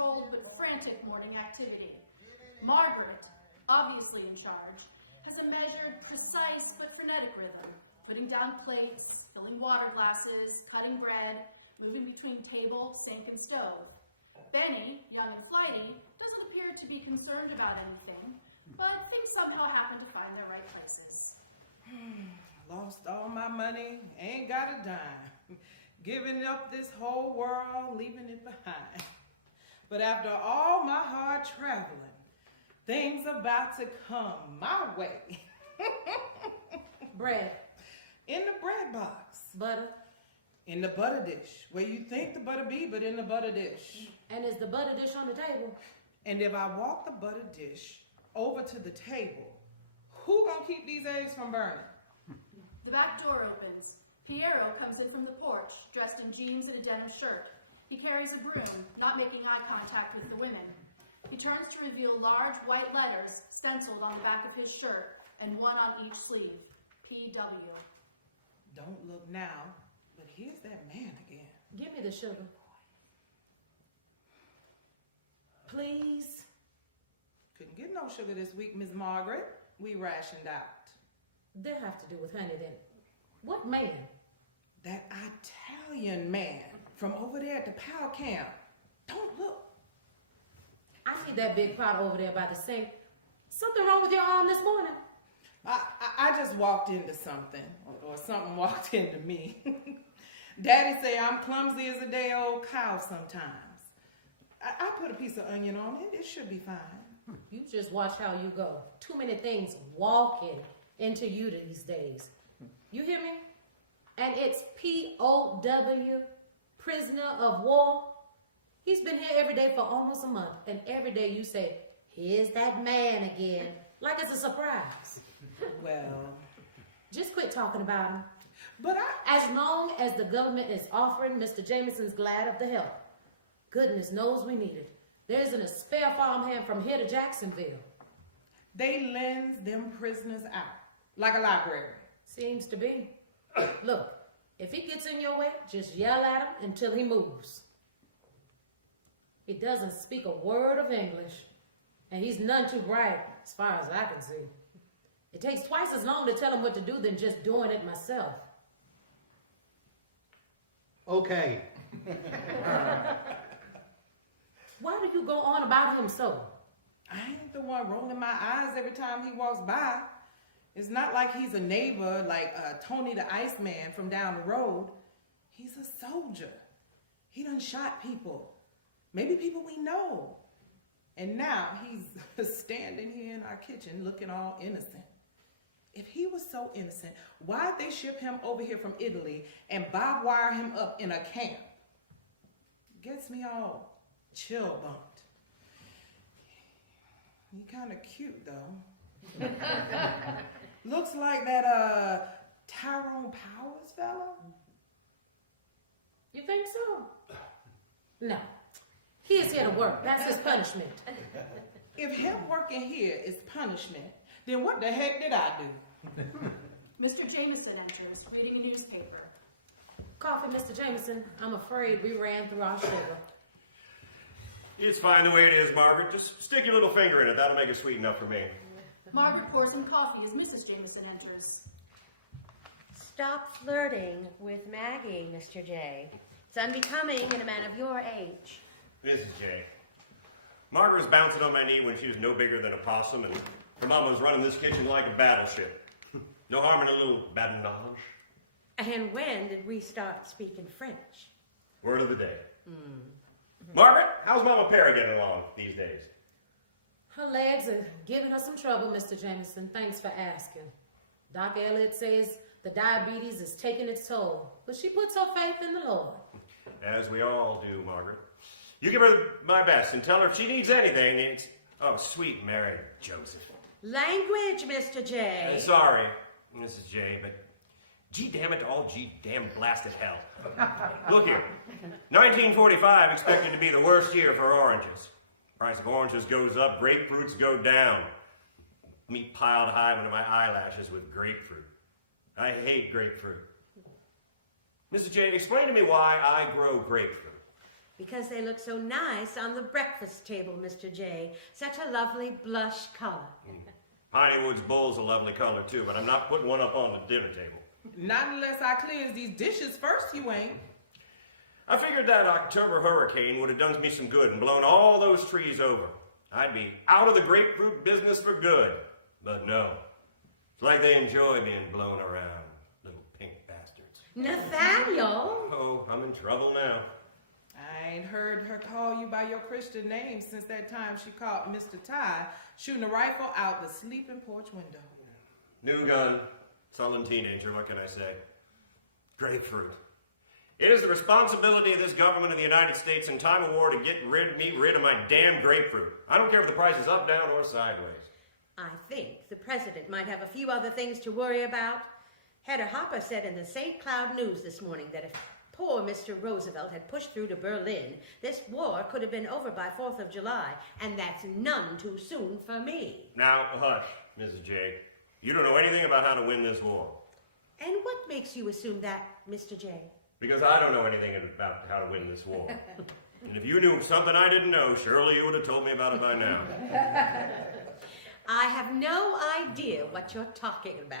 controlled but frantic morning activity. Margaret, obviously in charge, has a measured, precise but frenetic rhythm, putting down plates, filling water glasses, cutting bread, moving between table, sink, and stove. Benny, young and flighty, doesn't appear to be concerned about anything, but things somehow happen to find their right places. Lost all my money, ain't got a dime. Giving up this whole world, leaving it behind. But after all my hard traveling, things about to come my way. Bread. In the bread box. Butter. In the butter dish, where you think the butter be, but in the butter dish. And is the butter dish on the table? And if I walk the butter dish over to the table, who gonna keep these eggs from burning? The back door opens. Piero comes in from the porch, dressed in jeans and a denim shirt. He carries a broom, not making eye contact with the women. He turns to reveal large white letters stenciled on the back of his shirt and one on each sleeve. P.W. Don't look now, but here's that man again. Give me the sugar. Please. Couldn't get no sugar this week, Miss Margaret. We rationed out. They'll have to do with honey then. What man? That Italian man from over there at the power camp. Don't look. I need that big pot over there by the sink. Something wrong with your arm this morning? I just walked into something, or something walked into me. Daddy say I'm clumsy as a day-old cow sometimes. I put a piece of onion on it. It should be fine. You just watch how you go. Too many things walking into you these days. You hear me? And it's P.O.W., prisoner of war. He's been here every day for almost a month, and every day you say, here's that man again, like it's a surprise. Well, just quit talking about him. But as long as the government is offering, Mr. Jameson's glad of the help. Goodness knows we need it. There isn't a spare farmhand from here to Jacksonville. They lends them prisoners out, like a library. Seems to be. Look, if he gets in your way, just yell at him until he moves. He doesn't speak a word of English, and he's none too bright, as far as I can see. It takes twice as long to tell him what to do than just doing it myself. Okay. Why do you go on about him so? I ain't the one rolling my eyes every time he walks by. It's not like he's a neighbor like Tony the Iceman from down the road. He's a soldier. He done shot people. Maybe people we know. And now he's standing here in our kitchen looking all innocent. If he was so innocent, why'd they ship him over here from Italy and barbed wire him up in a camp? Gets me all chill bumped. He kind of cute though. Looks like that Tyrone Powers fella. You think so? No. He is here to work. That's his punishment. If him working here is punishment, then what the heck did I do? Mr. Jameson enters, reading a newspaper. Coffee, Mr. Jameson. I'm afraid we ran through our sugar. It's fine the way it is, Margaret. Just stick your little finger in it. That'll make it sweet enough for me. Margaret pours him coffee as Mrs. Jameson enters. Stop flirting with Maggie, Mr. J. It's unbecoming in a man of your age. Mrs. J. Margaret was bouncing on my knee when she was no bigger than a possum, and her mama was running this kitchen like a battleship. No harm in a little badinage. And when did we start speaking French? Word of the day. Margaret, how's Mama Perry getting along these days? Her legs are giving her some trouble, Mr. Jameson. Thanks for asking. Doc Elliott says the diabetes is taking its toll, but she puts her faith in the Lord. As we all do, Margaret. You give her my best and tell her if she needs anything, it's... Oh, sweet Mary Joseph. Language, Mr. J. Sorry, Mrs. J, but gee damn it to all gee damn blasted hell. Look here. 1945 expected to be the worst year for oranges. Price of oranges goes up, grapefruits go down. Meat piled high under my eyelashes with grapefruit. I hate grapefruit. Mrs. J, explain to me why I grow grapefruit. Because they look so nice on the breakfast table, Mr. J. Such a lovely blush color. Piney Woods Bowl's a lovely color too, but I'm not putting one up on the dinner table. Not unless I clears these dishes first, you ain't. I figured that October hurricane would have done me some good and blown all those trees over. I'd be out of the grapefruit business for good. But no. It's like they enjoy being blown around, little pink bastards. Nathaniel! Oh, I'm in trouble now. I ain't heard her call you by your Christian name since that time she caught Mr. Ty shooting a rifle out the sleeping porch window. New gun, sullen teenager, what can I say? Grapefruit. It is the responsibility of this government of the United States in time of war to get rid of my damn grapefruit. I don't care if the price is up, down, or sideways. I think the president might have a few other things to worry about. Hedda Hopper said in the St. Cloud News this morning that if poor Mr. Roosevelt had pushed through to Berlin, this war could have been over by 4th of July, and that's none too soon for me. Now, hush, Mrs. J. You don't know anything about how to win this war. And what makes you assume that, Mr. J? Because I don't know anything about how to win this war. And if you knew something I didn't know, surely you would have told me about it by now. I have no idea what you're talking about.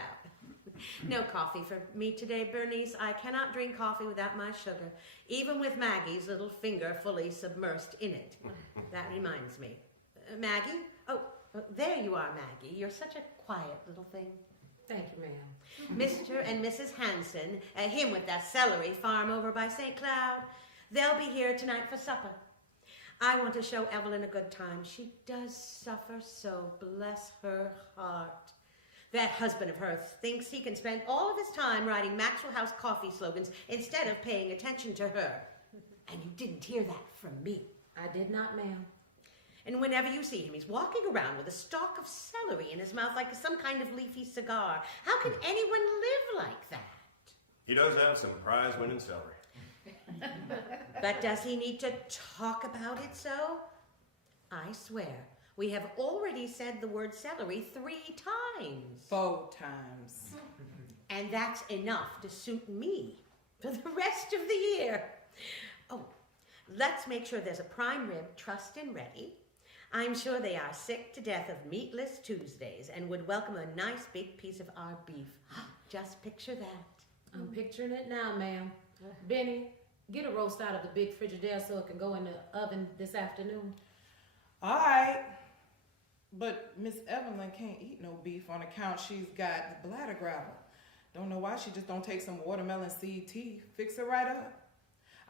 No coffee for me today, Bernice. I cannot drink coffee without my sugar, even with Maggie's little finger fully submersed in it. That reminds me. Maggie? Oh, there you are, Maggie. You're such a quiet little thing. Thank you, ma'am. Mr. and Mrs. Hanson, him with that celery farm over by St. Cloud, they'll be here tonight for supper. I want to show Evelyn a good time. She does suffer so, bless her heart. That husband of hers thinks he can spend all of his time writing Maxwell House coffee slogans instead of paying attention to her. And you didn't hear that from me. I did not, ma'am. And whenever you see him, he's walking around with a stalk of celery in his mouth like some kind of leafy cigar. How can anyone live like that? He does have some prize-winning celery. But does he need to talk about it so? I swear, we have already said the word celery 3 times. 4 times. And that's enough to suit me for the rest of the year. Oh, let's make sure there's a prime rib trussed and ready. I'm sure they are sick to death of meatless Tuesdays and would welcome a nice big piece of our beef. Just picture that. I'm picturing it now, ma'am. Benny, get a roast out of the big Frigidaire so it can go in the oven this afternoon. All right. But Miss Evelyn can't eat no beef on account she's got the bladder gravel. Don't know why she just don't take some watermelon seed tea. Fix it right up.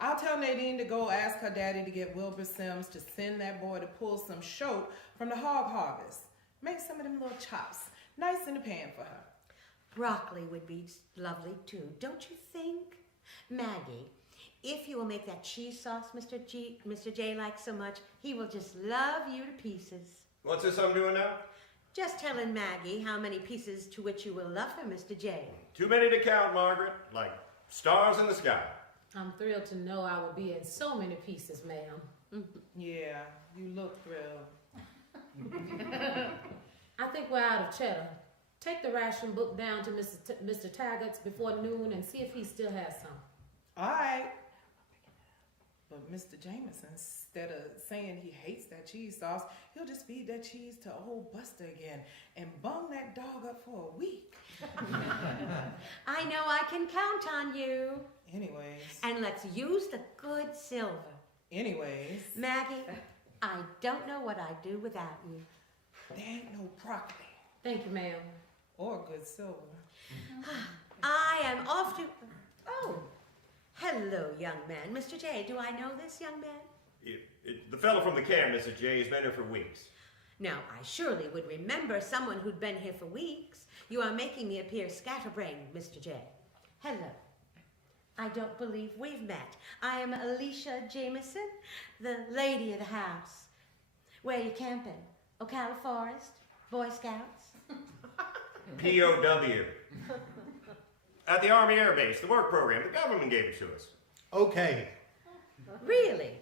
I'll tell Nadine to go ask her daddy to get Wilbur Sims to send that boy to pull some shoat from the hog harvest. Make some of them little chops. Nice in the pan for her. Broccoli would be lovely too, don't you think? Maggie, if you will make that cheese sauce Mr. J likes so much, he will just love you to pieces. What's this I'm doing now? Just telling Maggie how many pieces to which you will love her, Mr. J. Too many to count, Margaret. Like stars in the sky. I'm thrilled to know I will be in so many pieces, ma'am. Yeah, you look thrilled. I think we're out of cheddar. Take the ration book down to Mr. Taggart's before noon and see if he still has some. All right. But Mr. Jameson, instead of saying he hates that cheese sauce, he'll just feed that cheese to old Buster again and bung that dog up for a week. I know I can count on you. Anyways. And let's use the good silver. Anyways. Maggie, I don't know what I'd do without you. There ain't no broccoli. Thank you, ma'am. Or good silver. I am off to... Oh, hello, young man. Mr. J, do I know this young man? The fellow from the camp, Mrs. J, has been here for weeks. Now, I surely would remember someone who'd been here for weeks. You are making me appear scatterbrained, Mr. J. Hello. I don't believe we've met. I am Alicia Jameson, the lady of the house. Where are you camping? Ocala Forest? Boy Scouts? POW. At the Army Air Base, the work program. The government gave it to us. Okay. Really?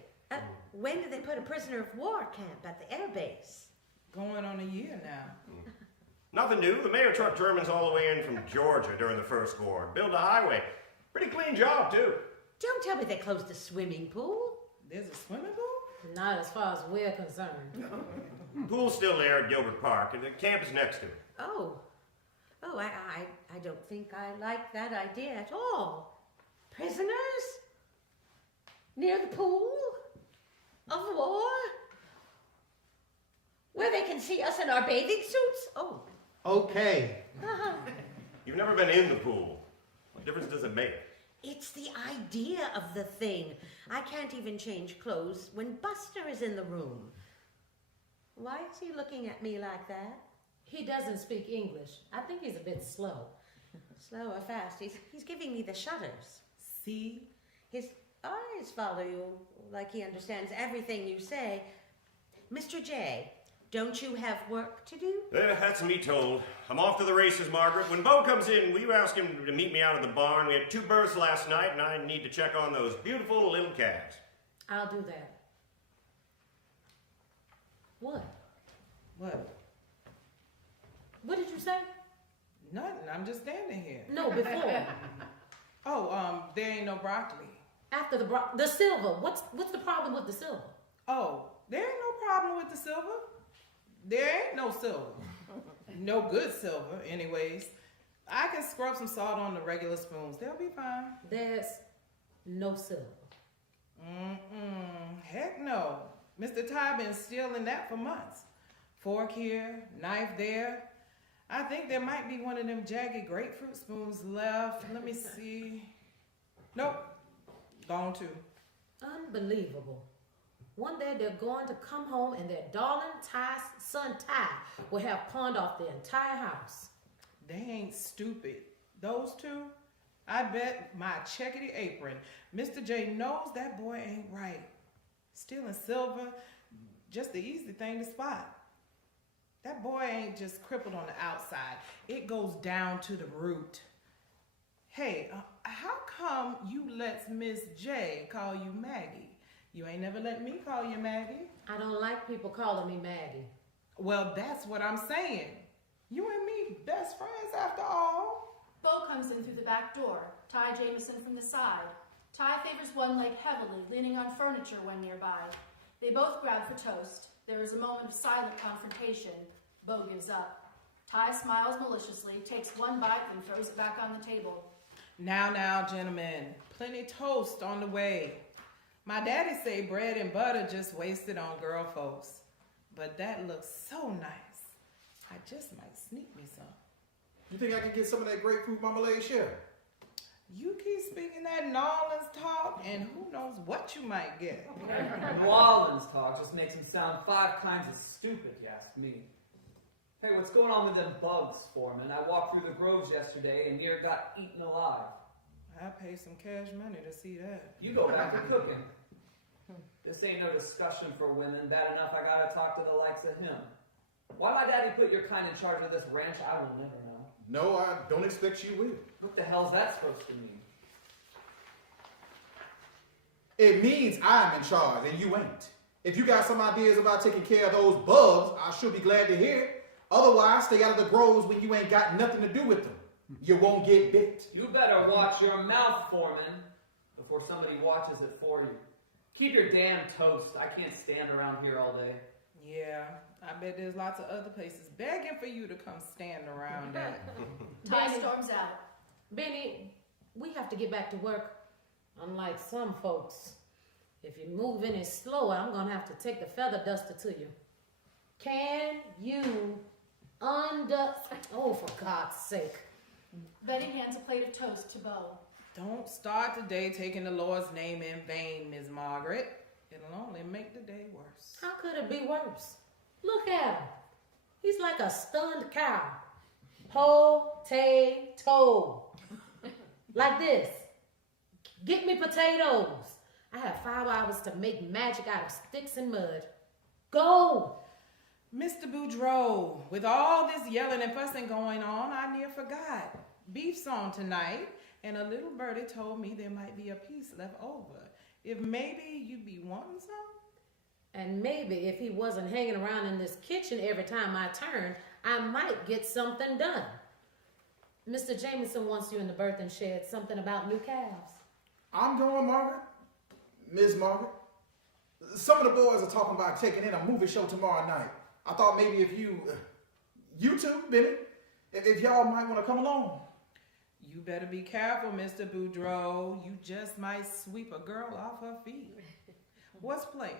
When did they put a prisoner of war camp at the air base? Going on a year now. Nothing new. The mayor trucked Germans all the way in from Georgia during the First War. Built a highway. Pretty clean job, too. Don't tell me they closed the swimming pool. There's a swimming pool? Not as far as we're concerned. Pool's still there at Gilbert Park, and the camp is next to it. Oh, I don't think I like that idea at all. Prisoners? Near the pool? Of war? Where they can see us in our bathing suits? Oh. Okay. You've never been in the pool. What difference does it make? It's the idea of the thing. I can't even change clothes when Buster is in the room. Why is he looking at me like that? He doesn't speak English. I think he's a bit slow. Slow or fast? He's giving me the shudders. See? His eyes follow you like he understands everything you say. Mr. J, don't you have work to do? That's me told. I'm off to the races, Margaret. When Bo comes in, will you ask him to meet me out of the barn? We had 2 births last night, and I need to check on those beautiful little calves. I'll do that. What? What? What did you say? Nothing. I'm just standing here. No, before. Oh, there ain't no broccoli. After the silver. What's the problem with the silver? Oh, there ain't no problem with the silver. There ain't no silver. No good silver, anyways. I can scrub some salt on the regular spoons. They'll be fine. There's no silver. Heck no. Mr. Ty been stealing that for months. Fork here, knife there. I think there might be one of them jagged grapefruit spoons left. Let me see. Nope. Gone too. Unbelievable. One day they're going to come home and their darling son Ty will have pawned off the entire house. They ain't stupid. Those two, I bet my checkety apron, Mr. J knows that boy ain't right. Stealing silver, just the easy thing to spot. That boy ain't just crippled on the outside. It goes down to the root. Hey, how come you lets Miss J call you Maggie? You ain't never let me call you Maggie. I don't like people calling me Maggie. Well, that's what I'm saying. You and me best friends after all. Bo comes in through the back door, Ty Jameson from the side. Ty favors one leg heavily, leaning on furniture when nearby. They both grab for toast. There is a moment of silent confrontation. Bo gives up. Ty smiles maliciously, takes one bite, and throws it back on the table. Now, gentlemen, plenty toast on the way. My daddy say bread and butter just wasted on girl folks. But that looks so nice. I just might sneak me some. You think I can get some of that grapefruit marmalade, Sheriff? You keep speaking that New Orleans talk, and who knows what you might get. New Orleans talk just makes him sound 5 kinds of stupid, you ask me. Hey, what's going on with them bugs, Foreman? I walked through the groves yesterday and near got eaten alive. I pay some cash money to see that. You go back to cooking. This ain't no discussion for women. Bad enough I gotta talk to the likes of him. Why my daddy put your kind in charge of this ranch, I will never know. No, I don't expect you will. What the hell's that supposed to mean? It means I'm in charge and you ain't. If you got some ideas about taking care of those bugs, I should be glad to hear it. Otherwise, stay out of the groves when you ain't got nothing to do with them. You won't get bit. You better watch your mouth, Foreman, before somebody watches it for you. Keep your damn toast. I can't stand around here all day. Yeah, I bet there's lots of other places begging for you to come stand around at. Ty Benny. storms out. Benny, we have to get back to work. Unlike some folks, if you move any slower, I'm gonna have to take the feather duster to you. Can you oh, for God's sake. Betty hands a plate of toast to Bo. Don't start the day taking the Lord's name in vain, Miss Margaret. It'll only make the day worse. How could it be worse? Look at him. He's like a stunned cow. Potato. Like this. Get me potatoes. I have 5 hours to make magic out of sticks and mud. Go. Mr. Boudreaux, with all this yelling and fussing going on, I near forgot. Beef's on tonight, and a little birdie told me there might be a piece left over. If maybe you'd be wanting some? And maybe if he wasn't hanging around in this kitchen every time I turned, I might get something done. Mr. Jameson wants you in the birthing shed, something about new calves. I'm going, Margaret. Miss Margaret. Some of the boys are talking about taking in a movie show tomorrow night. I thought maybe if you two, Benny, if y'all might want to come along. You better be careful, Mr. Boudreaux. You just might sweep a girl off her feet. What's playing?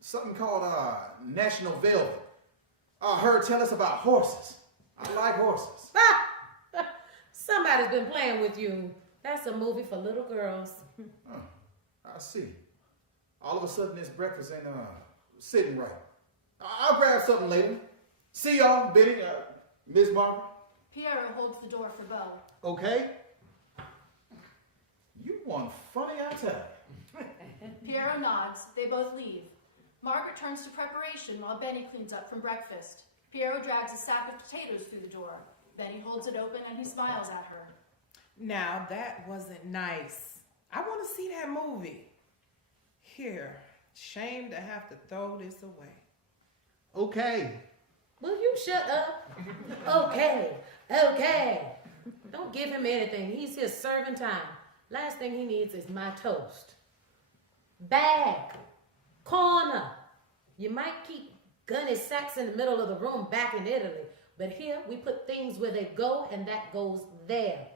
Something called National Velvet. I heard tell us about horses. I like horses. Somebody's been playing with you. That's a movie for little girls. Oh, I see. All of a sudden, this breakfast ain't sitting right. I'll grab something later. See y'all, Benny, Miss Margaret. Piero holds the door for Bo. Okay. You one funny, I tell you. Piero nods. They both leave. Margaret turns to preparation while Benny cleans up from breakfast. Piero drags a sack of potatoes through the door. Benny holds it open and he smiles at her. Now that wasn't nice. I want to see that movie. Here, shame to have to throw this away. Okay. Will you shut up? Okay. Don't give him anything. He's here serving time. Last thing he needs is my toast. Bag. Corner. You might keep gunny sacks in the middle of the room back in Italy, but here we put things where they go, and that goes there.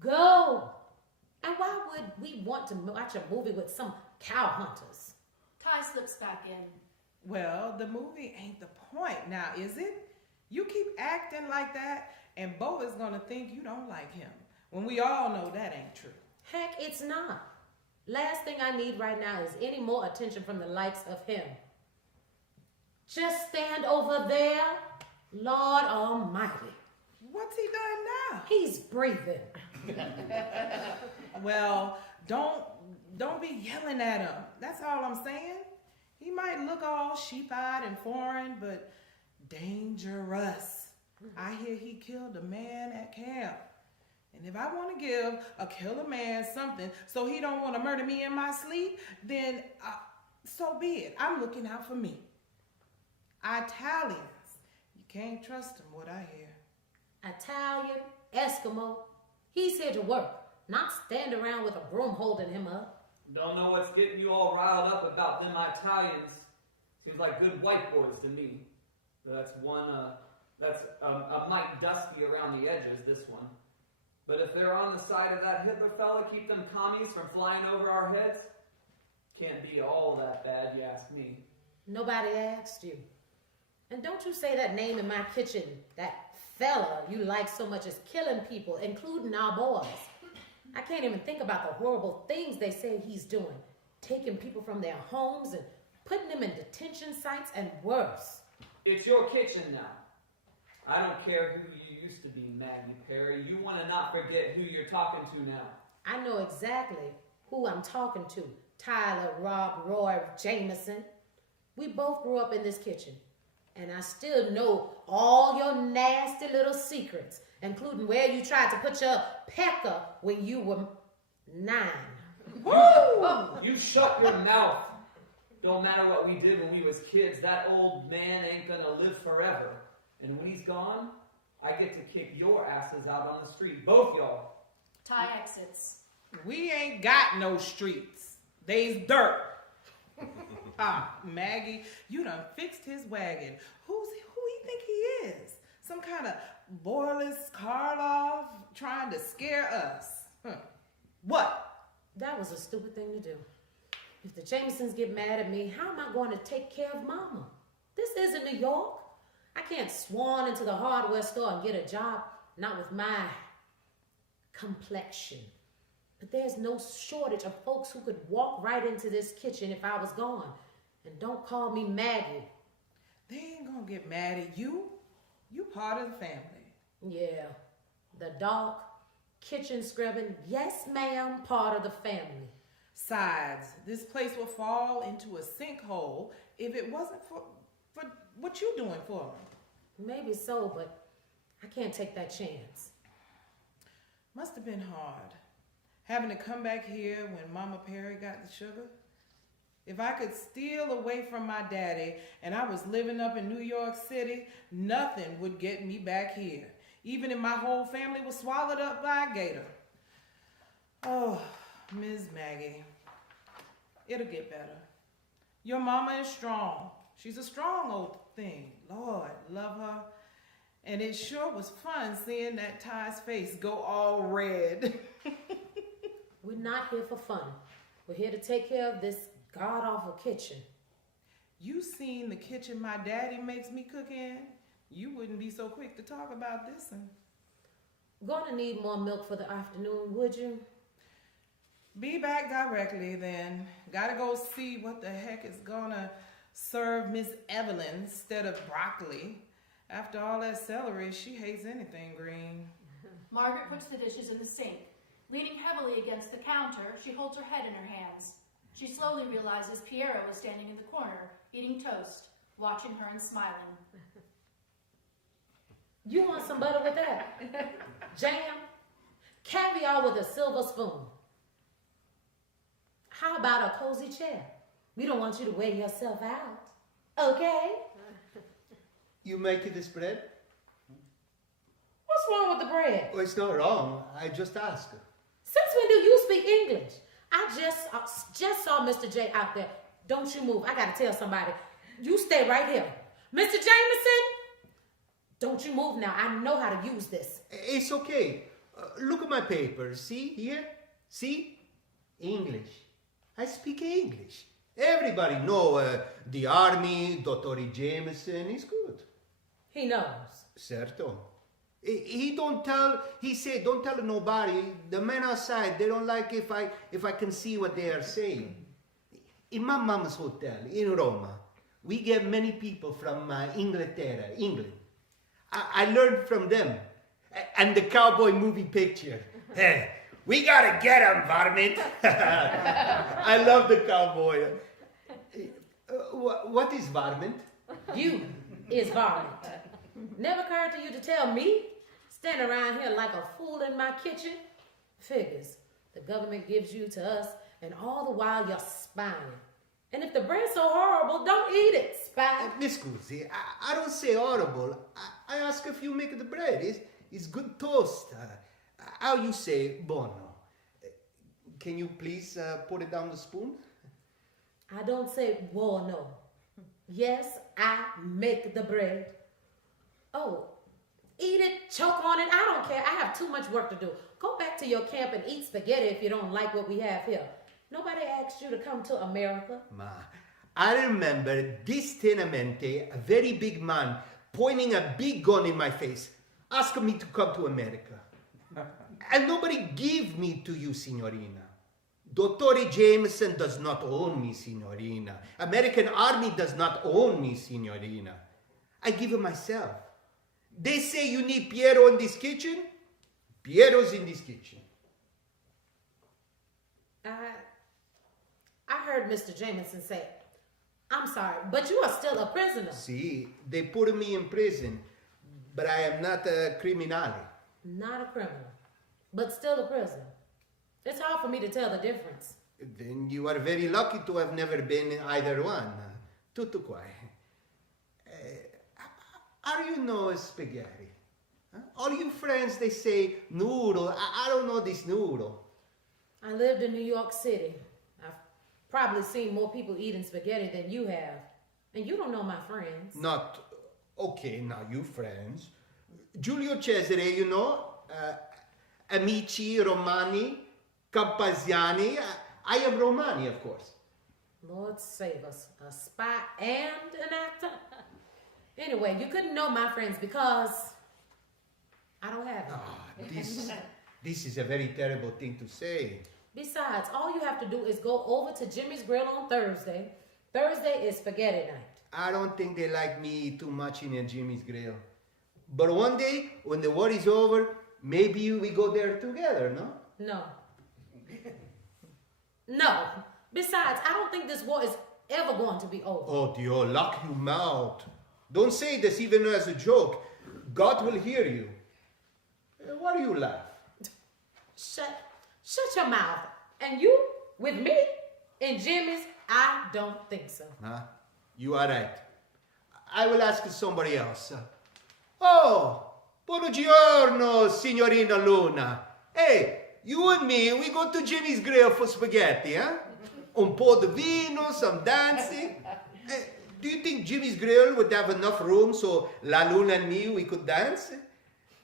Go. And why would we want to watch a movie with some cow hunters? Ty slips back in. Well, the movie ain't the point now, is it? You keep acting like that, and Bo is gonna think you don't like him, when we all know that ain't true. Heck, it's not. Last thing I need right now is any more attention from the likes of him. Just stand over there, Lord Almighty. What's he done now? He's breathing. Well, don't be yelling at him. That's all I'm saying. He might look all sheep-eyed and foreign, but dangerous. I hear he killed a man at camp. And if I want to give a killer man something so he don't want to murder me in my sleep, then so be it. I'm looking out for me. Italians, you can't trust them, what I hear. Italian, Eskimo. He's here to work, not stand around with a broom holding him up. Don't know what's getting you all riled up about them Italians. Seems like good white boys to me. That's a mite dusty around the edges, this one. But if they're on the side of that Hitler fella, keep them commies from flying over our heads, can't be all that bad, you ask me. Nobody asked you. And don't you say that name in my kitchen. That fella you like so much is killing people, including our boys. I can't even think about the horrible things they say he's doing. Taking people from their homes and putting them in detention sites and worse. It's your kitchen now. I don't care who you used to be, Maggie Perry. You want to not forget who you're talking to now. I know exactly who I'm talking to. Tyler, Rob, Roy, Jameson. We both grew up in this kitchen. And I still know all your nasty little secrets, including where you tried to put your pecker when you were 9. Woo! You shut your mouth. Don't matter what we did when we was kids. That old man ain't gonna live forever. And when he's gone, I get to kick your asses out on the street. Both y'all. Ty exits. We ain't got no streets. They's dirt. Maggie, you done fixed his wagon. Who he think he is? Some kind of Boris Karloff trying to scare us. What? That was a stupid thing to do. If the Jamesons get mad at me, how am I going to take care of Mama? This isn't New York. I can't swan into the hardware store and get a job, not with my complexion. But there's no shortage of folks who could walk right into this kitchen if I was gone. And don't call me Maggie. They ain't gonna get mad at you. You part of the family. Yeah, the dark, kitchen scrubbing, yes ma'am, part of the family. Sides, this place will fall into a sinkhole if it wasn't for what you doing for them. Maybe so, but I can't take that chance. Must have been hard, having to come back here when Mama Perry got the sugar. If I could steal away from my daddy and I was living up in New York City, nothing would get me back here, even if my whole family was swallowed up by a gator. Oh, Ms. Maggie, it'll get better. Your mama is strong. She's a strong old thing. Lord, love her. And it sure was fun seeing that Ty's face go all red. We're not here for fun. We're here to take care of this god-awful kitchen. You seen the kitchen my daddy makes me cook in? You wouldn't be so quick to talk about this one. Gonna need more milk for the afternoon, would you? Be back directly then. Gotta go see what the heck is gonna serve Miss Evelyn instead of broccoli. After all that celery, she hates anything green. Margaret puts the dishes in the sink. Leaning heavily against the counter, she holds her head in her hands. She slowly realizes Piero is standing in the corner, eating toast, watching her and smiling. You want some butter with that? Jam? Caviar with a silver spoon. How about a cozy chair? We don't want you to wear yourself out. Okay? You make this bread? What's wrong with the bread? Oh, it's not wrong. I just asked. Since when do you speak English? I just saw Mr. J out there. Don't you move. I gotta tell somebody. You stay right here. Mr. Jameson, don't you move now. I know how to use this. It's okay. Look at my paper. See here? See? English. I speak English. Everybody know the army, Dr. Jameson is good. He knows. Certo. He say, don't tell nobody. The men outside, they don't like if I can see what they are saying. In my mama's hotel in Roma, we get many people from Inglaterra, England. I learned from them. And the cowboy movie picture. Hey, we gotta get him, varmint. I love the cowboy. What is varmint? You is varmint. Never occurred to you to tell me? Stand around here like a fool in my kitchen? Figures. The government gives you to us, and all the while you're spying. And if the bread's so horrible, don't eat it, spy. Miss Scusi, I don't say horrible. I ask if you make the bread. It's good toast. How you say buono? Can you please put it down the spoon? I don't say buono. Yes, I make the bread. Oh, eat it, choke on it. I don't care. I have too much work to do. Go back to your camp and eat spaghetti if you don't like what we have here. Nobody asked you to come to America. Ma, I remember distinctamente a very big man pointing a big gun in my face, asking me to come to America. And nobody gave me to you, signorina. Dottore Jameson does not own me, signorina. American Army does not own me, signorina. I give it myself. They say you need Piero in this kitchen. Piero's in this kitchen. I heard Mr. Jameson say, I'm sorry, but you are still a prisoner. See, they put me in prison, but I am not a criminale. Not a criminal, but still a prisoner. It's hard for me to tell the difference. Then you are very lucky to have never been in either one. Tutto qua. How do you know spaghetti? Huh? All you friends, they say noodle. I don't know this noodle. I lived in New York City. I've probably seen more people eating spaghetti than you have. And you don't know my friends. Not, okay, now you friends. Giulio Cesare, you know, Amici, Romani, Campasiani. I am Romani, of course. Lord save us. A spy and an actor? Anyway, you couldn't know my friends because I don't have them. This is a very terrible thing to say. Besides, all you have to do is go over to Jimmy's Grill on Thursday. Thursday is spaghetti night. I don't think they like me too much in a Jimmy's Grill. But one day, when the war is over, maybe we go there together, no? No. No. Besides, I don't think this war is ever going to be over. Oh, Dio, lock your mouth. Don't say this even as a joke. God will hear you. Why do you laugh? Shut your mouth. And you, with me, in Jimmy's, I don't think so. Huh? You are right. I will ask somebody else. Oh, buongiorno, signorina Luna. Hey, you and me, we go to Jimmy's Grill for spaghetti, huh? Un po' de vino, some dancing. Do you think Jimmy's Grill would have enough room so La Luna and me, we could dance?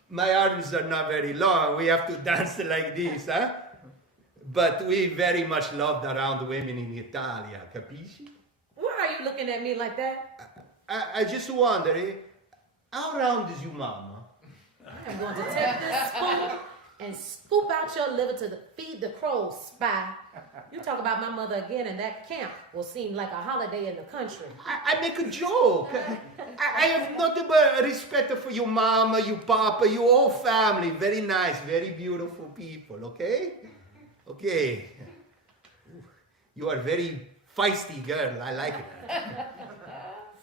My arms are not very long. We have to dance like this, huh? But we very much loved around women in Italia, capisci? Why are you looking at me like that? I just wonder, how round is your mama? I'm going to take this spoon and scoop out your liver to feed the crows, spy. You talk about my mother again, and that camp will seem like a holiday in the country. I make a joke. I have nothing but respect for your mama, your papa, your whole family. Very nice, very beautiful people, okay? Okay. You are very feisty girl. I like it.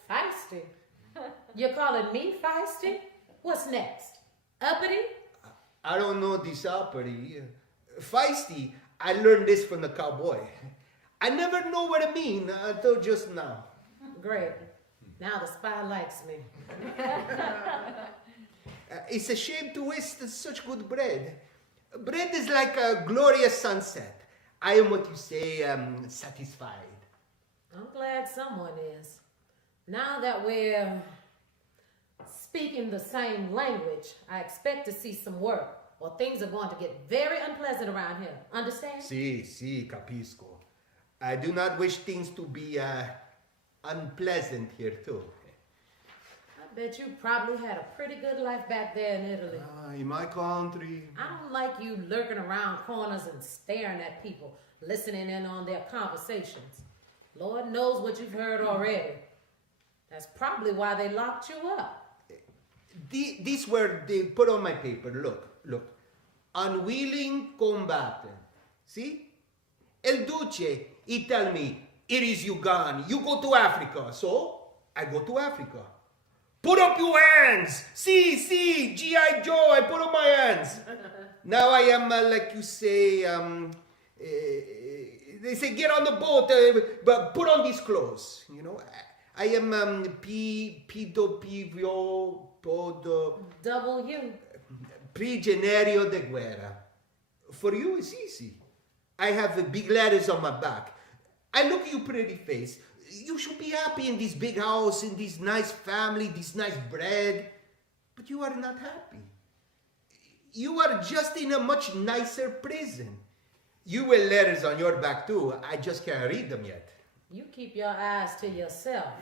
Feisty? You're calling me feisty? What's next? Uppity? I don't know this uppity. Feisty, I learned this from the cowboy. I never know what it means until just now. Great. Now the spy likes me. It's a shame to waste such good bread. Bread is like a glorious sunset. I am what you say, satisfied. I'm glad someone is. Now that we're speaking the same language, I expect to see some work, or things are going to get very unpleasant around here. Understand? Si, capisco. I do not wish things to be unpleasant here too. I bet you probably had a pretty good life back there in Italy. In my country. I don't like you lurking around corners and staring at people, listening in on their conversations. Lord knows what you've heard already. That's probably why they locked you up. These were they put on my paper. Look. Unwilling combatant. See? El Duce, he tell me, it is you gone. You go to Africa. So, I go to Africa. Put up your hands. See, G.I. Joe, I put up my hands. Now I am, like you say, they say get on the boat, but put on these clothes. You know, I am Pivio Podo W. Prigioniero de guerra. For you, it's easy. I have big letters on my back. I look at your pretty face. You should be happy in this big house, in this nice family, this nice bread. But you are not happy. You are just in a much nicer prison. You wear letters on your back too. I just can't read them yet. You keep your eyes to yourself.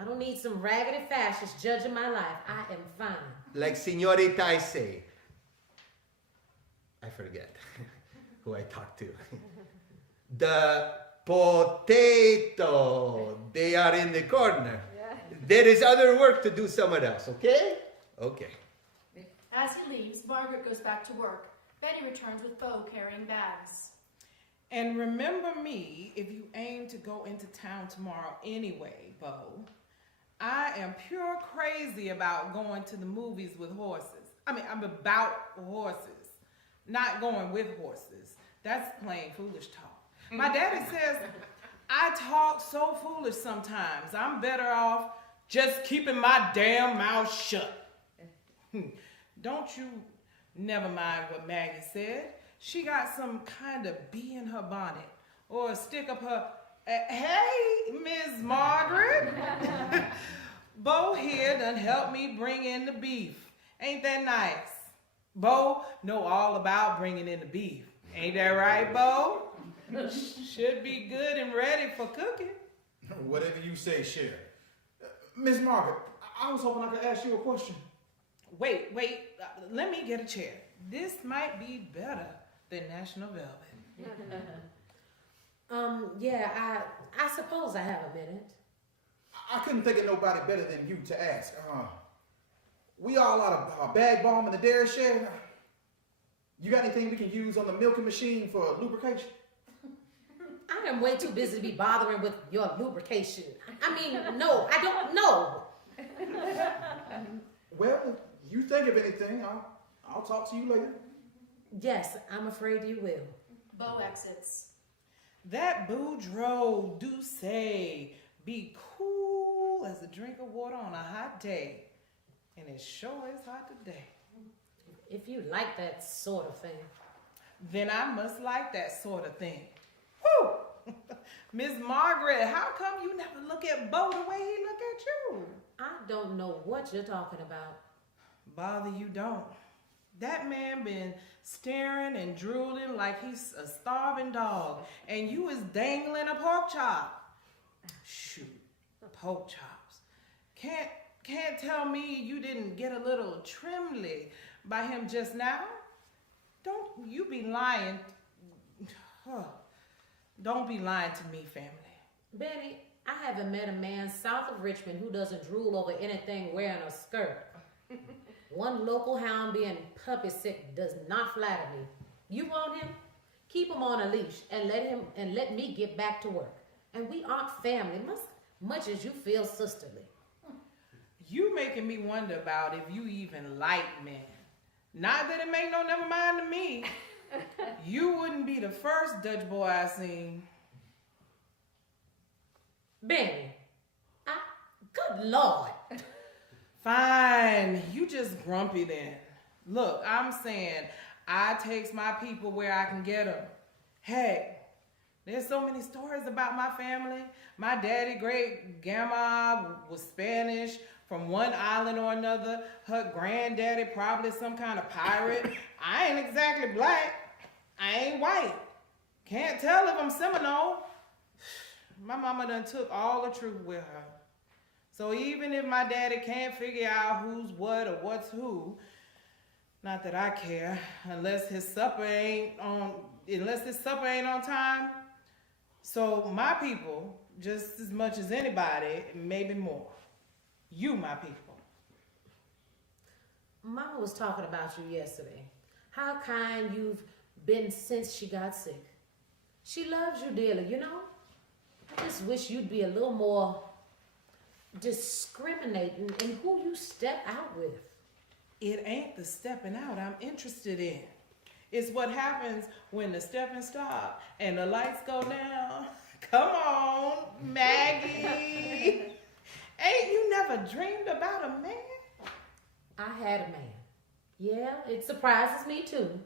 I don't need some raggedy fascists judging my life. I am fine. Like Signorita I say. I forget who I talked to. The potato. They are in the corner. There is other work to do somewhere else, okay? Okay. As he leaves, Margaret goes back to work. Betty returns with Bo carrying bags. And remember me if you aim to go into town tomorrow anyway, Bo. I am pure crazy about going to the movies with horses. I mean, I'm about horses, not going with horses. That's plain foolish talk. My daddy says I talk so foolish sometimes. I'm better off just keeping my damn mouth shut. Don't you never mind what Maggie said. She got some kind of bee in her bonnet or a stick up her. Hey, Miss Margaret. Bo here done helped me bring in the beef. Ain't that nice? Bo know all about bringing in the beef. Ain't that right, Bo? Should be good and ready for cooking. Whatever you say, Cher. Miss Margaret, I was hoping I could ask you a question. Wait, let me get a chair. This might be better than National Velvet. Yeah, I suppose I have a minute. I couldn't think of nobody better than you to ask. We all out of bag balm in the dairy shed. You got anything we can use on the milking machine for lubrication? I am way too busy to be bothering with your lubrication. I mean, no, I don't know. Well, if you think of anything, I'll talk to you later. Yes, I'm afraid you will. Bo exits. That Boudreaux Douce be cool as a drink of water on a hot day. And it sure is hot today. If you like that sort of thing. Then I must like that sort of thing. Whew! Miss Margaret, how come you never look at Bo the way he look at you? I don't know what you're talking about. Bother you don't. That man been staring and drooling like he's a starving dog, and you is dangling a pork chop. Shoot, pork chops. Can't tell me you didn't get a little trembly by him just now? Don't you be lying. Don't be lying to me, family. Benny, I haven't met a man south of Richmond who doesn't drool over anything wearing a skirt. One local hound being puppy sick does not flatter me. You want him? Keep him on a leash and let me get back to work. And we aren't family, much as you feel sisterly. You making me wonder about if you even like men. Not that it make no never mind to me. You wouldn't be the first Dutch boy I seen. Benny, good Lord. Fine, you just grumpy then. Look, I'm saying I takes my people where I can get them. Heck, there's so many stories about my family. My daddy, great grandma was Spanish from one island or another. Her granddaddy probably some kind of pirate. I ain't exactly black. I ain't white. Can't tell if I'm Seminole. My mama done took all the truth with her. So even if my daddy can't figure out who's what or what's who, not that I care, unless his supper ain't on time. So my people, just as much as anybody, maybe more. You, my people. Mama was talking about you yesterday. How kind you've been since she got sick. She loves you dearly, you know? I just wish you'd be a little more discriminating in who you step out with. It ain't the stepping out I'm interested in. It's what happens when the stepping stop and the lights go down. Come on, Maggie. Ain't you never dreamed about a man? I had a man. Yeah, it surprises me too.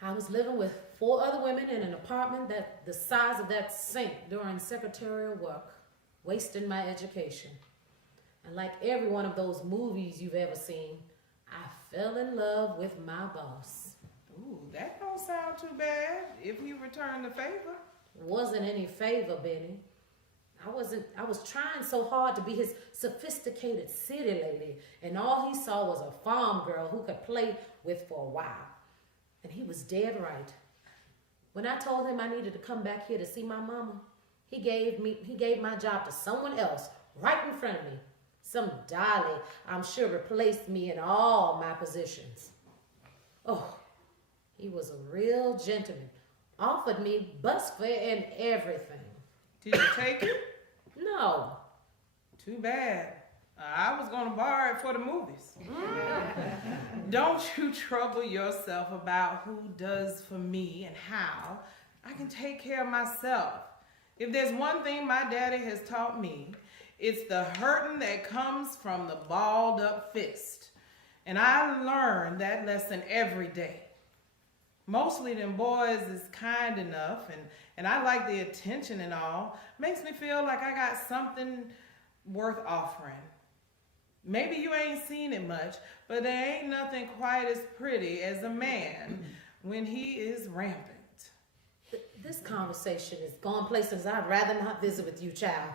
I was living with 4 other women in an apartment that the size of that sink during secretarial work, wasting my education. And like every one of those movies you've ever seen, I fell in love with my boss. Ooh, that don't sound too bad if you return the favor. Wasn't any favor, Benny. I was trying so hard to be his sophisticated city lady, and all he saw was a farm girl who could play with for a while. And he was dead right. When I told him I needed to come back here to see my mama, he gave my job to someone else right in front of me. Some dolly, I'm sure, replaced me in all my positions. Oh, he was a real gentleman. Offered me bus fare and everything. Did you take it? No. Too bad. I was going to borrow it for the movies. Don't you trouble yourself about who does for me and how. I can take care of myself. If there's one thing my daddy has taught me, it's the hurting that comes from the balled up fist. And I learn that lesson every day. Mostly them boys is kind enough, and I like the attention and all. Makes me feel like I got something worth offering. Maybe you ain't seen it much, but there ain't nothing quite as pretty as a man when he is rampant. This conversation is going places I'd rather not visit with you, child.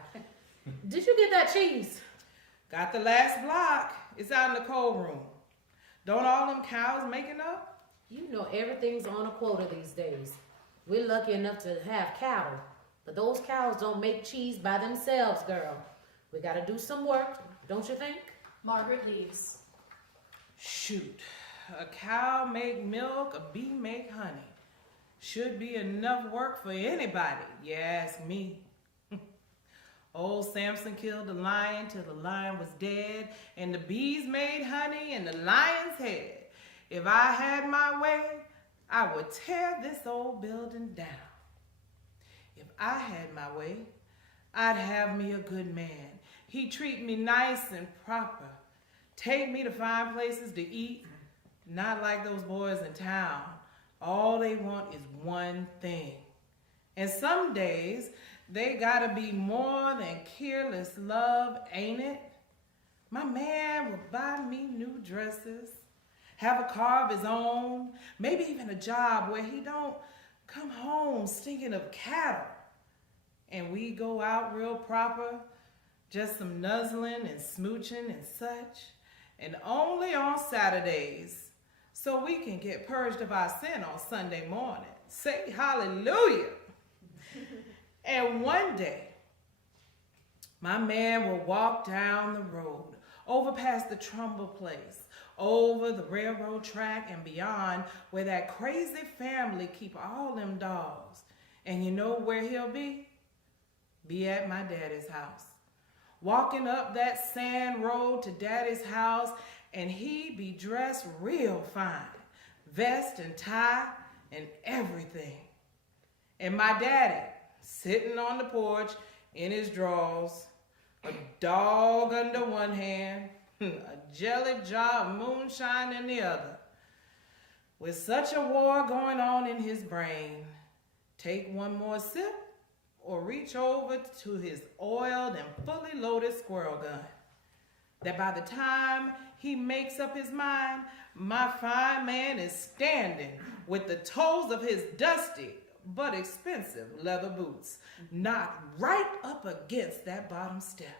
Did you get that cheese? Got the last block. It's out in the cold room. Don't all them cows make enough? You know everything's on a quota these days. We're lucky enough to have cattle, but those cows don't make cheese by themselves, girl. We gotta do some work, don't you think? Margaret leaves. Shoot, a cow make milk, a bee make honey. Should be enough work for anybody, you ask me. Old Samson killed the lion till the lion was dead, and the bees made honey in the lion's head. If I had my way, I would tear this old building down. If I had my way, I'd have me a good man. He'd treat me nice and proper. Take me to fine places to eat, not like those boys in town. All they want is one thing, And some days, they gotta be more than careless love, ain't it? My man will buy me new dresses, have a car of his own, maybe even a job where he don't come home stinking of cattle. And we go out real proper, just some nuzzling and smooching and such, and only on Saturdays, so we can get purged of our sin on Sunday morning. Say hallelujah. And one day, my man will walk down the road, over past the Trumbull place, over the railroad track and beyond, where that crazy family keep all them dogs. And you know where he'll be? Be at my daddy's house. Walking up that sand road to daddy's house, and he be dressed real fine, vest and tie and everything. And my daddy sitting on the porch in his drawers, a dog under one hand, a jelly jar of moonshine in the other. With such a war going on in his brain, take one more sip or reach over to his oiled and fully loaded squirrel gun. That by the time he makes up his mind, my fine man is standing with the toes of his dusty but expensive leather boots knocked right up against that bottom step.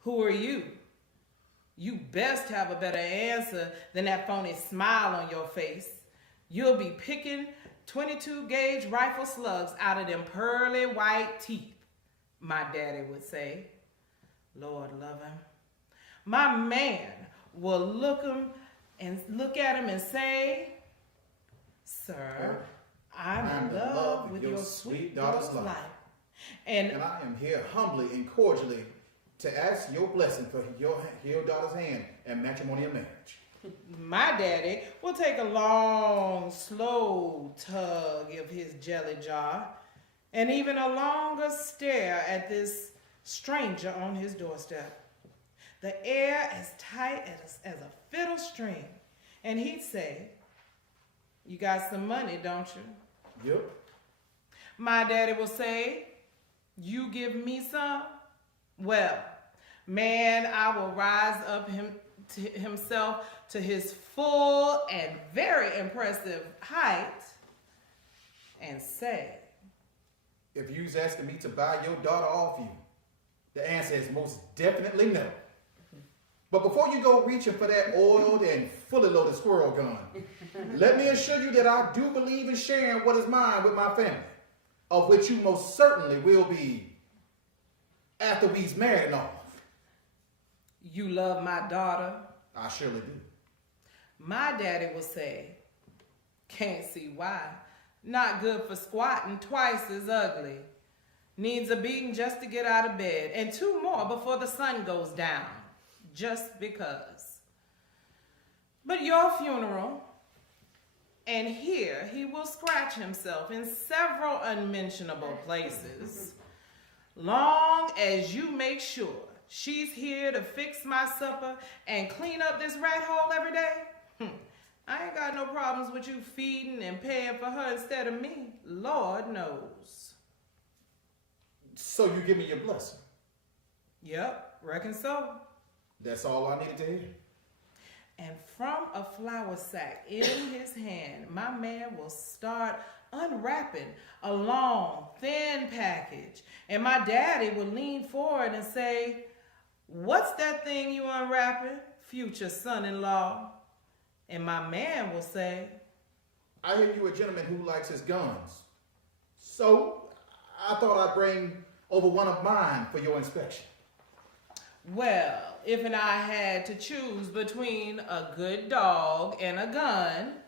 Who are you? You best have a better answer than that phony smile on your face. You'll be picking 22 gauge rifle slugs out of them pearly white teeth, my daddy would say. Lord love him. My man will look at him and say, "Sir, I'm in love with your sweet daughter's life. And I am here humbly and cordially to ask your blessing for your daughter's hand and matrimonial marriage." my daddy will take a long, slow tug of his jelly jar and even a longer stare at this stranger on his doorstep. The air as tight as a fiddle string. And he'd say, "You got some money, don't you?" Yep. My daddy will say, "You give me some?" Well, man, I will rise up himself to his full and very impressive height and say, If you's asking me to buy your daughter off you, the answer is most definitely no. But before you go reaching for that oiled and fully loaded squirrel gun, let me assure you that I do believe in sharing what is mine with my family, of which you most certainly will be after we's married and off. "You love my daughter?" I surely do. My daddy will say, "Can't see why. Not good for squatting, twice as ugly. Needs a beating just to get out of bed, and 2 more before the sun goes down, just because." But your funeral, and here he will scratch himself in several unmentionable places, long as you make sure she's here to fix my supper and clean up this rat hole every day, I ain't got no problems with you feeding and paying for her instead of me. Lord knows. So you give me your blessing. Yep, reckon so. That's all I needed to hear. And from a flour sack in his hand, my man will start unwrapping a long, thin package. And my daddy will lean forward and say, "What's that thing you unwrapping, future son-in-law?" And my man will say, I hear you a gentleman who likes his guns. So I thought I'd bring over one of mine for your inspection. "Well, if and I had to choose between a good dog and a gun,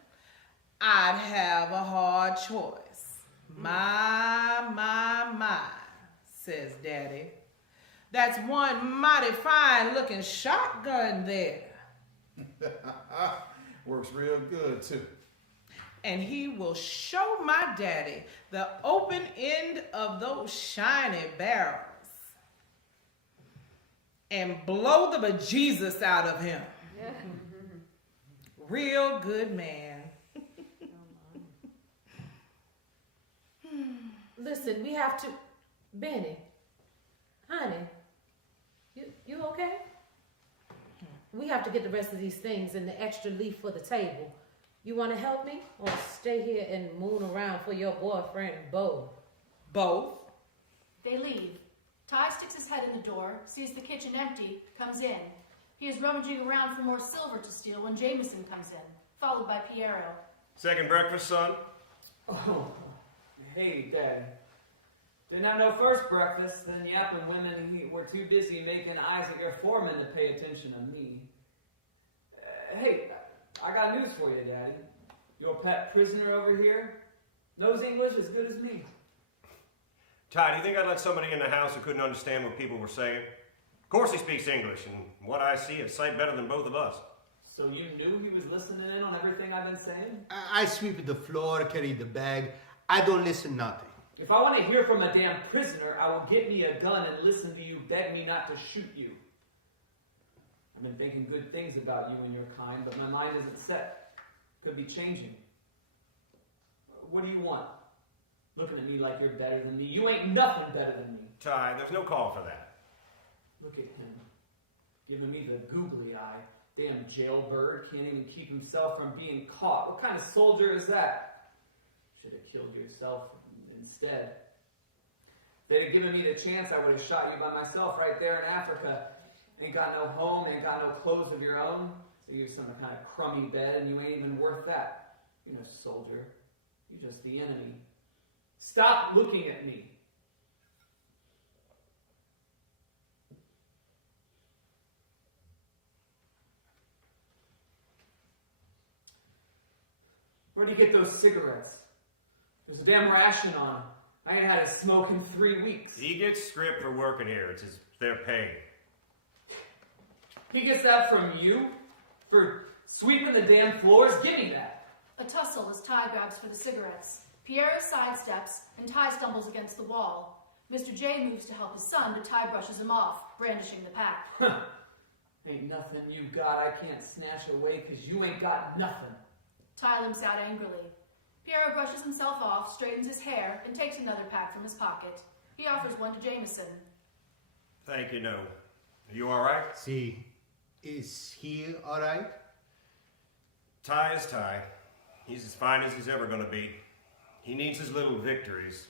I'd have a hard choice. My, says Daddy. That's one mighty fine looking shotgun there." Works real good too. And he will show my daddy the open end of those shiny barrels and blow the bejesus out of him. Real good man. Listen, we have to. Benny, honey, you okay? We have to get the rest of these things and the extra leaf for the table. You want to help me, or stay here and moon around for your boyfriend, Bo? Both. They leave. Ty sticks his head in the door, sees the kitchen empty, comes in. He is rummaging around for more silver to steal when Jameson comes in, followed by Piero. Second breakfast, son? Oh, hey, Dad. Didn't have no first breakfast, then yapping women were too busy making eyes at your foreman to pay attention to me. Hey, I got news for you, Daddy. Your pet prisoner over here knows English as good as me. Ty, do you think I'd let somebody in the house who couldn't understand what people were saying? Of course he speaks English, and what I see is sight better than both of us. So you knew he was listening in on everything I've been saying? I sweep the floor, carry the bag. I don't listen nothing. If I want to hear from a damn prisoner, I will get me a gun and listen to you beg me not to shoot you. I've been thinking good things about you and your kind, but my mind isn't set. Could be changing. What do you want? Looking at me like you're better than me. You ain't nothing better than me. Ty, there's no call for that. Look at him. Giving me the googly eye. Damn jailbird can't even keep himself from being caught. What kind of soldier is that? Should have killed yourself instead. If they'd have given me the chance, I would have shot you by myself right there in Africa. Ain't got no home, ain't got no clothes of your own. So you're some kind of crummy bed, and you ain't even worth that. You're no soldier. You're just the enemy. Stop looking at me. Where'd you get those cigarettes? There's a damn ration on them. I ain't had a smoke in 3 weeks. He gets script for working here. It's their pay. He gets that from you? For sweeping the damn floors? Give me that. A tussle as Ty grabs for the cigarettes. Piero sidesteps, and Ty stumbles against the wall. Mr. J moves to help his son, but Ty brushes him off, brandishing the pack. Ain't nothing you got I can't snatch away, 'cause you ain't got nothing. Ty limps out angrily. Piero brushes himself off, straightens his hair, and takes another pack from his pocket. He offers one to Jameson. Thank you, no. Are you all right? See, is he all right? Ty is Ty. He's as fine as he's ever going to be. He needs his little victories.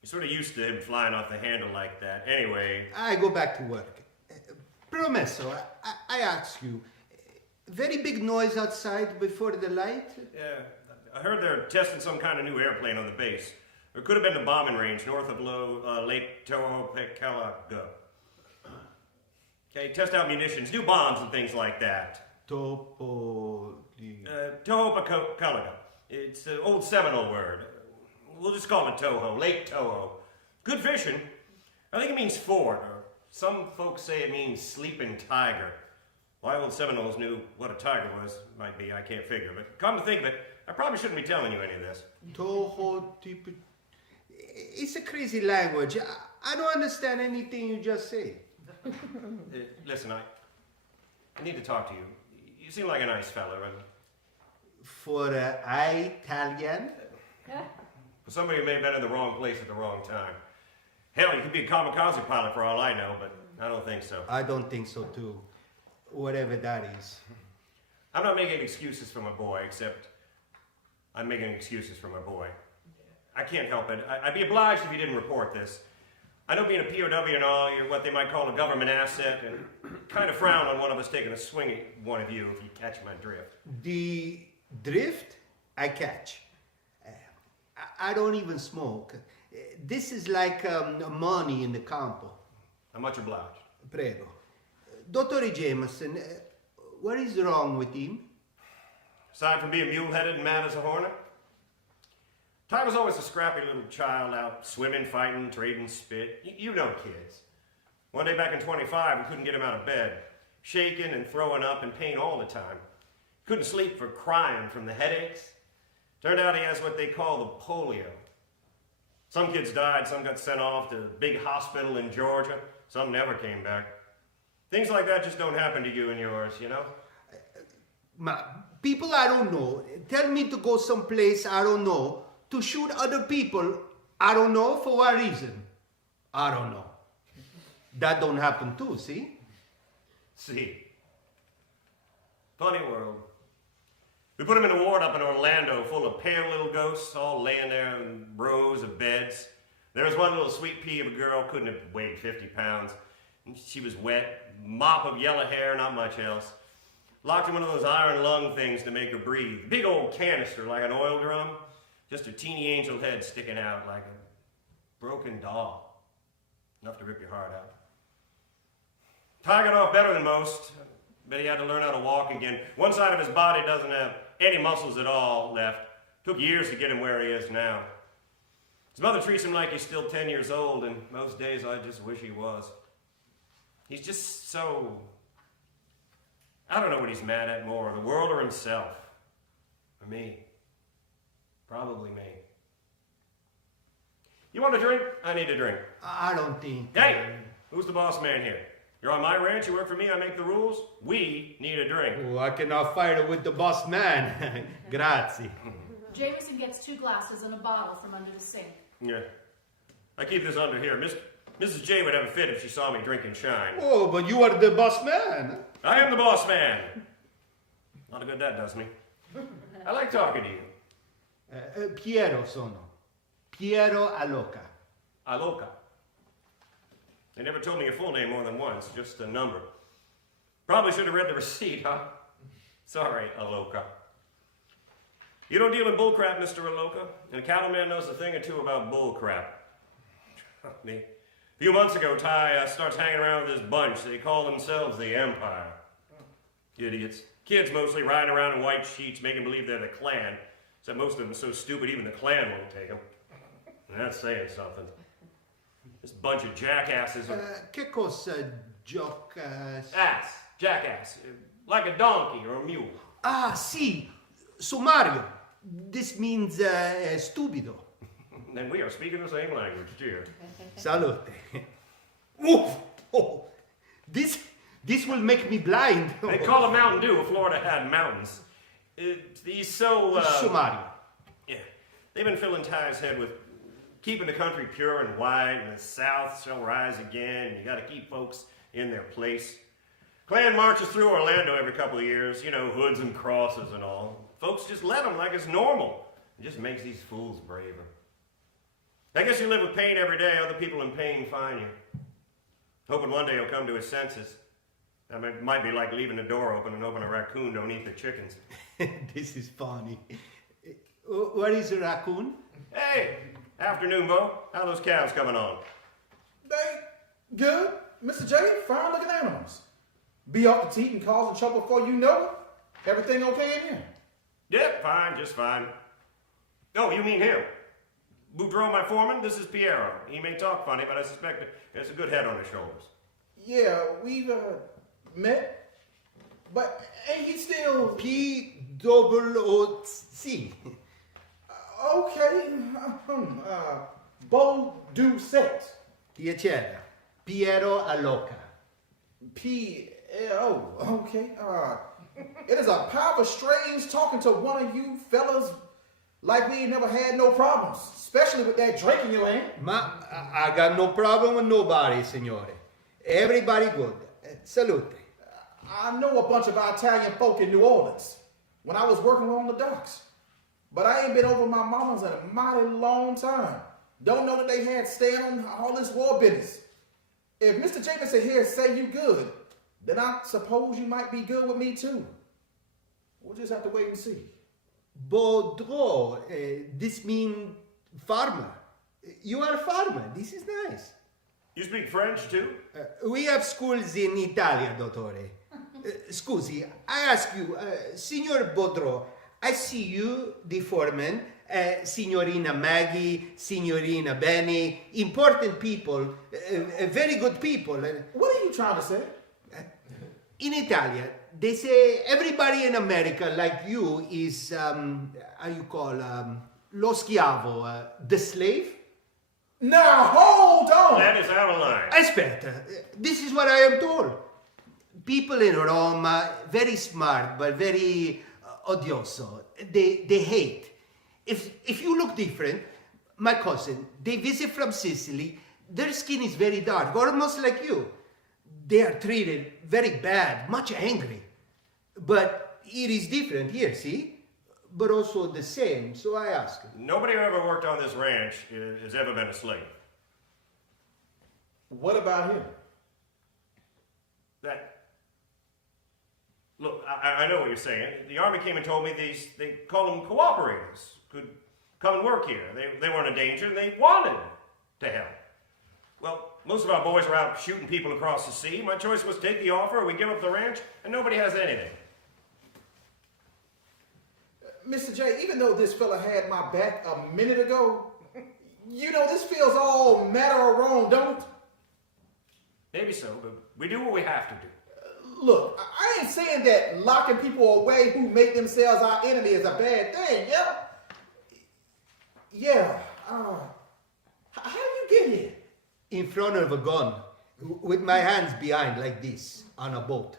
You're sort of used to him flying off the handle like that. Anyway, I go back to work. Promesso, I ask you, very big noise outside before the light? yeah, I heard they're testing some kind of new airplane on the base. Or it could have been the bombing range north of Lake Tohopekalaga. Okay, test out munitions, new bombs and things like that. Tohopekalaga. It's an old Seminole word. We'll just call it Toho, Lake Toho. Good fishing. I think it means fort, or some folks say it means sleeping tiger. Why old Seminoles knew what a tiger was might be, I can't figure. But come to think of it, I probably shouldn't be telling you any of this. Toho, it's a crazy language. I don't understand anything you just say. Listen, I need to talk to you. You seem like a nice fella, and For Italian? for somebody who may have been in the wrong place at the wrong time. Hell, you could be a kamikaze pilot for all I know, but I don't think so. I don't think so too. Whatever that is. I'm not making excuses for my boy, except I'm making excuses for my boy. I can't help it. I'd be obliged if you didn't report this. I know being a POW and all, you're what they might call a government asset, and kind of frown on one of us taking a swing at one of you if you catch my drift. The drift, I catch. I don't even smoke. This is like money in the campo. I'm much obliged. Prego. Dottore Jameson, what is wrong with him? Aside from being mule-headed and mad as a hornet, Ty was always a scrappy little child out swimming, fighting, trading spit. You know kids. One day back in 25, we couldn't get him out of bed. Shaking and throwing up in pain all the time. Couldn't sleep for crying from the headaches. Turned out he has what they call the polio. Some kids died, some got sent off to a big hospital in Georgia. Some never came back. Things like that just don't happen to you and yours, you know? People I don't know tell me to go someplace I don't know to shoot other people I don't know for what reason. I don't know. That don't happen too, see? See. Funny world. We put him in a ward up in Orlando full of pale little ghosts, all laying there in rows of beds. There was one little sweet pea of a girl, couldn't have weighed 50 pounds. She was wet, mop of yellow hair, not much else. Locked in one of those iron lung things to make her breathe. Big old canister like an oil drum. Just her teeny angel head sticking out like a broken doll. Enough to rip your heart out. Ty got off better than most, but he had to learn how to walk again. One side of his body doesn't have any muscles at all left. Took years to get him where he is now. His mother treats him like he's still 10 years old, and most days I just wish he was. He's just so... I don't know what he's mad at more, the world or himself. Or me. Probably me. You want a drink? I need a drink. I don't think... Hey! Who's the boss man here? You're on my ranch, you work for me, I make the rules. We need a drink. Oh, I cannot fight with the boss man. Grazie. Jameson gets 2 glasses and a bottle from under the sink. Yeah. I keep this under here. Mrs. J would have a fit if she saw me drinking shine. Oh, but you are the boss man. I am the boss man. A lot of good that does me. I like talking to you. Piero sono. Piero Aloca. Aloca. They never told me your full name more than once, just a number. Probably should have read the receipt, huh? Sorry, Aloca. You don't deal in bullcrap, Mr. Aloca, and a cattleman knows a thing or two about bullcrap. Me. A few months ago, Ty starts hanging around with this bunch. They call themselves the Empire. Idiots. Kids mostly riding around in white sheets, making believe they're the Klan. Except most of them are so stupid, even the Klan won't take them. And that's saying something. This bunch of jackasses are... Che cosa giocas? Ass. Jackass. Like a donkey or a mule. Ah, sì. Sommario. This means stupido. Then we are speaking the same language, dear. Salute. Oof. Oh. This will make me blind. They call it Mountain Dew if Florida had mountains. He's so... Sommario. Yeah. They've been filling Ty's head with keeping the country pure and white, and the South shall rise again. You got to keep folks in their place. Klan marches through Orlando every couple of years, you know, hoods and crosses and all. Folks just let them like it's normal. It just makes these fools braver. I guess you live with pain every day. Other people in pain find you. Hoping one day he'll come to his senses. That might be like leaving the door open and hoping a raccoon don't eat the chickens. This is funny. What is a raccoon? Hey! Afternoon, Bo. How those calves coming on? They good. Mr. J, fine looking animals. Be off the teat and causing trouble before you know it. Everything okay in here? Yep, fine, just fine. Oh, you mean him? Boudreaux, my foreman? This is Piero. He may talk funny, but I suspect there's a good head on his shoulders. Yeah, we've met. But ain't he still... P-double-O-C. Okay. Beau Doucette. Piacere. Piero Aloca. P-L-O. Okay. It is a powerful strange talking to one of you fellas like we ain't never had no problems, especially with that drink in your hand. Ma I got no problem with nobody, signore. Everybody good. Salute. I know a bunch of Italian folk in New Orleans when I was working on the docks. But I ain't been over my mama's in a mighty long time. Don't know that they had staying on all this war business. If Mr. Jameson here say you good, then I suppose you might be good with me too. We'll just have to wait and see. Baudreau, this mean farmer. You are a farmer. This is nice. You speak French, too? We have schools in Italia, dottore. Scusi, I ask you, Signor Baudreau, I see you, the foreman, Signorina Maggie, Signorina Benny, important people, very good people. What are you trying to say? In Italia, they say everybody in America, like you, is, how you call, lo schiavo, the slave? Now, hold on! That is out of line. Aspetta, this is what I am told. People in Rome, very smart, but very odioso. They hate. If you look different, My cousin, they visit from Sicily. Their skin is very dark, almost like you. They are treated very bad, much angry. But it is different here, see? But also the same, so I ask. Nobody who ever worked on this ranch has ever been a slave. What about him? Look, I know what you're saying. The Army came and told me they call them cooperators, could come and work here. They weren't in danger, and they wanted to help. Well, most of our boys were out shooting people across the sea. My choice was take the offer or we give up the ranch, and nobody has anything. Mr. J, even though this fella had my back a minute ago, you know, this feels all matter of wrong, don't it? Maybe so, but we do what we have to do. Look, I ain't saying that locking people away who make themselves our enemy is a bad thing, yeah? Yeah, how do you get here? In front of a gun, with my hands behind like this, on a boat.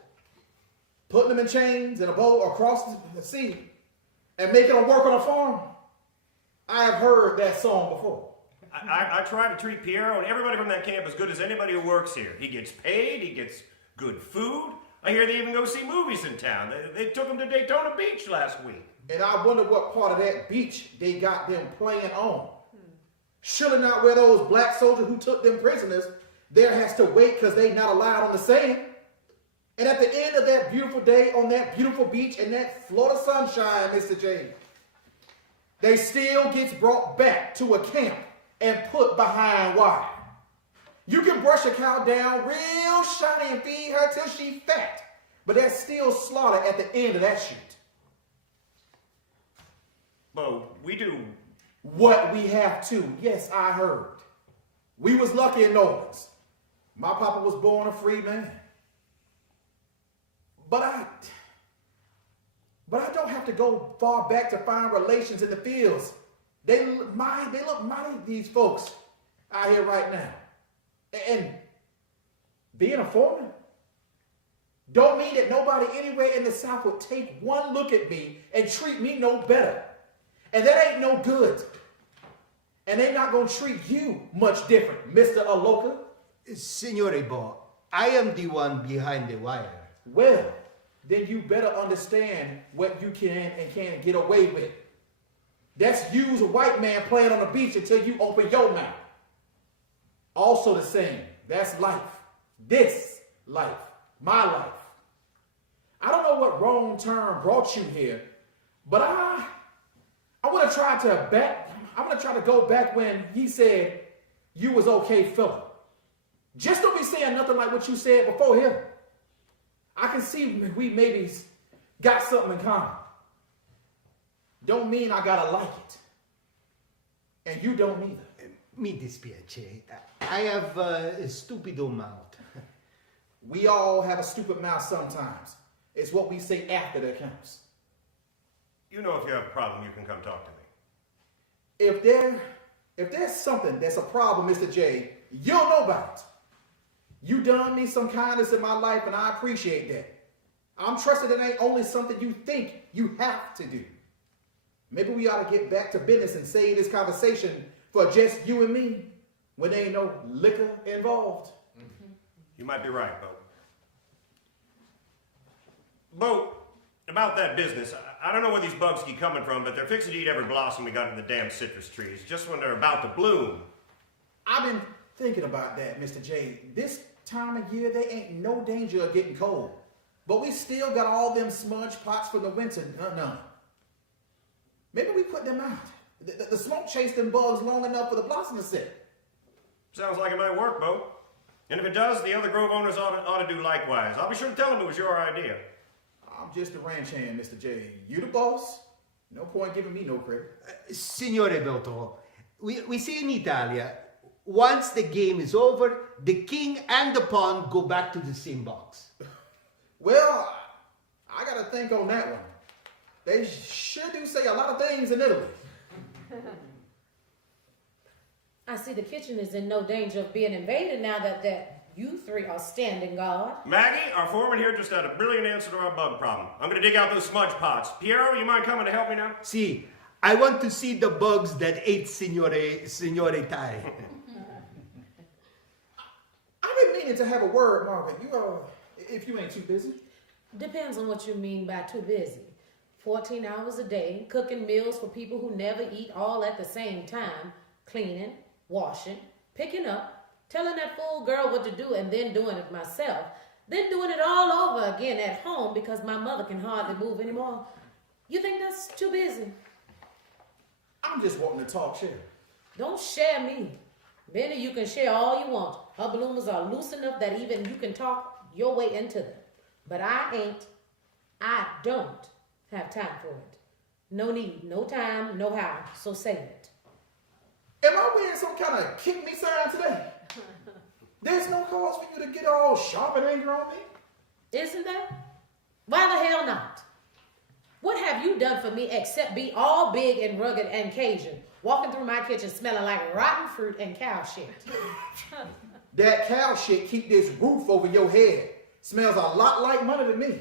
Putting them in chains in a boat across the sea and making them work on a farm? I have heard that song before. I try to treat Piero and everybody from that camp as good as anybody who works here. He gets paid, he gets good food. I hear they even go see movies in town. They took him to Daytona Beach last week. And I wonder what part of that beach they got them playing on. Surely not where those black soldiers who took them prisoners there has to wait because they not allowed on the sand. And at the end of that beautiful day on that beautiful beach in that Florida sunshine, Mr. J, they still gets brought back to a camp and put behind wire. You can brush a cow down real shiny and feed her till she fat, but that's still slaughter at the end of that shit. Bo, we do what we have to. Yes, I heard. We was lucky in New Orleans. My papa was born a free man. But I don't have to go far back to find relations in the fields. They look mighty, these folks out here right now. And being a foreigner don't mean that nobody anywhere in the South would take one look at me and treat me no better. And that ain't no good. And they not gonna treat you much different, Mr. Aloka. Signore Bo, I am the one behind the wire. Well, then you better understand what you can and can't get away with. That's you's a white man playing on the beach until you open your mouth. Also the same. That's life. This life. My life. I don't know what wrong turn brought you here, but I want to try to go back when he said you was okay, fella. Just don't be saying nothing like what you said before him. I can see we maybe got something in common. Don't mean I gotta like it. And you don't either. Mi dispiace. I have a stupido mouth. We all have a stupid mouth sometimes. It's what we say after that counts. You know, if you have a problem, you can come talk to me. If there's something that's a problem, Mr. J, you'll know about it. You done me some kindness in my life, and I appreciate that. I'm trusting it ain't only something you think you have to do. Maybe we ought to get back to business and save this conversation for just you and me when there ain't no liquor involved. You might be right, Bo. Bo, about that business, I don't know where these bugs keep coming from, but they're fixing to eat every blossom we got in the damn citrus trees, just when they're about to bloom. I've been thinking about that, Mr. J. This time of year, there ain't no danger of getting cold. But we still got all them smudge pots from the winter undone. Maybe we put them out. The smoke chased them bugs long enough for the blossom to sit. Sounds like it might work, Bo. And if it does, the other grove owners ought to do likewise. I'll be sure to tell them it was your idea. I'm just a ranch hand, Mr. J. You the boss? No point giving me no credit. Signore Beltrán, we say in Italia, once the game is over, the king and the pawn go back to the same box. Well, I gotta think on that one. They sure do say a lot of things in Italy. I see the kitchen is in no danger of being invaded now that you three are standing guard. Maggie, our foreman here just had a brilliant answer to our bug problem. I'm going to dig out those smudge pots. Piero, you mind coming to help me now? See, I want to see the bugs that ate Signore Tai. I didn't mean it to have a word, Margaret. If you ain't too busy. Depends on what you mean by too busy. 14 hours a day, cooking meals for people who never eat all at the same time, cleaning, washing, picking up, telling that fool girl what to do and then doing it myself, then doing it all over again at home because my mother can hardly move anymore. You think that's too busy? I'm just wanting to talk shit. Don't share me. Benny, you can share all you want. Her bloomers are loose enough that even you can talk your way into them. But I don't have time for it. No need, no time, no how. So save it. Am I wearing some kind of kick me sign today? There's no cause for you to get all sharp and angry on me. Isn't there? Why the hell not? What have you done for me except be all big and rugged and Cajun, walking through my kitchen smelling like rotten fruit and cow shit? That cow shit keep this roof over your head. Smells a lot like money to me.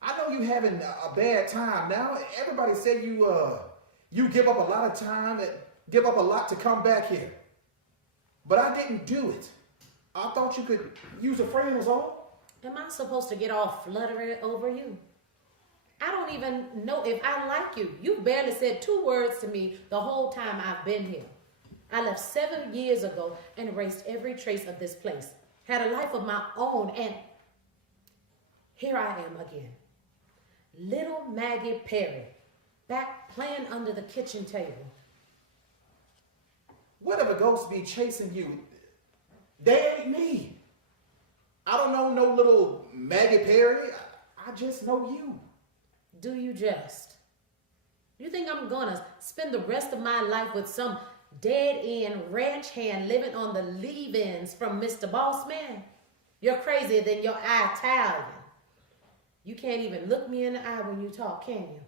I know you having a bad time now. Everybody say you give up a lot of time, give up a lot to come back here. But I didn't do it. I thought you could use a friend was all. Am I supposed to get all fluttery over you? I don't even know if I like you. You barely said 2 words to me the whole time I've been here. I left 7 years ago and erased every trace of this place. Had a life of my own, and here I am again. Little Maggie Perry, back playing under the kitchen table. Whatever ghosts be chasing you, they ain't me. I don't know no little Maggie Perry. I just know you. Do you just? You think I'm gonna spend the rest of my life with some dead-end ranch hand living on the leave-ins from Mr. Bossman? You're crazier than your Italian. You can't even look me in the eye when you talk, can you?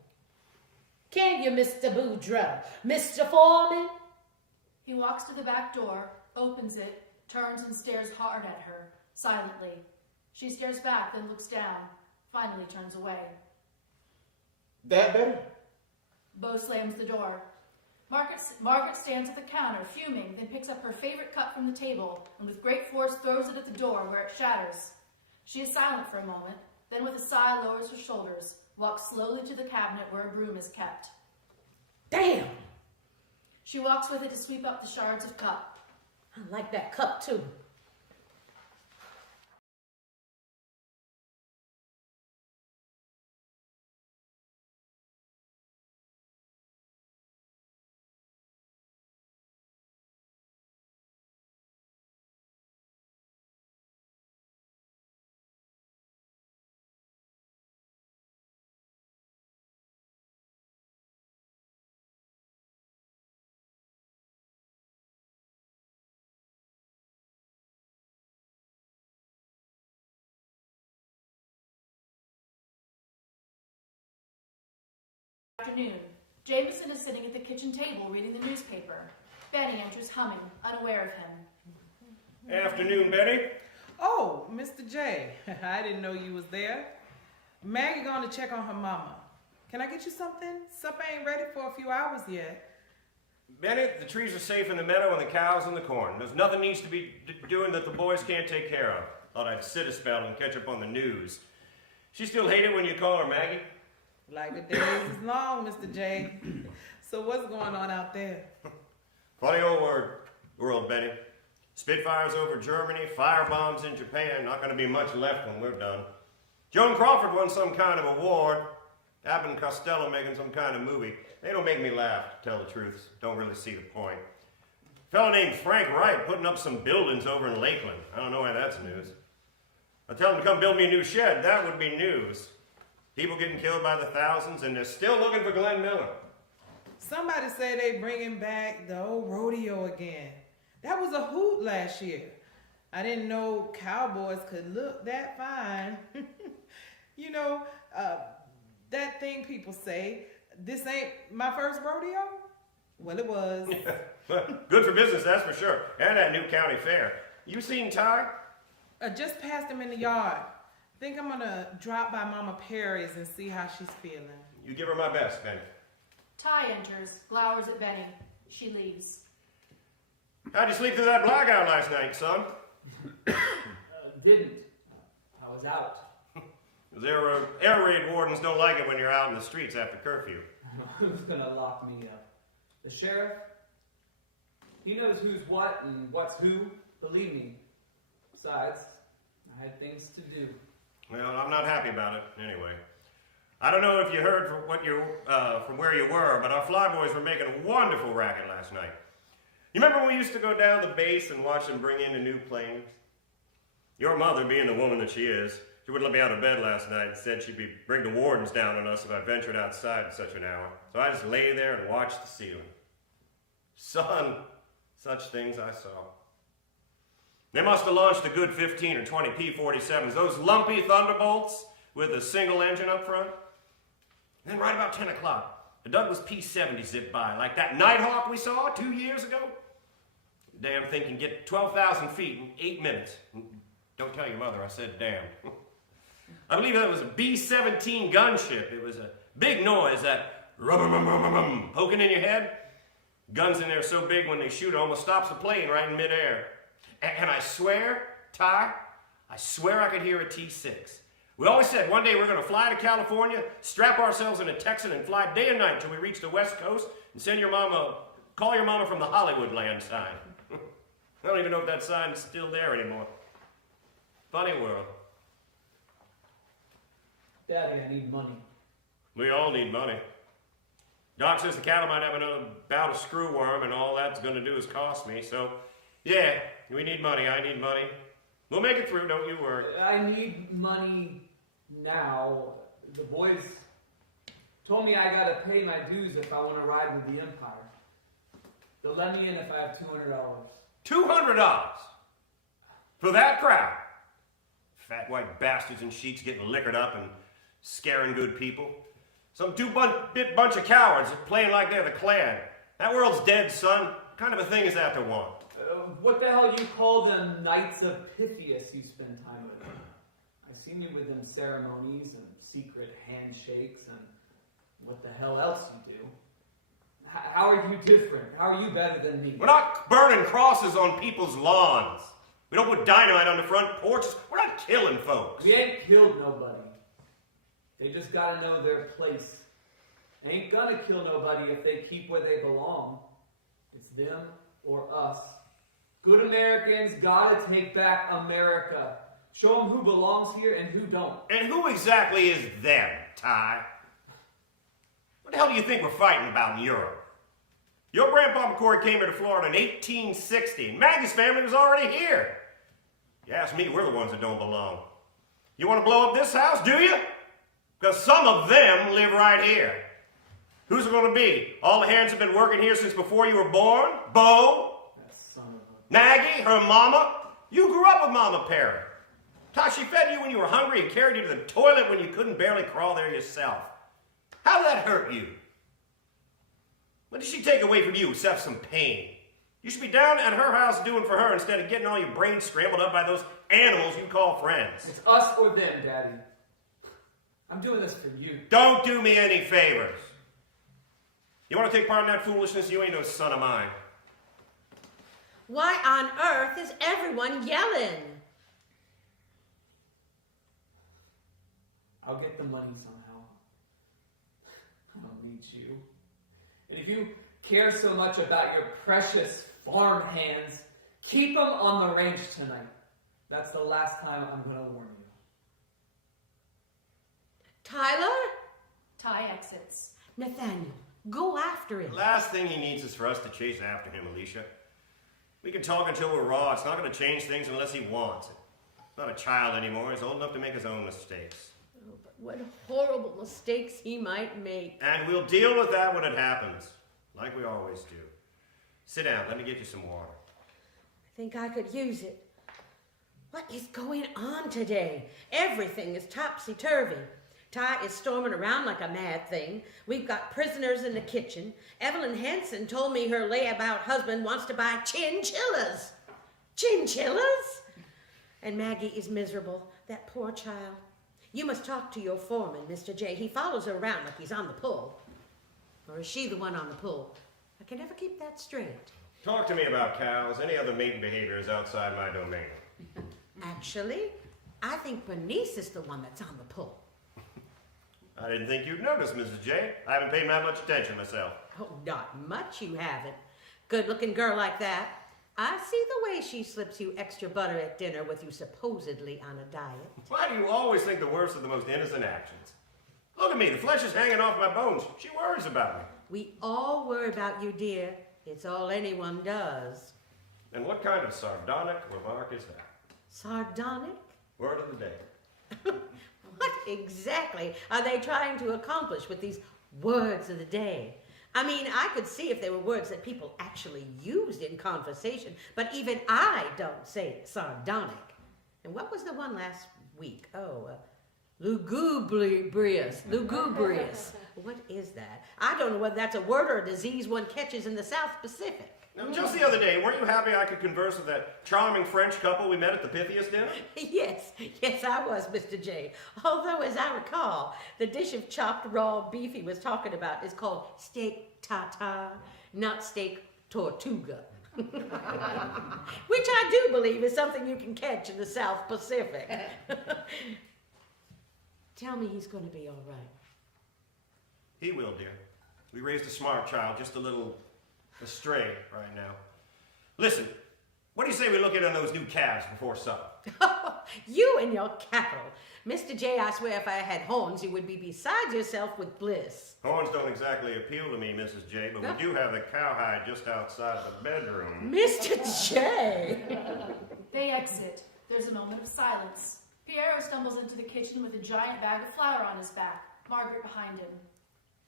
Can you, Mr. Boudreaux? Mr. Foreman? He walks to the back door, opens it, turns and stares hard at her, silently. She stares back, then looks down, finally turns away. That better? Bo slams the door. Margaret stands at the counter, fuming, then picks up her favorite cup from the table and with great force throws it at the door where it shatters. She is silent for a moment, then with a sigh lowers her shoulders, walks slowly to the cabinet where a broom is kept. Damn! She walks with it to sweep up the shards of cup. I like that cup too. Afternoon. Jameson is sitting at the kitchen table reading the newspaper. Benny enters humming, unaware of him. Afternoon, Betty. Oh, Mr. J, I didn't know you was there. Maggie going to check on her mama. Can I get you something? Supper ain't ready for a few hours yet. Bennett, the trees are safe in the meadow and the cows in the corn. There's nothing needs to be doing that the boys can't take care of. Thought I'd sit a spell and catch up on the news. She still hate it when you call her Maggie? Like the days is long, Mr. J. So what's going on out there? Funny old world, Betty. Spitfires over Germany, firebombs in Japan. Not going to be much left when we're done. Joan Crawford won some kind of award. Abbott and Costello making some kind of movie. They don't make me laugh, to tell the truth. Don't really see the point. A fellow named Frank Wright putting up some buildings over in Lakeland. I don't know why that's news. I tell him to come build me a new shed. That would be news. People getting killed by the thousands, and they're still looking for Glenn Miller. Somebody say they bringing back the old rodeo again. That was a hoot last year. I didn't know cowboys could look that fine. You know, that thing people say, this ain't my first rodeo? Well, it was. Good for business, that's for sure. And that new county fair. You seen Ty? I just passed him in the yard. Think I'm gonna drop by Mama Perry's and see how she's feeling. You give her my best, Benny. Ty enters, glowers at Benny. She leaves. How'd you sleep through that blackout last night, son? Didn't. I was out. Air raid wardens don't like it when you're out in the streets after curfew. Who's gonna lock me up? The sheriff? He knows who's what and what's who. Believe me. Besides, I had things to do. Well, I'm not happy about it, anyway. I don't know if you heard from where you were, but our flyboys were making a wonderful racket last night. You remember when we used to go down the base and watch them bring in the new planes? Your mother, being the woman that she is, she wouldn't let me out of bed last night and said she'd bring the wardens down on us if I ventured outside at such an hour. So I just lay there and watched the ceiling. Son, such things I saw. They must have launched a good 15 or 20 P-47s, those lumpy Thunderbolts with a single engine up front. And then right about 10 o'clock, the Douglas P-70 zipped by, like that Nighthawk we saw 2 years ago. The damn thing can get 12,000 feet in 8 minutes. Don't tell your mother I said damn. I believe that was a B-17 gunship. It was a big noise, that rum poking in your head. Guns in there so big when they shoot it almost stops the plane right in midair. And I swear, Ty, I swear I could hear a T-6. We always said one day we're going to fly to California, strap ourselves in a Texan, and fly day and night till we reach the West Coast and call your mama from the Hollywood land sign. I don't even know if that sign's still there anymore. Funny world. Daddy, I need money. We all need money. Doc says the cattle might have another bout of screwworm, and all that's going to do is cost me. So, yeah, we need money. I need money. We'll make it through, don't you worry. I need money now. The boys told me I gotta pay my dues if I want to ride with the Empire. They'll let me in if I have $200. $200 for that crowd. Fat white bastards in sheets getting liquored up and scaring good people. Some two-bit bunch of cowards playing like they're the Klan. That world's dead, son. What kind of a thing is that to want? What the hell you call them Knights of Pythias you spend time with? I seen you with them ceremonies and secret handshakes and what the hell else you do. How are you different? How are you better than me? We're not burning crosses on people's lawns. We don't put dynamite on the front porches. We're not killing folks. We ain't killed nobody. They just gotta know their place. They ain't gonna kill nobody if they keep where they belong. It's them or us. Good Americans gotta take back America. Show them who belongs here and who don't. And who exactly is them, Ty? What the hell do you think we're fighting about in Europe? Your grandpa McCoy came here to Florida in 1860. Maggie's family was already here. You ask me, we're the ones that don't belong. You want to blow up this house, do you? Because some of them live right here. Who's it going to be? All the hands have been working here since before you were born? Bo? That son of a... Maggie? Her mama? You grew up with Mama Perry. Ty, she fed you when you were hungry and carried you to the toilet when you couldn't barely crawl there yourself. How did that hurt you? What did she take away from you except some pain? You should be down at her house doing for her instead of getting all your brains scrambled up by those animals you call friends. It's us or them, Daddy. I'm doing this for you. Don't do me any favors. You want to take part in that foolishness? You ain't no son of mine. Why on earth is everyone yelling? I'll get the money somehow. I don't need you. And if you care so much about your precious farm hands, keep them on the range tonight. That's the last time I'm going to warn you. Tyler? Ty exits. Nathaniel, go after him. The last thing he needs is for us to chase after him, Alicia. We can talk until we're raw. It's not going to change things unless he wants it. He's not a child anymore. He's old enough to make his own mistakes. Oh, but what horrible mistakes he might make. And we'll deal with that when it happens, like we always do. Sit down. Let me get you some water. I think I could use it. What is going on today? Everything is topsy-turvy. Ty is storming around like a mad thing. We've got prisoners in the kitchen. Evelyn Hanson told me her layabout husband wants to buy chinchillas. Chinchillas? And Maggie is miserable. That poor child. You must talk to your foreman, Mr. J. He follows her around like he's on the pull. Or is she the one on the pull? I can never keep that straight. Talk to me about cows. Any other mating behavior is outside my domain. Actually, I think Bernice is the one that's on the pull. I didn't think you'd notice, Mrs. J. I haven't paid that much attention myself. Oh, not much you haven't. Good-looking girl like that. I see the way she slips you extra butter at dinner with you supposedly on a diet. Why do you always think the worst of the most innocent actions? Look at me, the flesh is hanging off my bones. She worries about me. We all worry about you, dear. It's all anyone does. And what kind of sardonic remark is that? Sardonic? Word of the day. What exactly are they trying to accomplish with these words of the day? I mean, I could see if they were words that people actually used in conversation, but even I don't say sardonic. And what was the one last week? Oh, lugubrious. Lugubrious. What is that? I don't know whether that's a word or a disease one catches in the South Pacific. Now, just the other day, weren't you happy I could converse with that charming French couple we met at the Pythias dinner? Yes, I was, Mr. J. Although, as I recall, the dish of chopped raw beef he was talking about is called steak tartare, not steak tortuga. Which I do believe is something you can catch in the South Pacific. Tell me he's going to be all right. He will, dear. We raised a smart child, just a little astray right now. Listen, what do you say we look in on those new calves before supper? You and your cattle. Mr. J, I swear if I had horns, you would be beside yourself with bliss. Horns don't exactly appeal to me, Mrs. J, but we do have the cowhide just outside the bedroom. Mr. J! They exit. There's a moment of silence. Piero stumbles into the kitchen with a giant bag of flour on his back, Margaret behind him.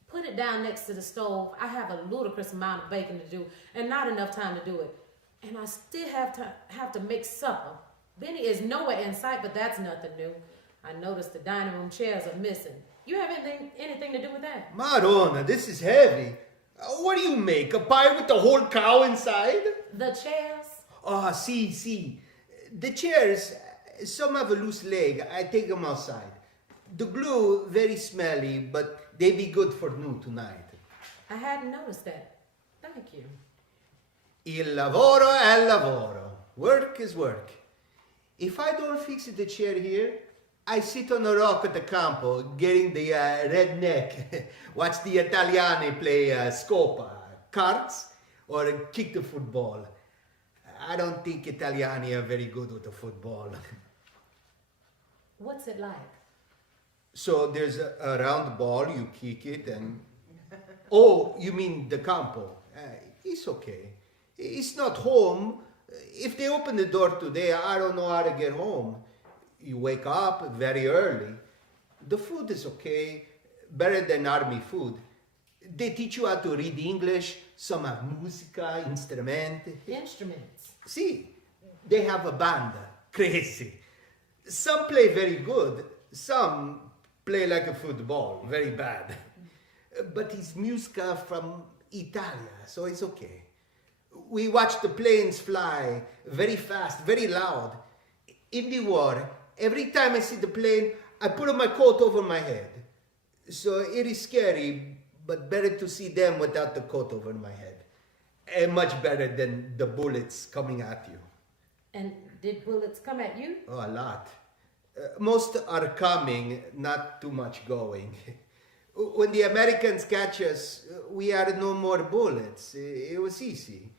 Put it down next to the stove. I have a ludicrous amount of baking to do and not enough time to do it. And I still have to make supper. Benny is nowhere in sight, but that's nothing new. I noticed the dining room chairs are missing. You have anything to do with that? Madonna, this is heavy. What do you make? A pie with the whole cow inside? The chairs? Ah, see. The chairs, some have a loose leg. I take them outside. The glue, very smelly, but they be good for noon tonight. I hadn't noticed that. Thank you. Il lavoro è lavoro. Work is work. If I don't fix the chair here, I sit on a rock at the campo, getting the redneck, watch the Italiani play scopa, cards, or kick the football. I don't think Italiani are very good with the football. What's it like? So there's a round ball, you kick it, and... Oh, you mean the campo? It's okay. It's not home. If they open the door today, I don't know how to get home. You wake up very early. The food is okay, better than army food. They teach you how to read English. Some have musica, instrumenti. Instruments. See, they have a band. Crazy. Some play very good. Some play like a football. Very bad. But it's musica from Italia, so it's okay. We watch the planes fly very fast, very loud. In the war, every time I see the plane, I put on my coat over my head. So it is scary, but better to see them without the coat over my head. And much better than the bullets coming at you. And did bullets come at you? Oh, a lot. Most are coming, not too much going. When the Americans catch us, we had no more bullets. It was easy.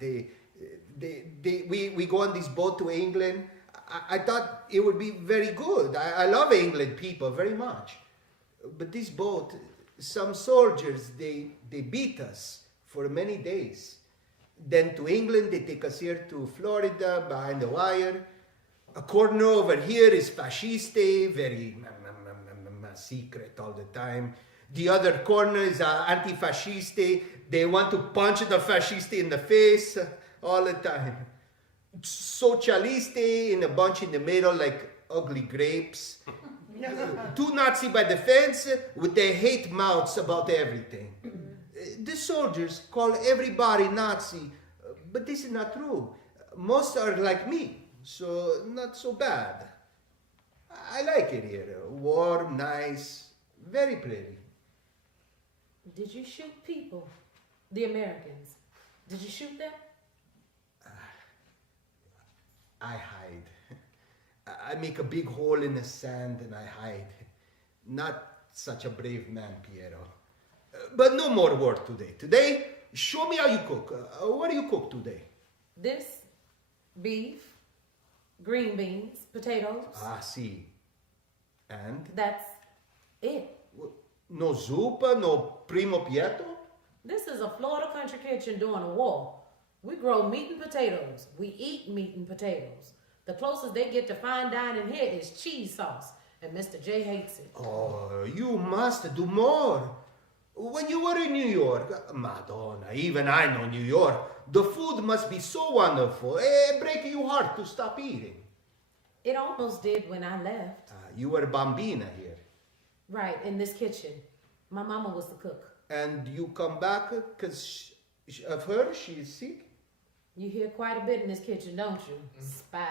We go on this boat to England. I thought it would be very good. I love England people very much. But this boat, some soldiers, they beat us for many days. Then to England, they take us here to Florida, behind the wire. A corner over here is fasciste, very secret all the time. The other corner is anti-fasciste. They want to punch the fasciste in the face all the time. Socialiste in a bunch in the middle like ugly grapes. Two Nazi by the fence with their hate mouths about everything. The soldiers call everybody Nazi, but this is not true. Most are like me, so not so bad. I like it here. Warm, nice, very pretty. Did you shoot people? The Americans. Did you shoot them? I hide. I make a big hole in the sand and I hide. Not such a brave man, Piero. But no more work today. Today, show me how you cook. What do you cook today? This, beef, green beans, potatoes. Ah, see. And? That's it. No zuppa, no primo piatto? This is a Florida country kitchen during a war. We grow meat and potatoes. We eat meat and potatoes. The closest they get to fine dining here is cheese sauce, and Mr. J hates it. Oh, you must do more. When you were in New York, Madonna, even I know New York, the food must be so wonderful. It break your heart to stop eating. It almost did when I left. You were bambina here. Right, in this kitchen. My mama was the cook. And you come back because of her? She is sick? You hear quite a bit in this kitchen, don't you? Spy.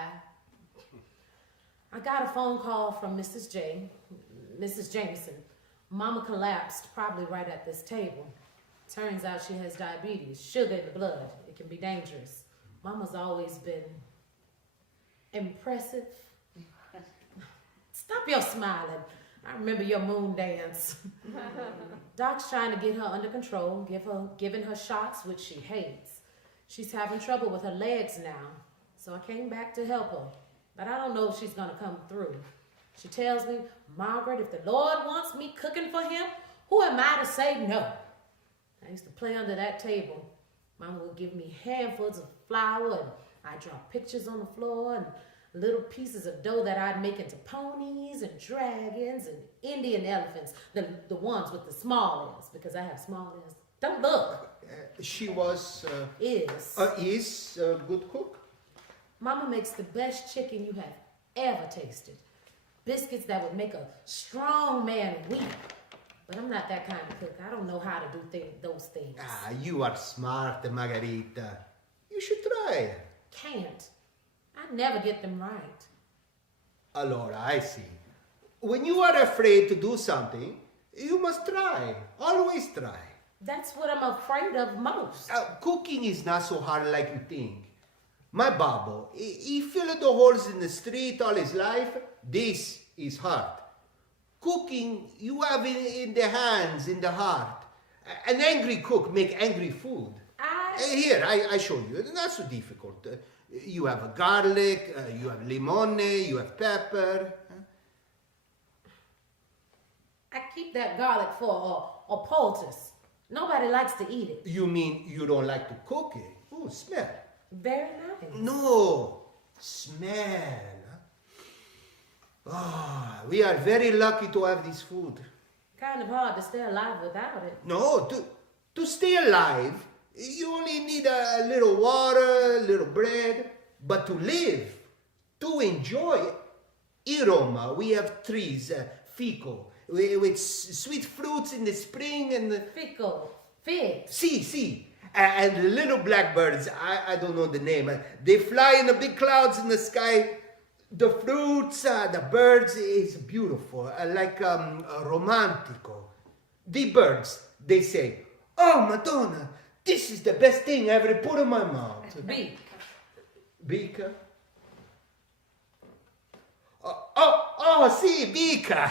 I got a phone call from Mrs. Jameson. Mama collapsed probably right at this table. Turns out she has diabetes, sugar in the blood. It can be dangerous. Mama's always been impressive. Stop your smiling. I remember your moon dance. Doc's trying to get her under control, giving her shots, which she hates. She's having trouble with her legs now, so I came back to help her. But I don't know if she's gonna come through. She tells me, Margaret, if the Lord wants me cooking for him, who am I to say no? I used to play under that table. Mama would give me handfuls of flour, and I'd draw pictures on the floor, and little pieces of dough that I'd make into ponies and dragons and Indian elephants, the ones with the small ears, because I have small ears. Don't look. She was... Is a good cook? Mama makes the best chicken you have ever tasted. Biscuits that would make a strong man weak. But I'm not that kind of cook. I don't know how to do those things. Ah, you are smart, Margarita. You should try. Can't. I never get them right. Allora, I see. When you are afraid to do something, you must try. Always try. That's what I'm afraid of most. Cooking is not so hard like you think. My Babbo, he filled the holes in the street all his life. This is hard. Cooking, you have in the hands, in the heart. An angry cook make angry food. Here, I show you. It's not so difficult. You have garlic, you have limone, you have pepper. I keep that garlic for a poultice. Nobody likes to eat it. You mean you don't like to cook it? Oh, smell. Very nice. No, smell. Ah, we are very lucky to have this food. Kind of hard to stay alive without it. No, to stay alive, you only need a little water, a little bread. But to live, to enjoy, in Roma, we have trees, fico, with sweet fruits in the spring and... Fico, figs. Si. And the little blackbirds, I don't know the name, they fly in the big clouds in the sky. The fruits, the birds is beautiful, like romantico. The birds, they say, oh, Madonna, this is the best thing I ever put in my mouth. Beaker? See, Beaker.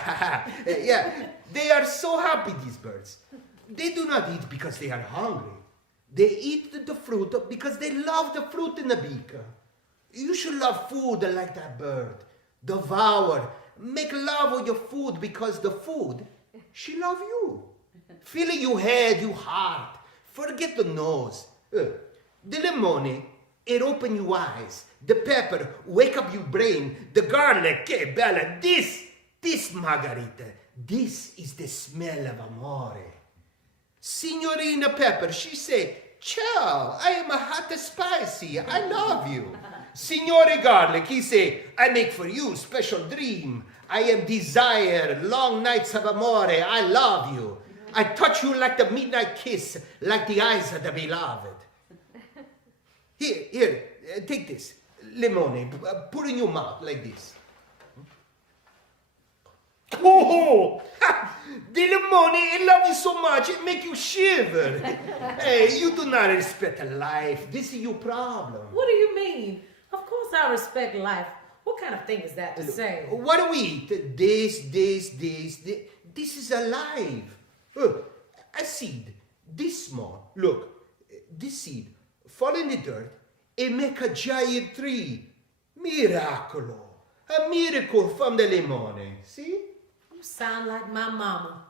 Yeah, they are so happy, these birds. They do not eat because they are hungry. They eat the fruit because they love the fruit in the beaker. You should love food like that bird. Devour. Make love with your food because the food, she love you. Fill your head, your heart. Forget the nose. The limone, it open your eyes. The pepper, wake up your brain. The garlic, que bella. This Margarita, this is the smell of amore. Signorina Pepper, she say, ciao, I am a hot and spicy. I love you. Signore Garlic, he say, I make for you special dream. I am desire, long nights of amore. I love you. I touch you like the midnight kiss, like the eyes of the beloved. Here, take this. Limone, put in your mouth like this. Oh, the lemon, I love you so much, it make you shiver. Hey, you do not respect life. This is your problem. What do you mean? Of course I respect life. What kind of thing is that to say? What do we eat? This. This is alive. A seed, this small. Look, this seed fall in the dirt and make a giant tree. Miracolo. A miracle from the lemon. See? You sound like my mama.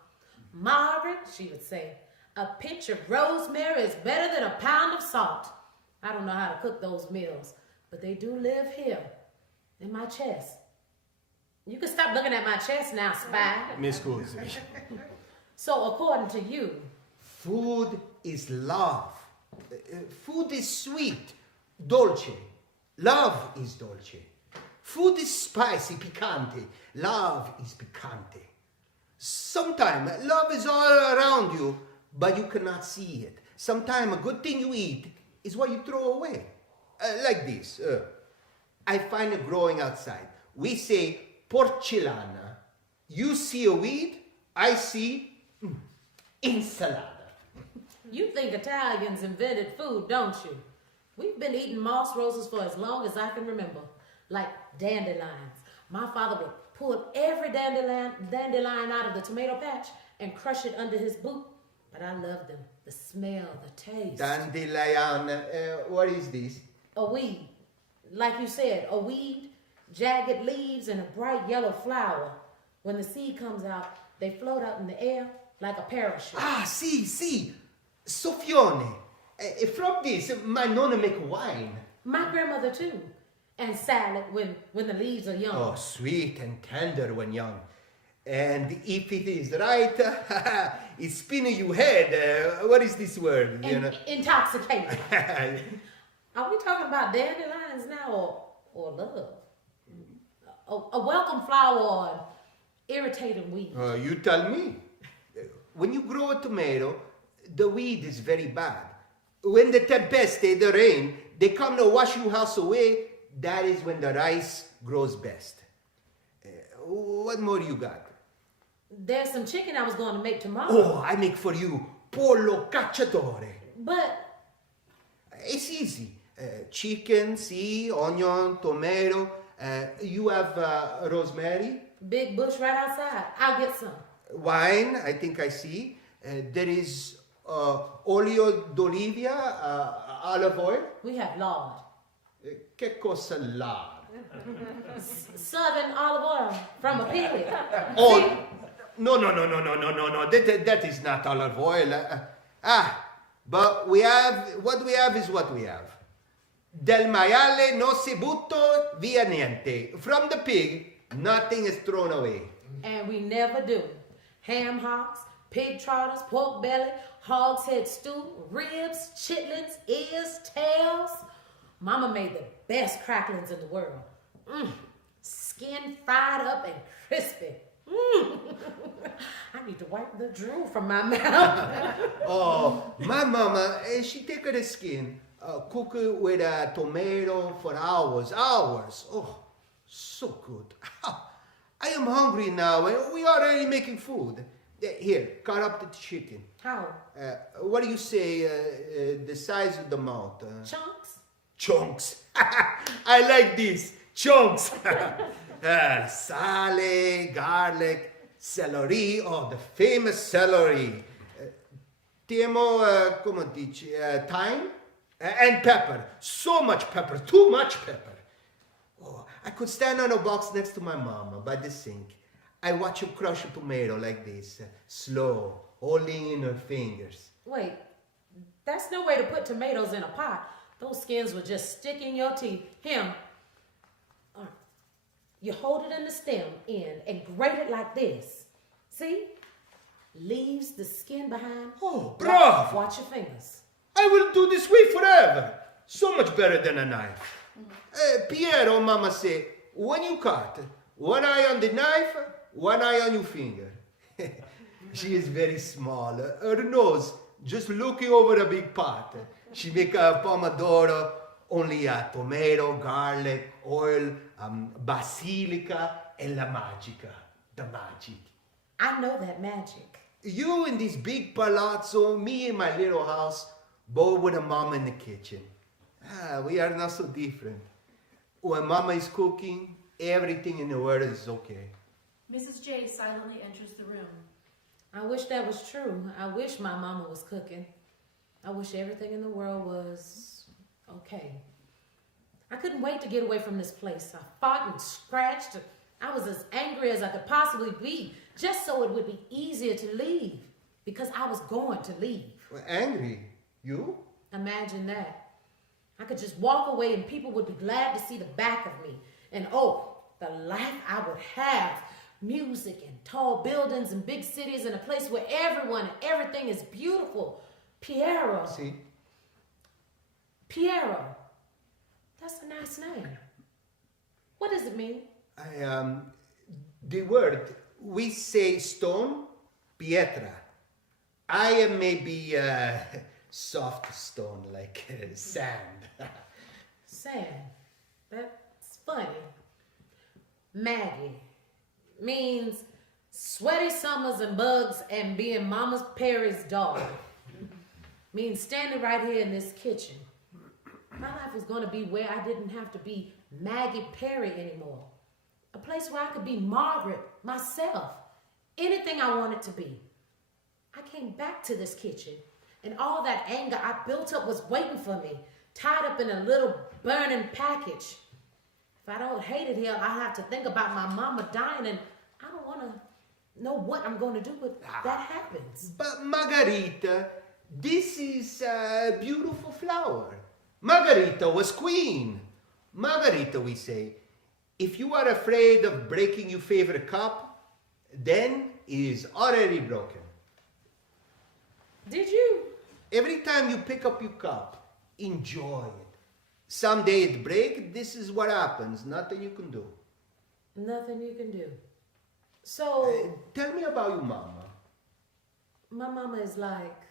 Margaret, she would say, a pinch of rosemary is better than a pound of salt. I don't know how to cook those meals, but they do live here, in my chest. You can stop looking at my chest now, spy. Miss Scusi. So according to you, Food is love. Food is sweet, dolce. Love is dolce. Food is spicy, picante. Love is picante. Sometimes love is all around you, but you cannot see it. Sometimes a good thing you eat is what you throw away. Like this. I find it growing outside. We say porcellana. You see a weed, I see ensalada. you think Italians invented food, don't you? We've been eating moss roses for as long as I can remember, like dandelions. My father would pull every dandelion out of the tomato patch and crush it under his boot. But I loved them. The smell, the taste. Dandelion, what is this? A weed. Like you said, a weed, jagged leaves, and a bright yellow flower. When the seed comes out, they float out in the air like a parachute. Ah, sì. Soffione. From this, my nonna make wine. My grandmother too. And salad when the leaves are young. Oh, sweet and tender when young. And if it is right, it's spinning your head. What is this word? Intoxicated. Are we talking about dandelions now or love? A welcome flower or an irritating weed? You tell me. When you grow a tomato, the weed is very bad. When the tempeste, the rain, they come to wash your house away, that is when the rice grows best. What more you got? There's some chicken I was going to make tomorrow. Oh, I make for you pollo cacciatore. But It's easy. Chicken, onion, tomato. You have rosemary. big bush right outside. I'll get some. Wine, I think I see. There is olio d'olivia, olive oil. We have lard. Che cosa lard? Southern olive oil from a pig. Oh, no. That is not olive oil. But what we have is what we have. Del maiale no si butto via niente. From the pig, nothing is thrown away. And we never do. Ham hocks, pig trotters, pork belly, hog's head stew, ribs, chitlins, ears, tails. Mama made the best cracklings in the world. Skin fried up and crispy. I need to wipe the drool from my mouth. Oh, my mama, she take the skin, cook it with a tomato for hours. Oh, so good. I am hungry now, and we are already making food. Here, cut up the chicken. How? What do you say, the size of the mouth? Chunks? Chunks. I like this. Chunks. Sale, garlic, celery. Oh, the famous celery. Temo, come dici, thyme and pepper. So much pepper. Too much pepper. Oh, I could stand on a box next to my mama by the sink. I watch her crush a tomato like this, slow, holding in her fingers. Wait, that's no way to put tomatoes in a pot. Those skins would just stick in your teeth. You hold it in the stem end and grate it like this. See? Leaves the skin behind. Oh, bravo! Watch your fingers. I will do this way forever. So much better than a knife. Piero, mama say, when you cut, one eye on the knife, one eye on your finger. She is very small. Her nose just looking over a big pot. She make a pomodoro, only a tomato, garlic, oil, basilica, e la magica. The magic. I know that magic. You in this big palazzo, me in my little house, both with a mama in the kitchen. We are not so different. When mama is cooking, everything in the world is okay. Mrs. J silently enters the room. I wish that was true. I wish my mama was cooking. I wish everything in the world was okay. I couldn't wait to get away from this place. I fought and scratched. I was as angry as I could possibly be, just so it would be easier to leave, because I was going to leave. Angry? You? Imagine that. I could just walk away and people would be glad to see the back of me. And oh, the life I would have. Music and tall buildings and big cities and a place where everyone and everything is beautiful. Piero. See? Piero. That's a nice name. What does it mean? The word, we say stone, pietra. I am maybe soft stone, like sand. Sand. That's funny. Maggie means sweaty summers and bugs and being Mama Perry's dog. Means standing right here in this kitchen. My life was going to be where I didn't have to be Maggie Perry anymore. A place where I could be Margaret, myself. Anything I wanted to be. I came back to this kitchen, and all that anger I built up was waiting for me, tied up in a little burning package. If I don't hate it here, I'll have to think about my mama dying, and I don't want to know what I'm going to do when that happens. But Margarita, this is a beautiful flower. Margarita was queen. Margarita, we say, if you are afraid of breaking your favorite cup, then it is already broken. Did you? Every time you pick up your cup, enjoy it. Someday it breaks, this is what happens. Nothing you can do. Nothing you can do. So, Tell me about your mama. my mama is like,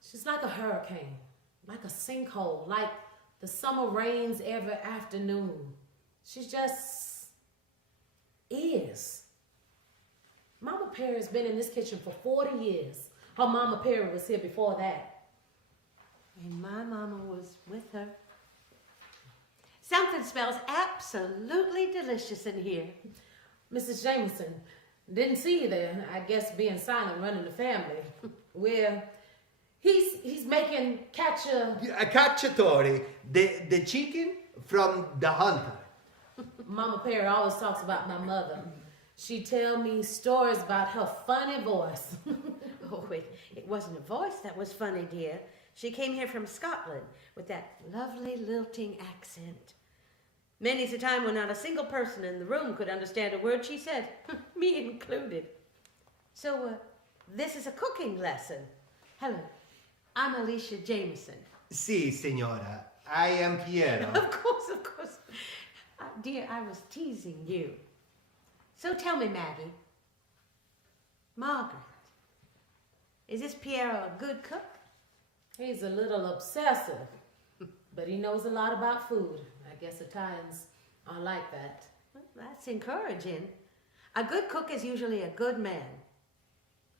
she's like a hurricane, like a sinkhole, like the summer rains every afternoon. She just is. Mama Perry has been in this kitchen for 40 years. Her Mama Perry was here before that. And my mama was with her. Something smells absolutely delicious in here. Mrs. Jameson, didn't see you there. I guess being silent, running the family. Where he's making Cacciatore, the chicken from the hunter. Mama Perry always talks about my mother. She tell me stories about her funny voice. Oh, it wasn't a voice that was funny, dear. She came here from Scotland with that lovely lilting accent. Many's the time when not a single person in the room could understand a word she said, me included. So, this is a cooking lesson. Hello, I'm Alicia Jameson. Si, signora. I am Piero. Of course. Dear, I was teasing you. So tell me, Maggie. Margaret, is this Piero a good cook? He's a little obsessive, but he knows a lot about food. I guess Italians are like that. Well, that's encouraging. A good cook is usually a good man.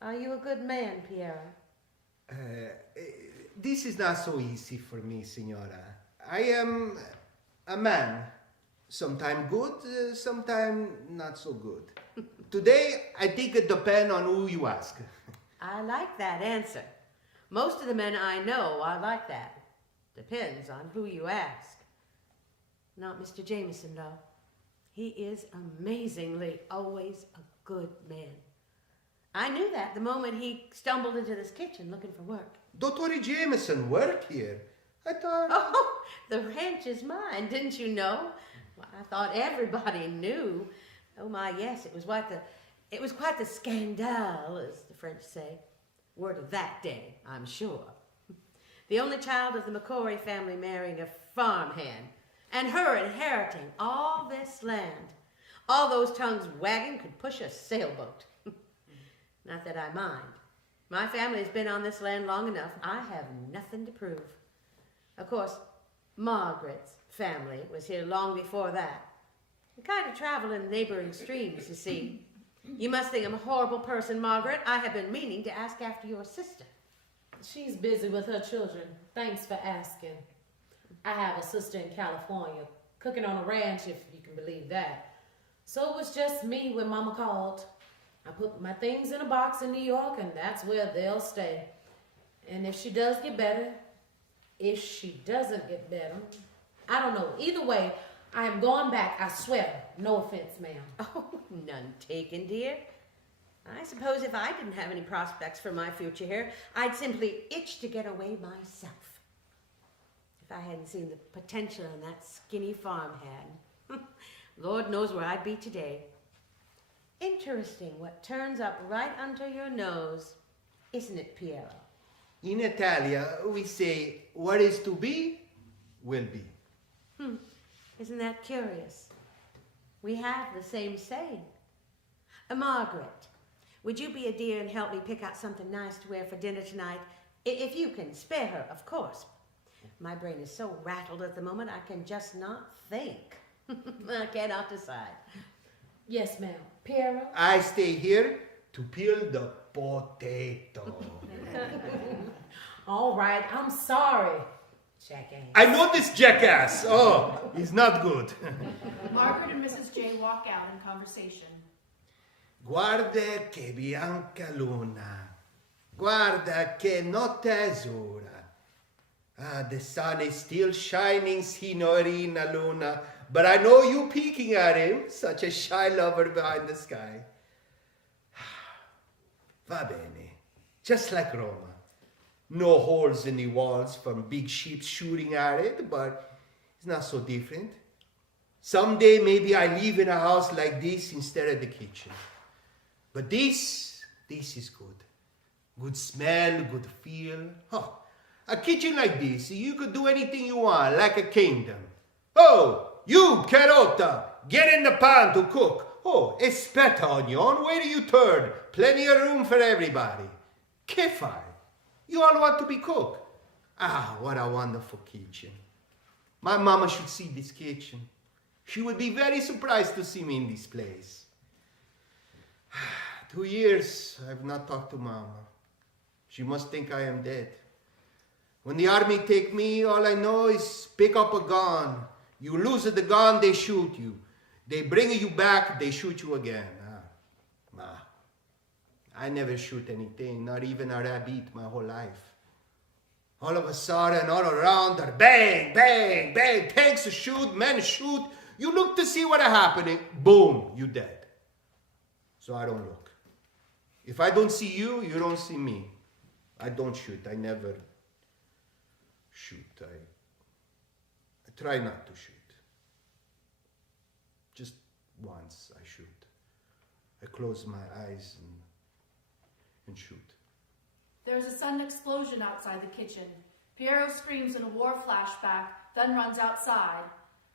Are you a good man, Piero? This is not so easy for me, signora. I am a man. Sometimes good, sometimes not so good. Today, I think it depends on who you ask. I like that answer. Most of the men I know are like that. Depends on who you ask. Not Mr. Jameson, though. He is amazingly always a good man. I knew that the moment he stumbled into this kitchen looking for work. Dottore Jameson work here. I thought... Oh, the ranch is mine, didn't you know? Well, I thought everybody knew. Oh my, yes, it was quite the scandale, as the French say. Word of that day, I'm sure. The only child of the McCory family marrying a farmhand, and her inheriting all this land. All those tongues wagging could push a sailboat. Not that I mind. My family's been on this land long enough. I have nothing to prove. Of course, Margaret's family was here long before that. I kind of travel in neighboring streams, you see. You must think I'm a horrible person, Margaret. I have been meaning to ask after your sister. She's busy with her children. Thanks for asking. I have a sister in California, cooking on a ranch, if you can believe that. So it was just me when Mama called. I put my things in a box in New York, and that's where they'll stay. And if she does get better, if she doesn't get better, I don't know. Either way, I am going back, I swear. No offense, ma'am. Oh, none taken, dear. I suppose if I didn't have any prospects for my future here, I'd simply itch to get away myself. If I hadn't seen the potential in that skinny farm hand, Lord knows where I'd be today. Interesting what turns up right under your nose, isn't it, Piero? In Italia, we say, what is to be, will be. Isn't that curious? We have the same saying. Margaret, would you be a dear and help me pick out something nice to wear for dinner tonight? If you can spare her, of course. My brain is so rattled at the moment, I can just not think. I cannot decide. Yes, ma'am. Piero? I stay here to peel the potato. All right, I'm sorry, jackass. I know this jackass. Oh, he's not good. Margaret and Mrs. J walk out in conversation. Guarda che bianca luna. Guarda che notte azzurra. Ah, the sun is still shining, Signorina Luna. But I know you peeking at him, such a shy lover behind the sky. Va bene, just like Roma. No holes in the walls from big ships shooting at it, but it's not so different. Someday maybe I live in a house like this instead of the kitchen. But this is good. Good smell, good feel. Oh, a kitchen like this, you could do anything you want, like a kingdom. Oh, you, Carota, get in the pan to cook. Oh, aspetta, Onion, where do you turn? Plenty of room for everybody. Che fai? You all want to be cook. Ah, what a wonderful kitchen. My mama should see this kitchen. She would be very surprised to see me in this place. 2 years I've not talked to mama. She must think I am dead. When the army take me, all I know is pick up a gun. You lose the gun, they shoot you. They bring you back, they shoot you again. Ma, I never shoot anything, not even a rabbit my whole life. All of a sudden, all around are bang, bang, bang. Tanks shoot, men shoot. You look to see what is happening. Boom, you dead. So I don't look. If I don't see you, you don't see me. I don't shoot. I never shoot. I try not to shoot. Just once I shoot. I close my eyes and shoot. There's a sudden explosion outside the kitchen. Piero screams in a war flashback, then runs outside.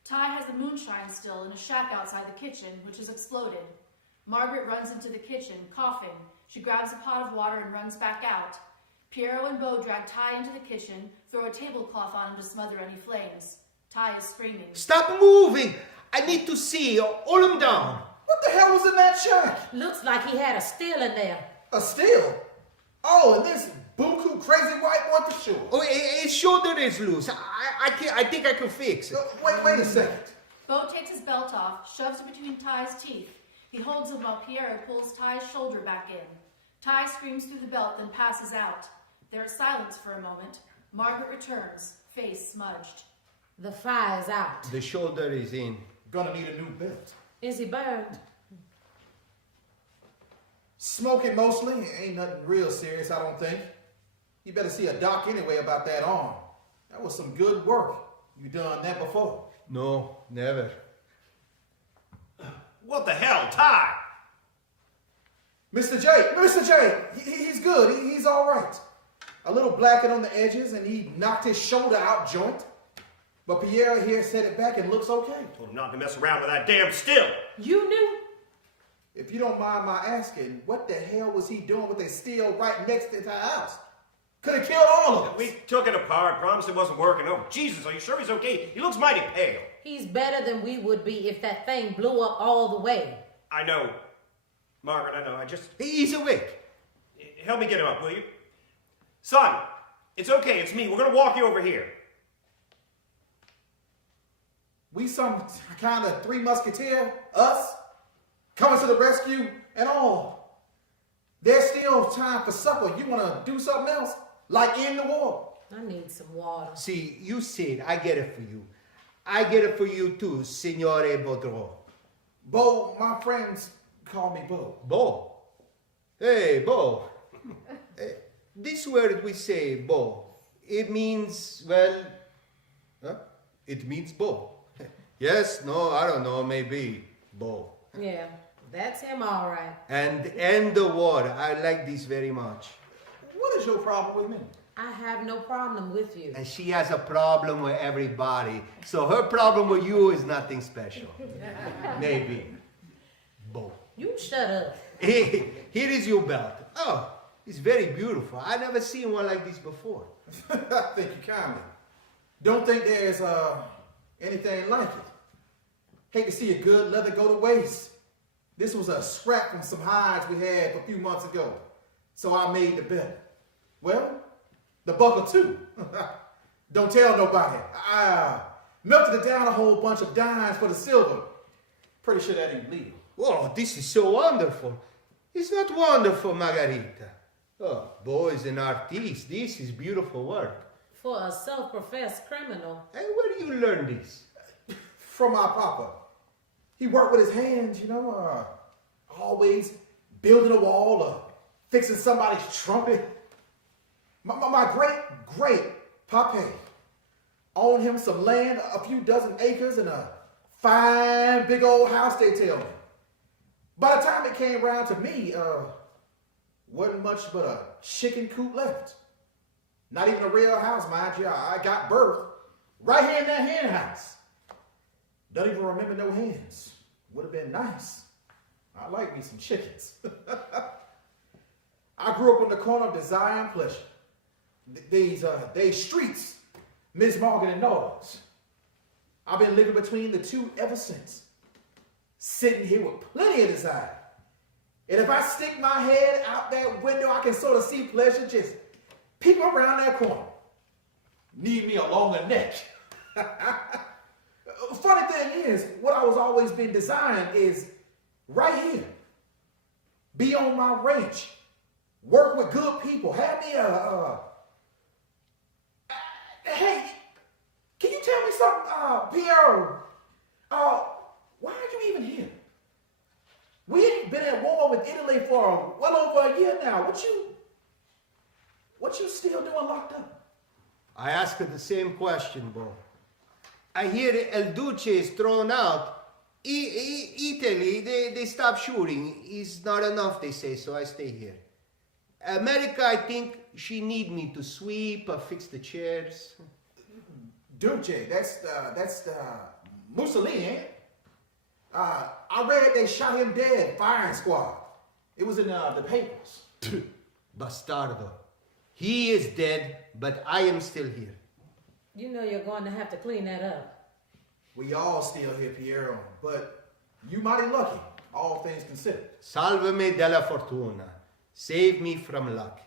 Ty has the moonshine still in a shack outside the kitchen, which has exploded. Margaret runs into the kitchen, coughing. She grabs a pot of water and runs back out. Piero and Beau drag Ty into the kitchen, throw a tablecloth on him to smother any flames. Ty is screaming. Stop moving! I need to see. Hold him down. What the hell was in that shack? Looks like he had a steal in there. A steal? Oh, and this buku crazy white boy for sure. Oh, his shoulder is loose. I think I can fix it. Wait a second. Beau takes his belt off, shoves it between Ty's teeth. He holds him while Piero pulls Ty's shoulder back in. Ty screams through the belt, then passes out. There is silence for a moment. Margaret returns, face smudged. The fire's out. The shoulder is in. Gonna need a new belt. Is he burned? Smoking mostly. Ain't nothing real serious, I don't think. You better see a doc anyway about that arm. That was some good work. You done that before? No, never. What the hell, Ty? Mr. J, he's good. He's all right. A little blackened on the edges, and he knocked his shoulder out joint. But Pierre here set it back and looks okay. Told him not to mess around with that damn still. You knew? If you don't mind my asking, what the hell was he doing with a steel right next to the house? Could have killed all of us. We took it apart, promised it wasn't working. Oh, Jesus, are you sure he's okay? He looks mighty pale. He's better than we would be if that thing blew up all the way. I know. Margaret, I know. I just... He's awake. Help me get him up, will you? Son, it's okay. It's me. We're going to walk you over here. We some kind of three musketeer, us, coming to the rescue and all. There's still time for supper. You want to do something else? Like end the war? I need some water. See, you said I get it for you. I get it for you too, Signore Baudreau. Bo, my friends call me Bo. Bo. Hey, Bo. This word we say, Bo, it means, well, it means Bo. Yes, no, I don't know, maybe Bo. Yeah, that's him all right. And end the war. I like this very much. What is your problem with me? I have no problem with you. And she has a problem with everybody. So her problem with you is nothing special. Maybe. Bo. You shut up. Here is your belt. Oh, it's very beautiful. I never seen one like this before. Thank you kindly. Don't think there's anything like it. Hate to see a good leather go to waste. This was a scrap from some hides we had a few months ago. So I made the belt. Well, the buckle too. Don't tell nobody. I melted it down a whole bunch of dimes for the silver. Pretty sure that ain't legal. Oh, this is so wonderful. It's not wonderful, Margarita. Oh, Bo is an artist. This is beautiful work. For a self-professed criminal. And where do you learn this? From my papa. He worked with his hands, you know, always building a wall or fixing somebody's trumpet. My great Papa owned him some land, a few dozen acres, and a fine big old house, they tell me. By the time it came around to me, wasn't much but a chicken coop left. Not even a real house, mind you. I got birth right here in that hen house. Don't even remember no hens. Would have been nice. I like me some chickens. I grew up on the corner of Desire and Pleasure. These streets, Miss Morgan and Noah's. I've been living between the two ever since. Sitting here with plenty of desire. And if I stick my head out that window, I can sort of see pleasure just peek around that corner. Need me a longer neck. Funny thing is, what I was always been desiring is right here. Be on my ranch. Work with good people. Have me hey, can you tell me something, Piero? Why are you even here? We ain't been at war with Italy for well over a year now. What you still doing locked up? I asked her the same question, Bo. I hear El Duce is thrown out. Italy, they stop shooting. It's not enough, they say, so I stay here. America, I think she need me to sweep or fix the chairs. Duce, that's the Mussolini, ain't it? I read they shot him dead, firing squad. It was in the papers. Bastardo. He is dead, but I am still here. You know you're going to have to clean that up. We all still here, Piero, but you mighty lucky, all things considered. Salve me della fortuna. Save me from luck.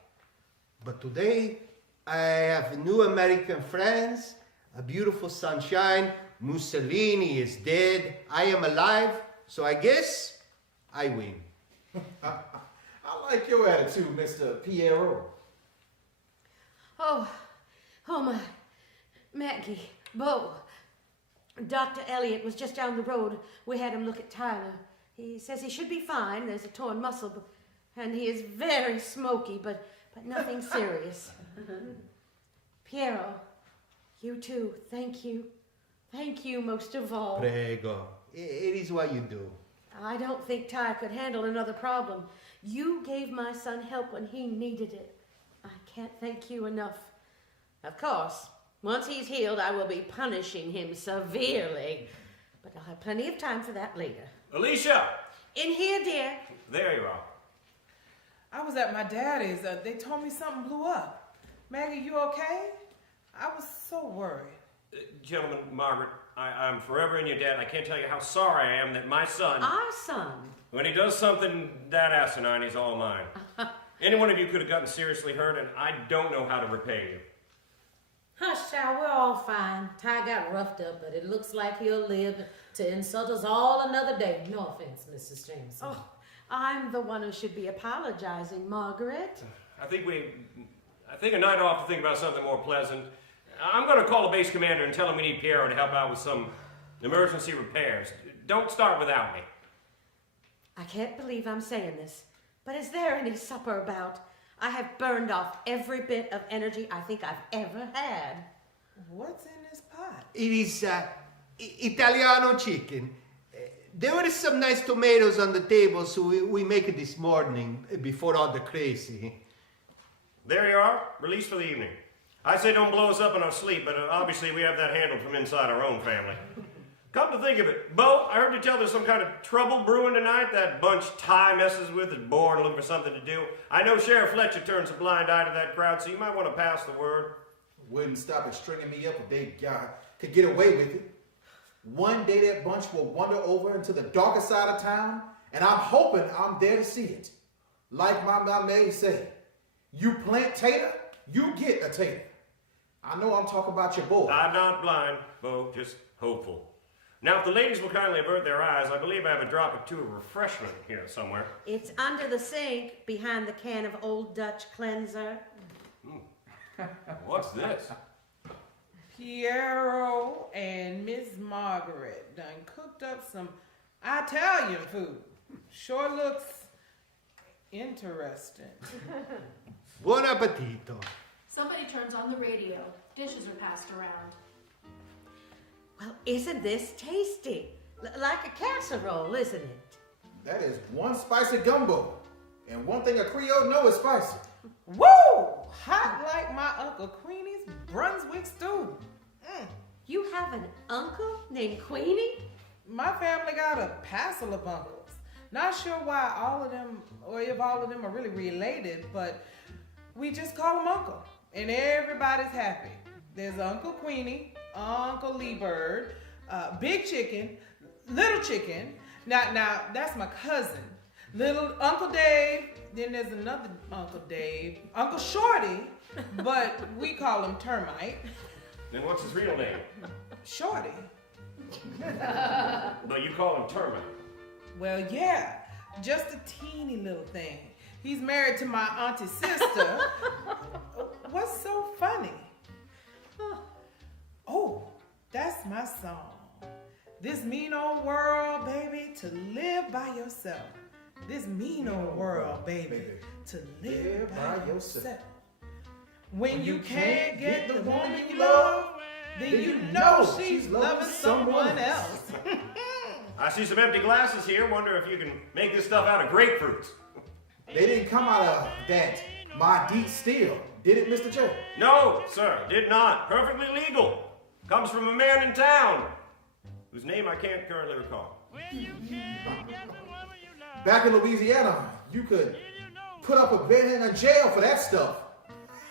But today, I have new American friends, a beautiful sunshine. Mussolini is dead. I am alive. So I guess I win. I like your attitude, Mr. Piero. Oh my, Maggie, Bo. Dr. Elliot was just down the road. We had him look at Tyler. He says he should be fine. There's a torn muscle, and he is very smoky, but nothing serious. Piero, you too. Thank you. Thank you most of all. Prego. It is what you do. I don't think Ty could handle another problem. You gave my son help when he needed it. I can't thank you enough. Of course, once he's healed, I will be punishing him severely. But I'll have plenty of time for that later. Alicia! In here, dear. There you are. I was at my daddy's. They told me something blew up. Maggie, you okay? I was so worried. Gentlemen, Margaret, I'm forever in your debt. I can't tell you how sorry I am that my son, Our son. when he does something that asinine, he's all mine. Any one of you could have gotten seriously hurt, and I don't know how to repay you. Hush, child, we're all fine. Ty got roughed up, but it looks like he'll live to insult us all another day. No offense, Mrs. Jameson. Oh, I'm the one who should be apologizing, Margaret. I think a night off to think about something more pleasant. I'm going to call the base commander and tell him we need Piero to help out with some emergency repairs. Don't start without me. I can't believe I'm saying this, but is there any supper about? I have burned off every bit of energy I think I've ever had. What's in this pot? It is Italiano chicken. There were some nice tomatoes on the table, so we make it this morning before all the crazy. There you are, released for the evening. I say don't blow us up in our sleep, but obviously we have that handled from inside our own family. Come to think of it, Bo, I heard you tell there's some kind of trouble brewing tonight. That bunch Ty messes with is bored and looking for something to do. I know Sheriff Fletcher turns a blind eye to that crowd, so you might want to pass the word. Wouldn't stop it stringing me up if they could get away with it. One day that bunch will wander over into the darker side of town, and I'm hoping I'm there to see it. Like my maid said, you plant tater, you get a tater. I know I'm talking about your boy. I'm not blind, Bo, just hopeful. Now, if the ladies will kindly avert their eyes, I believe I have a drop or two of refreshment here somewhere. It's under the sink behind the can of Old Dutch cleanser. What's this? Piero and Miss Margaret done cooked up some Italian food. Sure looks interesting. Buon appetito. Somebody turns on the radio. Dishes are passed around. Well, isn't this tasty? Like a casserole, isn't it? That is one spicy gumbo. And one thing a Creole know is spicy. Woo! Hot like my Uncle Queenie's Brunswick stew. You have an uncle named Queenie? My family got a passel of uncles. Not sure why all of them, or if all of them are really related, but we just call them Uncle. And everybody's happy. There's Uncle Queenie, Uncle Lee Bird, Big Chicken, Little Chicken. Now that's my cousin. Little Uncle Dave. Then there's another Uncle Dave, Uncle Shorty, but we call him Termite. Then what's his real name? Shorty. But you call him Termite. Well, yeah, just a teeny little thing. He's married to my auntie's sister. What's so funny? Oh, that's my song. This mean old world, baby, to live by yourself. This mean old world, baby, to live by yourself. When you can't get the woman you love, then you know she's loving someone else. I see some empty glasses here. Wonder if you can make this stuff out of grapefruits. They didn't come out of that my deep steel, did it, Mr. J? No, sir, did not. Perfectly legal. Comes from a man in town, whose name I can't currently recall. Back in Louisiana, you could put up a bed in a jail for that stuff.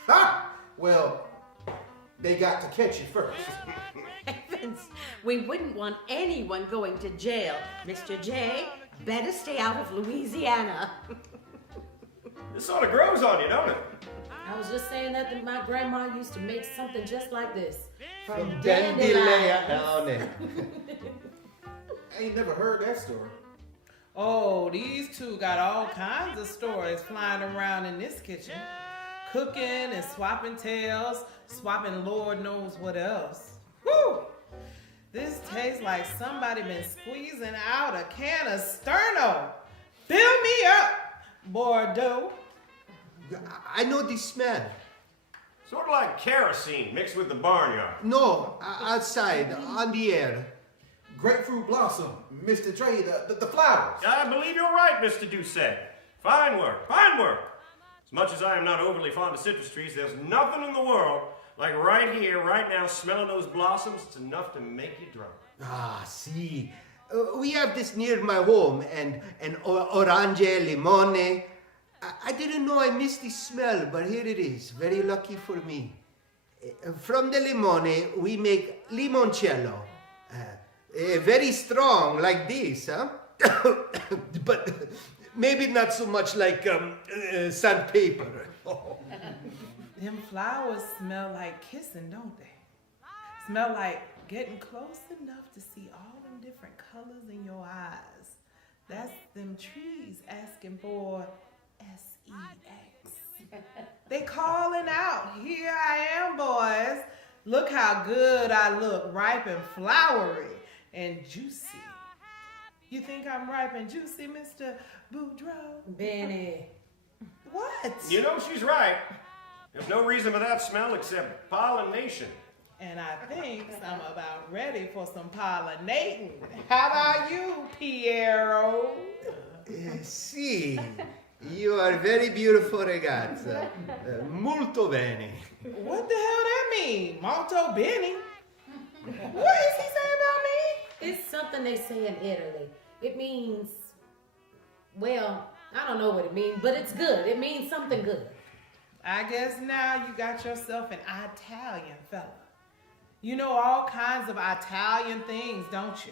Ha! Well, they got to catch you first. Heavens, we wouldn't want anyone going to jail. Mr. J, better stay out of Louisiana. This sort of grows on you, don't it? I was just saying that my grandma used to make something just like this. From Dandelion. dandelions. I ain't never heard that story. Oh, these two got all kinds of stories flying around in this kitchen. Cooking and swapping tales, swapping Lord knows what else. Whew! This tastes like somebody been squeezing out a can of Sterno. Fill me up, Bordeaux. I know this smell. Sort of like kerosene mixed with the barnyard. No, outside, on the air. Grapefruit blossom, Mr. J, the flowers. I believe you're right, Mr. Doucette. Fine work, fine work. As much as I am not overly fond of citrus trees, there's nothing in the world like right here, right now, smelling those blossoms. It's enough to make you drunk. Ah, see. We have this near my home, and orange, limone. I didn't know I missed this smell, but here it is. Very lucky for me. From the limone, we make limoncello. Very strong, like this, huh? But maybe not so much like sandpaper. Them flowers smell like kissing, don't they? Smell like getting close enough to see all them different colors in your eyes. That's them trees asking for sex. They calling out, here I am, boys. Look how good I look, ripe and flowery and juicy. You think I'm ripe and juicy, Mr. Boudreaux? Benny. What? You know she's right. There's no reason for that smell except pollination. And I think I'm about ready for some pollinating. How about you, Piero? Sì, you are very beautiful ragazza. Molto bene. What the hell that mean? Molto bene? What is he saying about me? It's something they say in Italy. It means, well, I don't know what it means, but it's good. It means something good. I guess now you got yourself an Italian fella. You know all kinds of Italian things, don't you?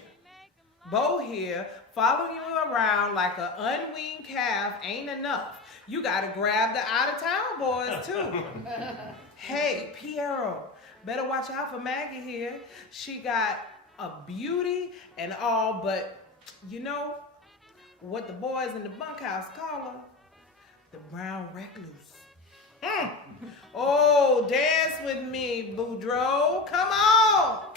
Bo here, following you around like an unweaned calf ain't enough. You gotta grab the out-of-town boys too. Hey, Piero, better watch out for Maggie here. She got a beauty and all, but you know what the boys in the bunkhouse call her? The brown recluse. Oh, dance with me, Boudreaux. Come on.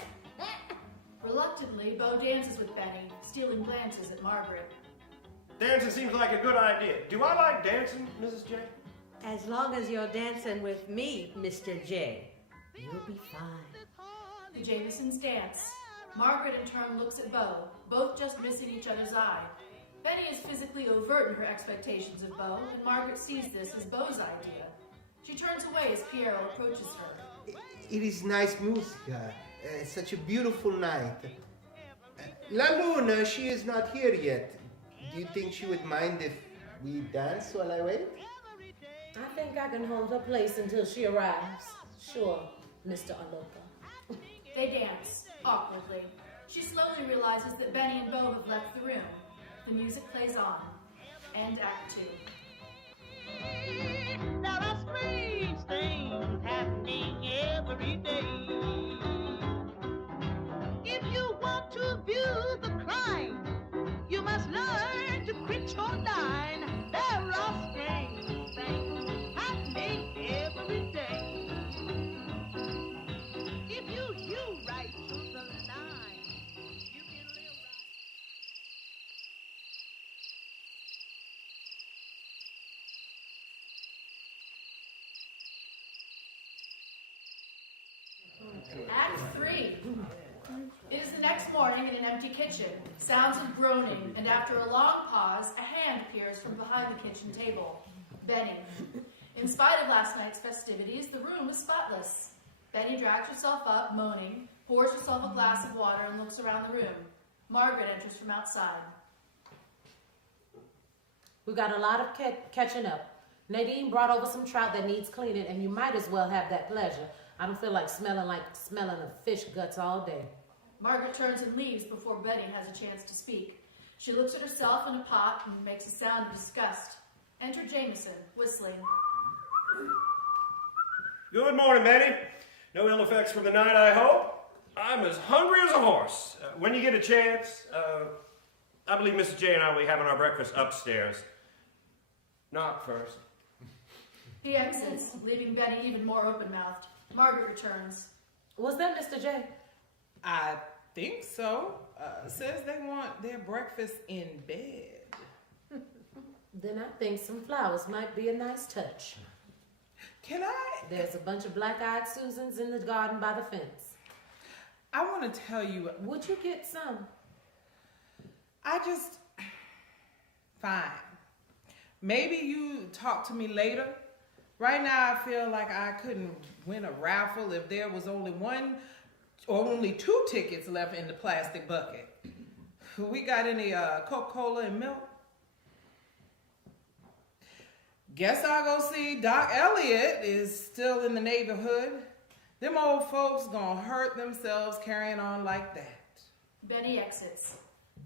Reluctantly, Bo dances with Benny, stealing glances at Margaret. Dancing seems like a good idea. Do I like dancing, Mrs. J? As long as you're dancing with me, Mr. J, you'll be fine. The Jamesons dance. Margaret in turn looks at Bo, both just missing each other's eye. Benny is physically overt in her expectations of Bo, and Margaret sees this as Bo's idea. She turns away as Piero approaches her. It is nice musica. Such a beautiful night. La Luna, she is not here yet. Do you think she would mind if we dance while I wait? I think I can hold her place until she arrives. Sure, Mr. Aloka. They dance, awkwardly. She slowly realizes that Benny and Bo have left the room. The music plays on. End Act 2. There are strange things happening every day. If you want to view the crime, you must learn to quit your line. There are strange things happening every day. If you hew right to the line, you can live right. Act 3. It is the next morning in an empty kitchen. Sounds of groaning, and after a long pause, a hand appears from behind the kitchen table. Benny. In spite of last night's festivities, the room is spotless. Benny drags herself up, moaning, pours herself a glass of water, and looks around the room. Margaret enters from outside. We've got a lot of catching up. Nadine brought over some trout that needs cleaning, and you might as well have that pleasure. I don't feel like smelling of fish guts all day. Margaret turns and leaves before Benny has a chance to speak. She looks at herself in a pot and makes a sound of disgust. Enter Jameson, whistling. Good morning, Betty. No ill effects from the night, I hope. I'm as hungry as a horse. When you get a chance, I believe Mrs. J and I will be having our breakfast upstairs. Knock first. He exits, leaving Benny even more open-mouthed. Margaret returns. Was that Mr. J? I think so. Says they want their breakfast in bed. Then I think some flowers might be a nice touch. Can I? There's a bunch of black-eyed Susans in the garden by the fence. I want to tell you. Would you get some? Fine. Maybe you talk to me later. Right now, I feel like I couldn't win a raffle if there was only one or only 2 tickets left in the plastic bucket. We got any Coca-Cola and milk? Guess I'll go see Doc Elliott is still in the neighborhood. Them old folks gonna hurt themselves carrying on like that. Benny exits.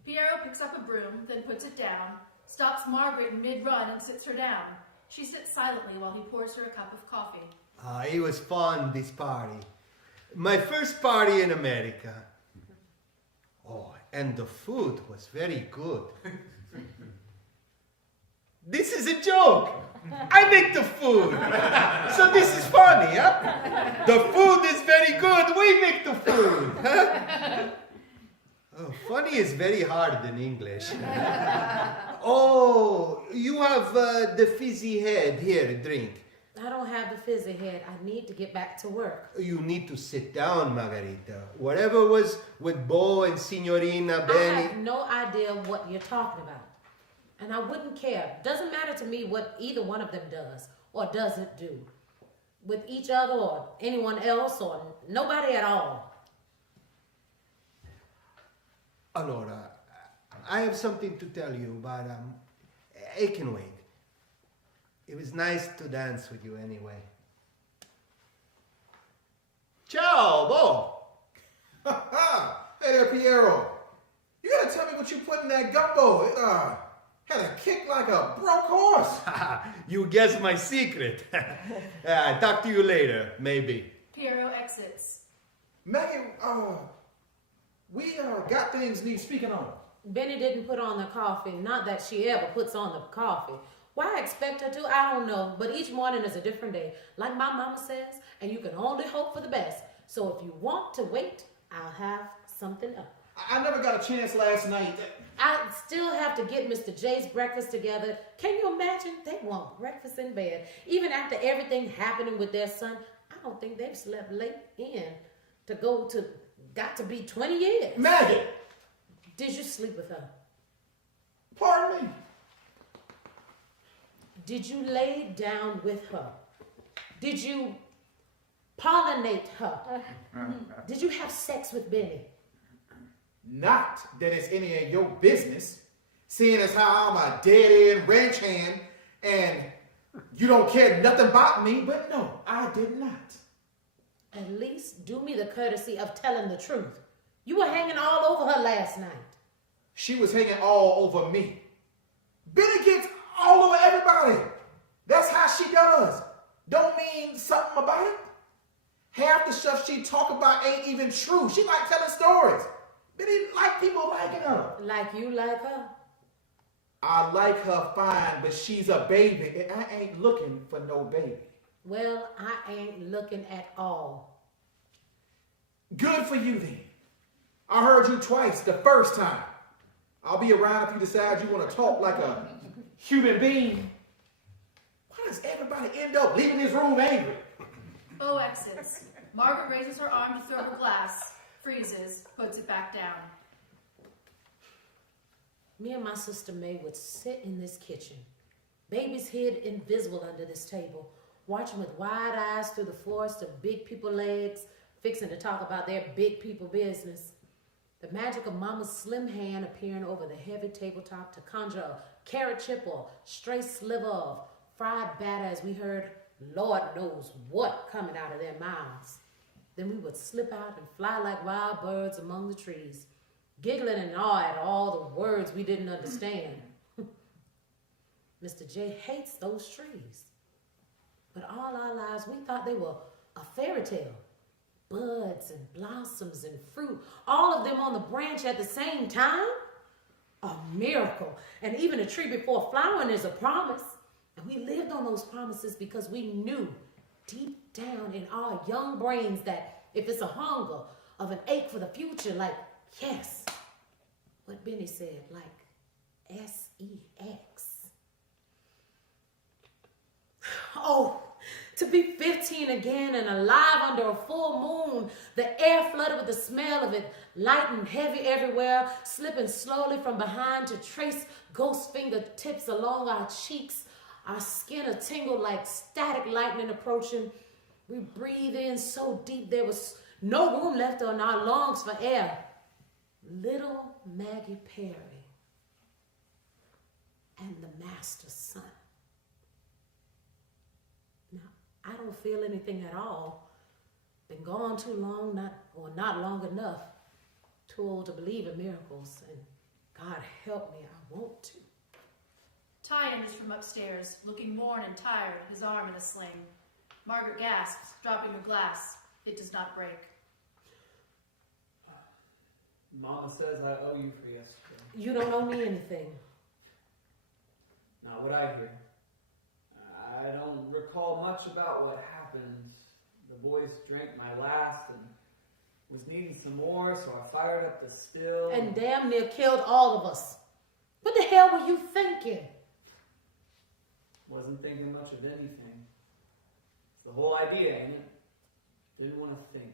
Piero picks up a broom, then puts it down, stops Margaret mid-run and sits her down. She sits silently while he pours her a cup of coffee. It was fun, this party. My first party in America. Oh, and the food was very good. This is a joke. I make the food. So this is funny, huh? The food is very good. We make the food. Huh? Oh, funny is very hard in English. Oh, you have the fizzy head. Here, drink. I don't have the fizzy head. I need to get back to work. You need to sit down, Margarita. Whatever was with Bo and Signorina I Benny. have no idea what you're talking about. And I wouldn't care. Doesn't matter to me what either one of them does or doesn't do. With each other or anyone else or nobody at all. Allora, I have something to tell you, but it can wait. It was nice to dance with you anyway. Ciao, Bo! Hey there, Piero. You gotta tell me what you put in that gumbo. It had a kick like a broke horse. You guessed my secret. Talk to you later, maybe. Piero exits. Maggie, we got things need speaking on. Benny didn't put on the coffee. Not that she ever puts on the coffee. Why I expect her to, I don't know. But each morning is a different day. Like my mama says, and you can only hope for the best. So if you want to wait, I'll have something up. I never got a chance last night. I still have to get Mr. J's breakfast together. Can you imagine? They want breakfast in bed. Even after everything happening with their son, I don't think they've slept late in to go to, got to be 20 years. Maggie! Did you sleep with her? Pardon me? Did you lay down with her? Did you pollinate her? Did you have sex with Benny? Not that it's any of your business, seeing as how I'm a dead-end ranch hand and you don't care nothing about me, but no, I did not. At least do me the courtesy of telling the truth. You were hanging all over her last night. She was hanging all over me. Benny gets all over everybody. That's how she does. Don't mean something about it. Half the stuff she talk about ain't even true. She like telling stories. Benny like people liking her. Like you like her? I like her fine, but she's a baby, and I ain't looking for no baby. Well, I ain't looking at all. Good for you then. I heard you twice the first time. I'll be around if you decide you want to talk like a human being. Why does everybody end up leaving this room angry? O exits. Margaret raises her arm to throw her glass, freezes, puts it back down. Me and my sister May would sit in this kitchen, babies hid invisible under this table, watching with wide eyes through the forest of big people legs, fixing to talk about their big people business. The magic of Mama's slim hand appearing over the heavy tabletop to conjure a carrot chip or stray sliver of fried batter as we heard Lord knows what coming out of their mouths. Then we would slip out and fly like wild birds among the trees, giggling in awe at all the words we didn't understand. Mr. J hates those trees. But all our lives, we thought they were a fairy tale. Buds and blossoms and fruit, all of them on the branch at the same time? A miracle. And even a tree before flowering is a promise. And we lived on those promises because we knew deep down in our young brains that if it's a hunger of an ache for the future, like, yes, what Benny said, like S-E-X. Oh, to be 15 again and alive under a full moon, the air flooded with the smell of it, light and heavy everywhere, slipping slowly from behind to trace ghost fingertips along our cheeks, our skin a tingle like static lightning approaching. We breathe in so deep there was no room left on our lungs for air. Little Maggie Perry and the master's son. Now, I don't feel anything at all. Been gone too long, not long enough to too old to believe in miracles, and God help me, I want to. Ty enters from upstairs, looking worn and tired, his arm in a sling. Margaret gasps, dropping her glass. It does not break. Mama says I owe you for yesterday. You don't owe me anything. Not what I hear. I don't recall much about what happened. The boys drank my last and was needing some more, so I fired up the still. And damn near killed all of us. What the hell were you thinking? Wasn't thinking much of anything. It's the whole idea, ain't it? Didn't want to think.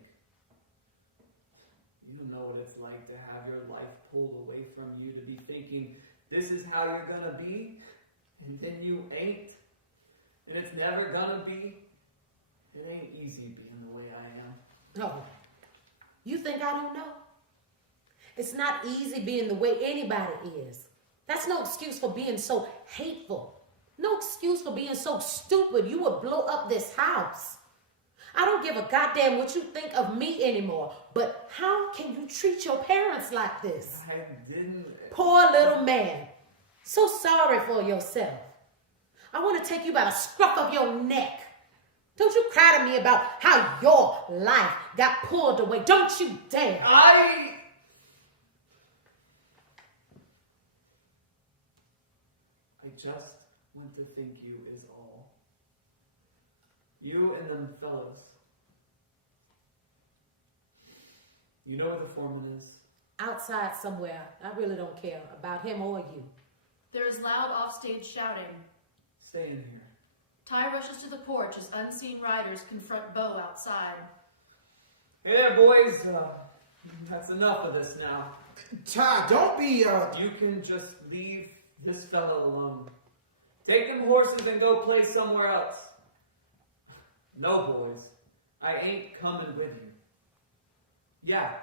You don't know what it's like to have your life pulled away from you, to be thinking, this is how you're gonna be, and then you ain't, and it's never gonna be. It ain't easy being the way I am. No. You think I don't know? It's not easy being the way anybody is. That's no excuse for being so hateful. No excuse for being so stupid you would blow up this house. I don't give a goddamn what you think of me anymore, but how can you treat your parents like this? I didn't. Poor little man. So sorry for yourself. I want to take you by the scruff of your neck. Don't you cry to me about how your life got pulled away. Don't you dare. I just want to thank you is all. You and them fellows. You know where the foreman is? Outside somewhere. I really don't care about him or you. There is loud offstage shouting. Stay in here. Ty rushes to the porch as unseen riders confront Bo outside. Hey there, boys. That's enough of this now. Ty, don't be, You can just leave this fella alone. Take them horses and go play somewhere else. No, boys. I ain't coming with you. Yeah,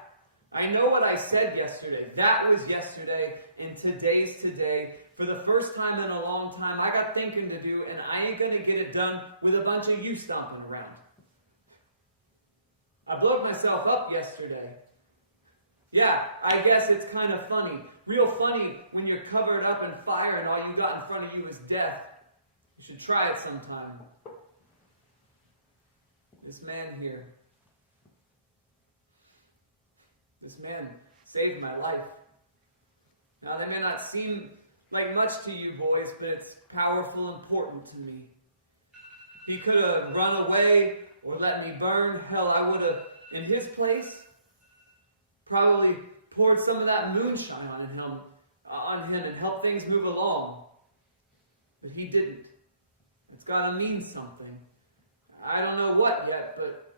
I know what I said yesterday. That was yesterday, and today's today. For the first time in a long time, I got thinking to do, and I ain't gonna get it done with a bunch of you stomping around. I blowed myself up yesterday. Yeah, I guess it's kind of funny. Real funny when you're covered up in fire and all you got in front of you is death. You should try it sometime. This man here. This man saved my life. Now, that may not seem like much to you boys, but it's powerful and important to me. He could have run away or let me burn. Hell, I would have, in his place, probably poured some of that moonshine on him and helped things move along. But he didn't. It's got to mean something. I don't know what yet, but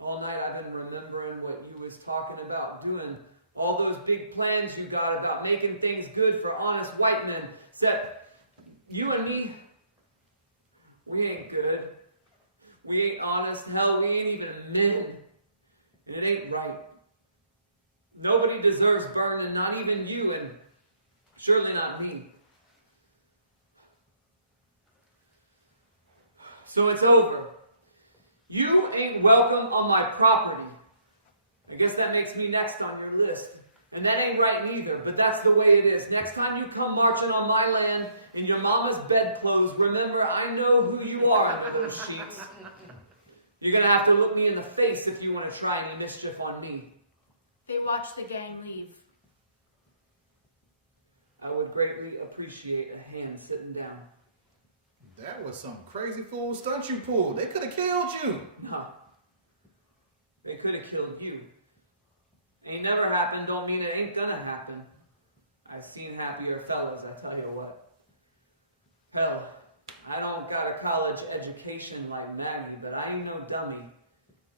all night I've been remembering what you was talking about doing. All those big plans you got about making things good for honest white men. Except you and me, we ain't good. We ain't honest. Hell, we ain't even men. And it ain't right. Nobody deserves burning, not even you, and surely not me. So it's over. You ain't welcome on my property. I guess that makes me next on your list. And that ain't right neither, but that's the way it is. Next time you come marching on my land in your mama's bedclothes, remember I know who you are under those sheets. You're going to have to look me in the face if you want to try any mischief on me. They watch the gang leave. I would greatly appreciate a hand sitting down. That was some crazy fool stunt you pulled. They could have killed you. No. They could have killed you. Ain't never happened, don't mean it ain't gonna happen. I've seen happier fellas, I tell you what. Hell, I don't got a college education like Maggie, but I ain't no dummy.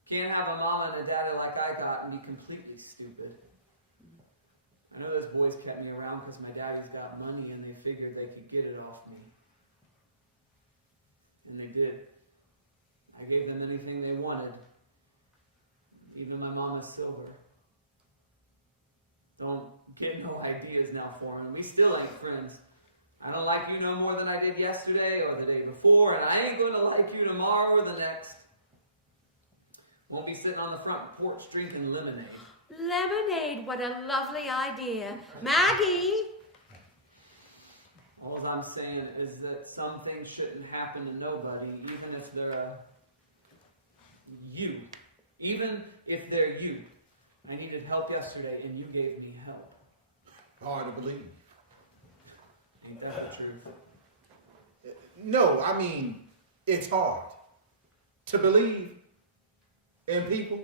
Can't have a mama and a daddy like I got and be completely stupid. I know those boys kept me around because my daddy's got money and they figured they could get it off me. And they did. I gave them anything they wanted. Even my mama's silver. Don't get no ideas now, Foreman. We still ain't friends. I don't like you no more than I did yesterday or the day before, and I ain't going to like you tomorrow or the next. Won't be sitting on the front porch drinking lemonade. Lemonade, what a lovely idea. Maggie! All I'm saying is that some things shouldn't happen to nobody, even if they're you. Even if they're you. I needed help yesterday, and you gave me help. Hard to believe. Ain't that the truth? No, I mean, it's hard to believe in people,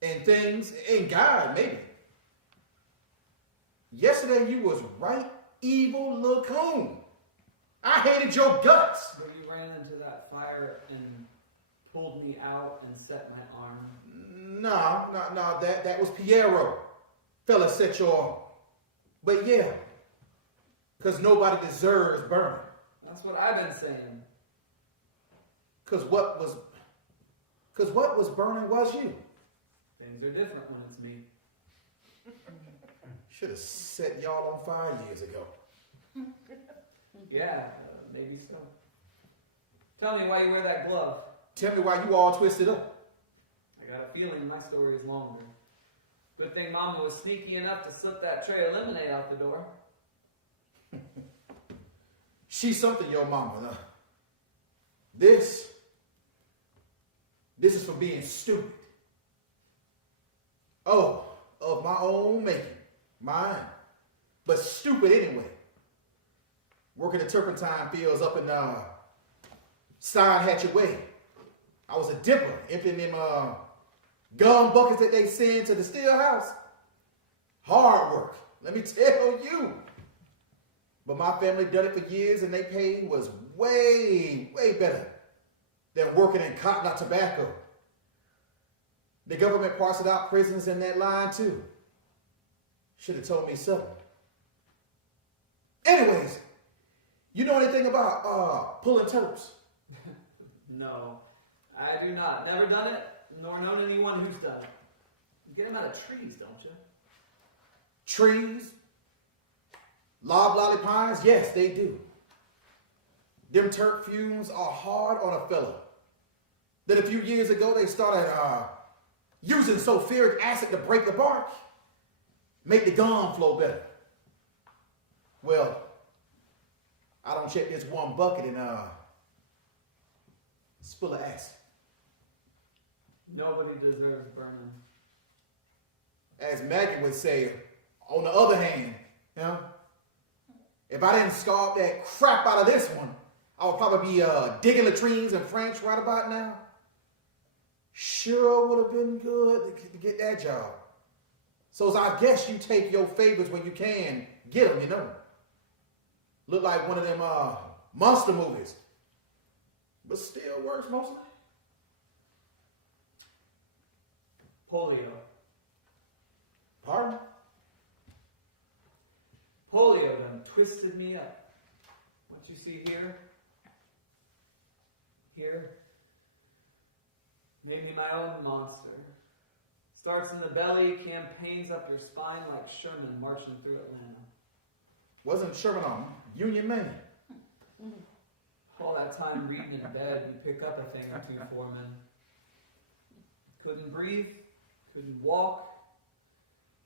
in things, in God, maybe. Yesterday you was right evil little coon. I hated your guts. But you ran into that fire and pulled me out and set my arm. No, that was Piero. Fella set your arm. But yeah, because nobody deserves burning. That's what I've been saying. Because what was burning was you. Things are different when it's me. Should have set y'all on fire years ago. Yeah, maybe so. Tell me why you wear that glove. Tell me why you all twisted up. I got a feeling my story is longer. Good thing Mama was sneaky enough to slip that tray of lemonade out the door. She's something, your mama. This is for being stupid. Oh, of my own making. Mine. But stupid anyway. Working the turpentine fields up in Steinhatchee Way. I was a dipper, emptying them gum buckets that they send to the steel house. Hard work, let me tell you. But my family done it for years and they pay was way, way better than working in cotton or tobacco. The government parceled out prisons in that line too. Should have told me something. Anyways, you know anything about pulling terps? No, I do not. Never done it, nor known anyone who's done it. You get them out of trees, don't you? Trees? Loblolly pines? Yes, they do. Them terp fumes are hard on a fella. Then a few years ago, they started using sulfuric acid to break the bark, make the gum flow better. Well, I don't check this one bucket and it's full of acid. Nobody deserves burning. As Maggie would say, on the other hand, you know, if I didn't scarf that crap out of this one, I would probably be digging latrines in French right about now. Sure would have been good to get that job. So I guess you take your favorites when you can get them, you know. Look like one of them monster movies. But still works mostly. Polio. Pardon? Polio done twisted me up. What you see here, made me my own monster. Starts in the belly, campaigns up your spine like Sherman marching through Atlanta. Wasn't Sherman on Union Man? All that time reading in bed, you pick up a thing or two, Foreman. Couldn't breathe, couldn't walk.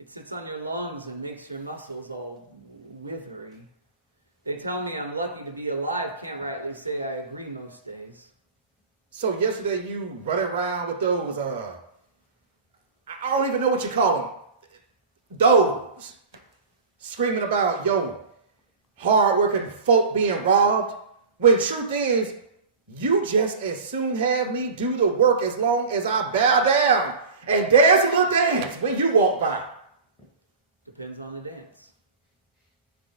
It sits on your lungs and makes your muscles all withery. They tell me I'm lucky to be alive, can't rightly say I agree most days. So yesterday you running around with those, I don't even know what you call them. Those. Screaming about, yo, hard-working folk being robbed. When truth is, you just as soon have me do the work as long as I bow down and dance a little dance when you walk by. Depends on the dance.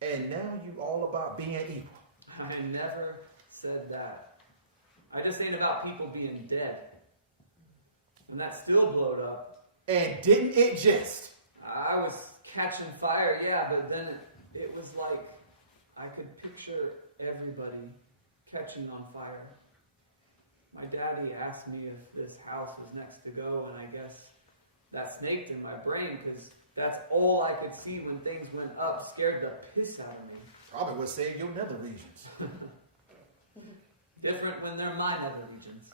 And now you all about being equal. I never said that. I just ain't about people being dead. And that still blowed up. And didn't it just? I was catching fire, yeah, but then it was like I could picture everybody catching on fire. My daddy asked me if this house was next to go, and I guess that snaked in my brain because that's all I could see when things went up, scared the piss out of me. Probably would save your nether regions. Different when they're my nether regions.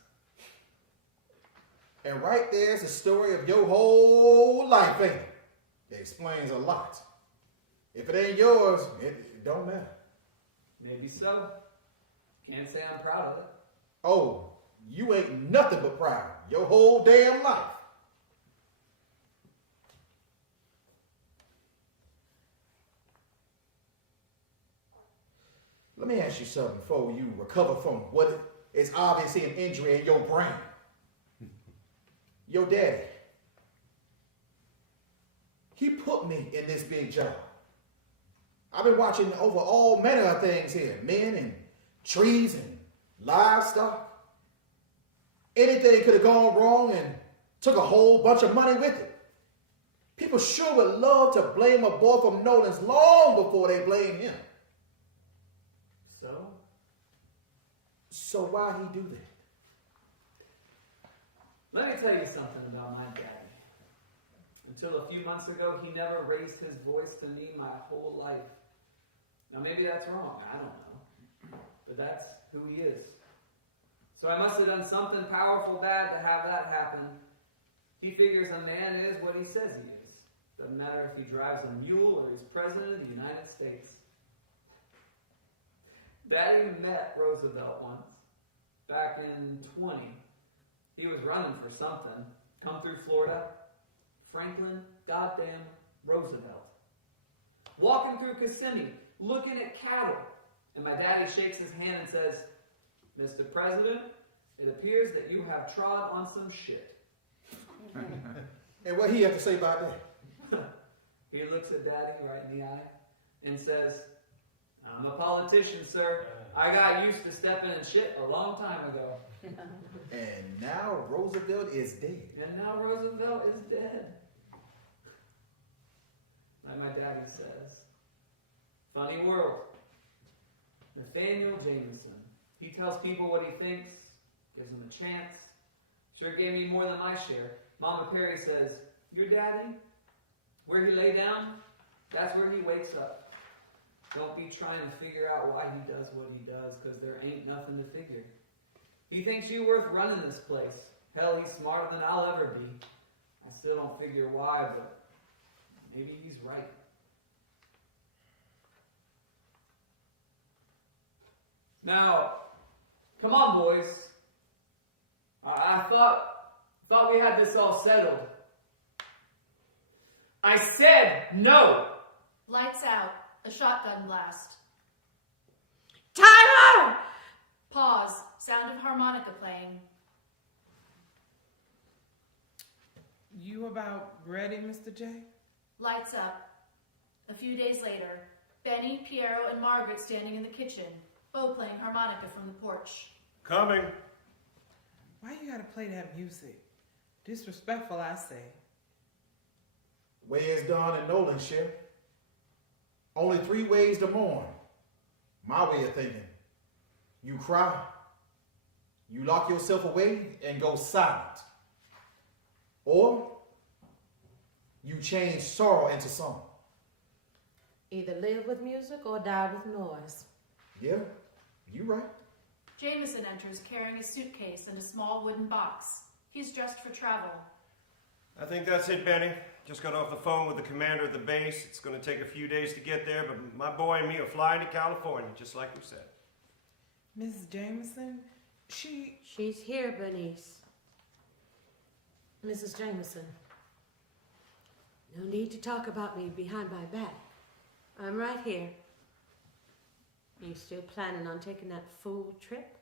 And right there's the story of your whole life, ain't it? It explains a lot. If it ain't yours, it don't matter. Maybe so. Can't say I'm proud of it. Oh, you ain't nothing but proud. Your whole damn life. Let me ask you something before you recover from what is obviously an injury in your brain. Your daddy, he put me in this big job. I've been watching over all manner of things here, men and trees and livestock. Anything could have gone wrong and took a whole bunch of money with it. People sure would love to blame a boy from Nolan's long before they blame him. So? So why he do that? Let me tell you something about my daddy. Until a few months ago, he never raised his voice to me my whole life. Now maybe that's wrong, I don't know. But that's who he is. So I must have done something powerful bad to have that happen. He figures a man is what he says he is. Doesn't matter if he drives a mule or he's president of the United States. Daddy met Roosevelt once, back in 20. He was running for something. Come through Florida. Franklin goddamn Roosevelt. Walking through Kissimmee, looking at cattle. And my daddy shakes his hand and says, Mr. President, it appears that you have trod on some shit. And what he have to say about that? He looks at daddy right in the eye and says, I'm a politician, sir. I got used to stepping in shit a long time ago. And now Roosevelt is dead. And now Roosevelt is dead. Like my daddy says. Funny world. Nathaniel Jameson. He tells people what he thinks, gives them a chance. Sure gave me more than my share. Mama Perry says, your daddy, where he lay down, that's where he wakes up. Don't be trying to figure out why he does what he does, because there ain't nothing to figure. He thinks you worth running this place. Hell, he's smarter than I'll ever be. I still don't figure why, but maybe he's right. Now, come on, boys. I thought we had this all settled. I said no. Lights out. A shotgun blast. Tyler! Pause. Sound of harmonica playing. You about ready, Mr. J? Lights up. A few days later, Benny, Piero, and Margaret standing in the kitchen, Bo playing harmonica from the porch. Coming. Why you gotta play that music? Disrespectful, I say. Way it's done in Nolan, Sheriff. Only 3 ways to mourn. My way of thinking. You cry, you lock yourself away and go silent. Or you change sorrow into song. Either live with music or die with noise. Yeah, you right. Jameson enters carrying a suitcase and a small wooden box. He's dressed for travel. I think that's it, Benny. Just got off the phone with the commander of the base. It's going to take a few days to get there, but my boy and me are flying to California, just like you said. Mrs. Jameson, She's here, Bernice. Mrs. Jameson. No need to talk about me behind my back. I'm right here. You still planning on taking that fool trip?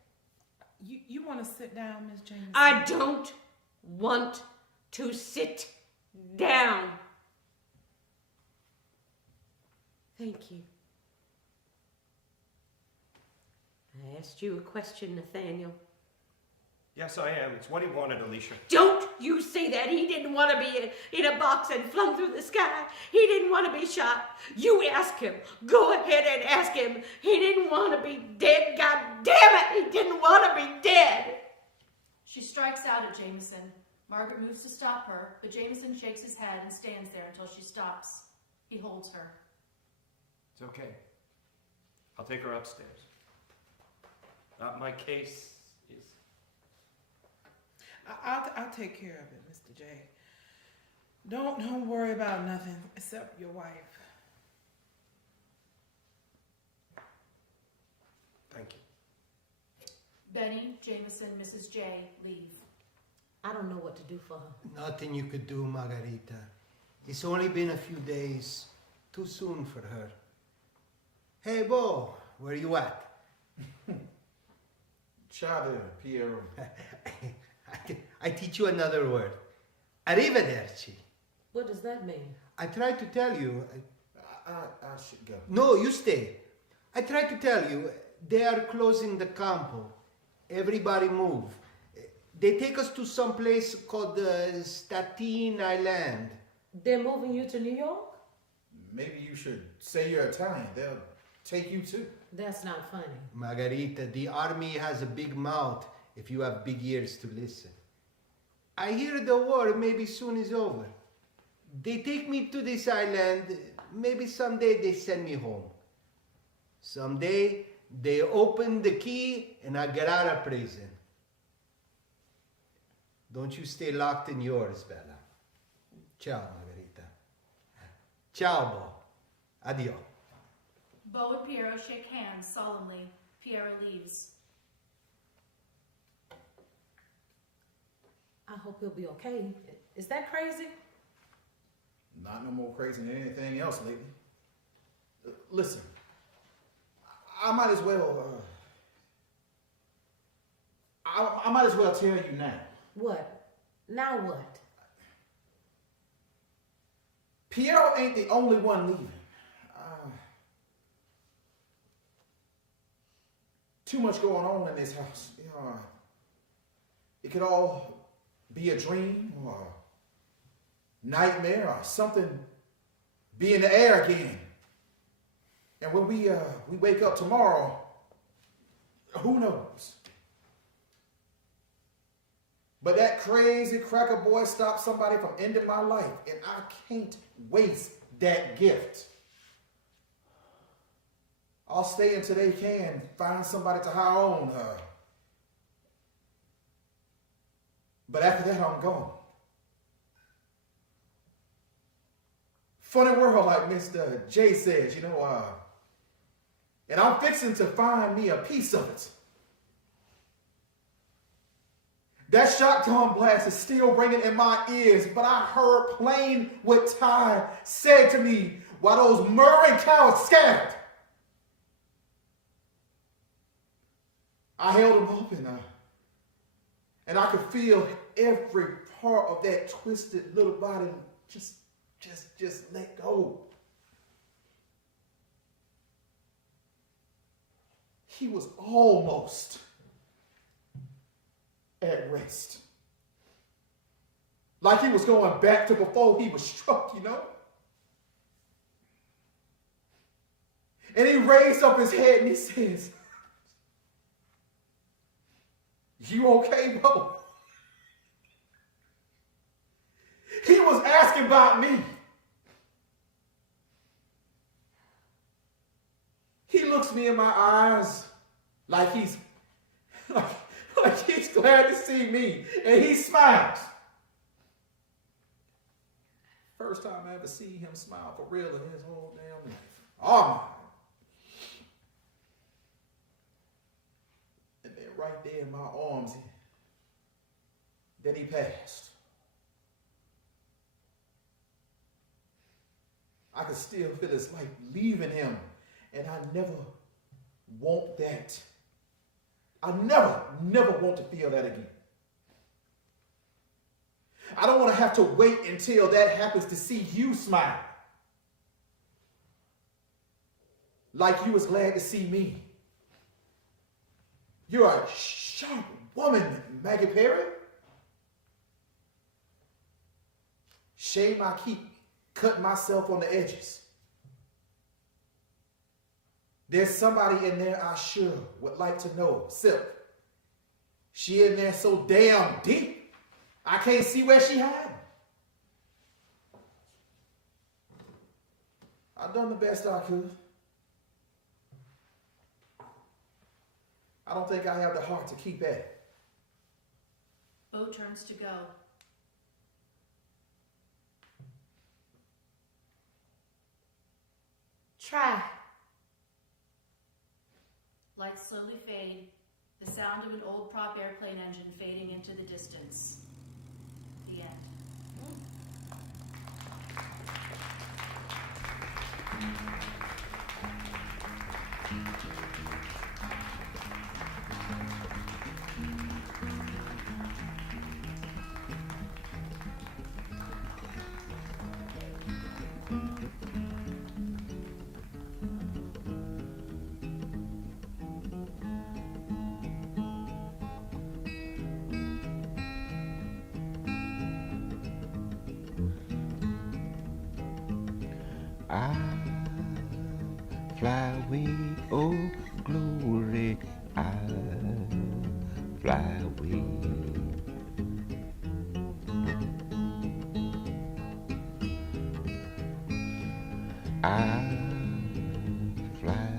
you want to sit down, Miss Jameson? I don't want to sit down. Thank you. I asked you a question, Nathaniel. Yes, I am. It's what he wanted, Alicia. Don't you say that. He didn't want to be in a box and flung through the sky. He didn't want to be shot. You ask him. Go ahead and ask him. He didn't want to be dead. God damn it. He didn't want to be dead. She strikes out at Jameson. Margaret moves to stop her, but Jameson shakes his head and stands there until she stops. He holds her. It's okay. I'll take her upstairs. My case is... I'll take care of it, Mr. J. Don't worry about nothing except your wife. Thank you. Benny, Jameson, Mrs. J, leave. I don't know what to do for her. Nothing you could do, Margarita. It's only been a few days. Too soon for her. Hey, Bo, where you at? Ciao there, Piero. I teach you another word. Arrivederci. What does that mean? I tried to tell you. I should go. No, you stay. I tried to tell you. They are closing the campo. Everybody move. They take us to some place called Staten Island. They're moving you to New York? Maybe you should say you're Italian. They'll take you too. That's not funny. Margarita, the army has a big mouth if you have big ears to listen. I hear the war maybe soon is over. They take me to this island. Maybe someday they send me home. Someday they open the key and I get out of prison. Don't you stay locked in yours, Bella. Ciao, Margarita. Ciao, Bo. Addio. Bo and Piero shake hands solemnly. Piero leaves. I hope he'll be okay. Is that crazy? Not no more crazy than anything else lately. Listen, I might as well. I might as well tell you now. What? Now what? Piero ain't the only one leaving. Too much going on in this house. You know, it could all be a dream or a nightmare or something be in the air again. And when we wake up tomorrow, who knows? But that crazy cracker boy stopped somebody from ending my life, and I can't waste that gift. I'll stay until they can find somebody to hire on her. But after that, I'm gone. Funny world, like Mr. J says, and I'm fixing to find me a piece of it. That shotgun blast is still ringing in my ears, but I heard plain what Ty said to me while those murmuring cows scattered. I held him up and I could feel every part of that twisted little body just let go. He was almost at rest. Like he was going back to before he was struck, And he raised up his head and he says, "You okay, Bo?" He was asking about me. He looks me in my eyes like he's glad to see me, and he smiles. First time I ever see him smile for real in his whole damn life. Oh, and then right there in my arms, then he passed. I could still feel his life leaving him, and I never want that. I never want to feel that again. I don't want to have to wait until that happens to see you smile. Like you was glad to see me. You're a sharp woman, Maggie Perry. Shame I keep cutting myself on the edges. There's somebody in there I sure would like to know. Silk. She in there so damn deep, I can't see where she hiding. I've done the best I could. I don't think I have the heart to keep at it. Bo turns to go. Try. Lights slowly fade, the sound of an old prop airplane engine fading into the distance. The end. I fly away, oh glory, I fly away. I fly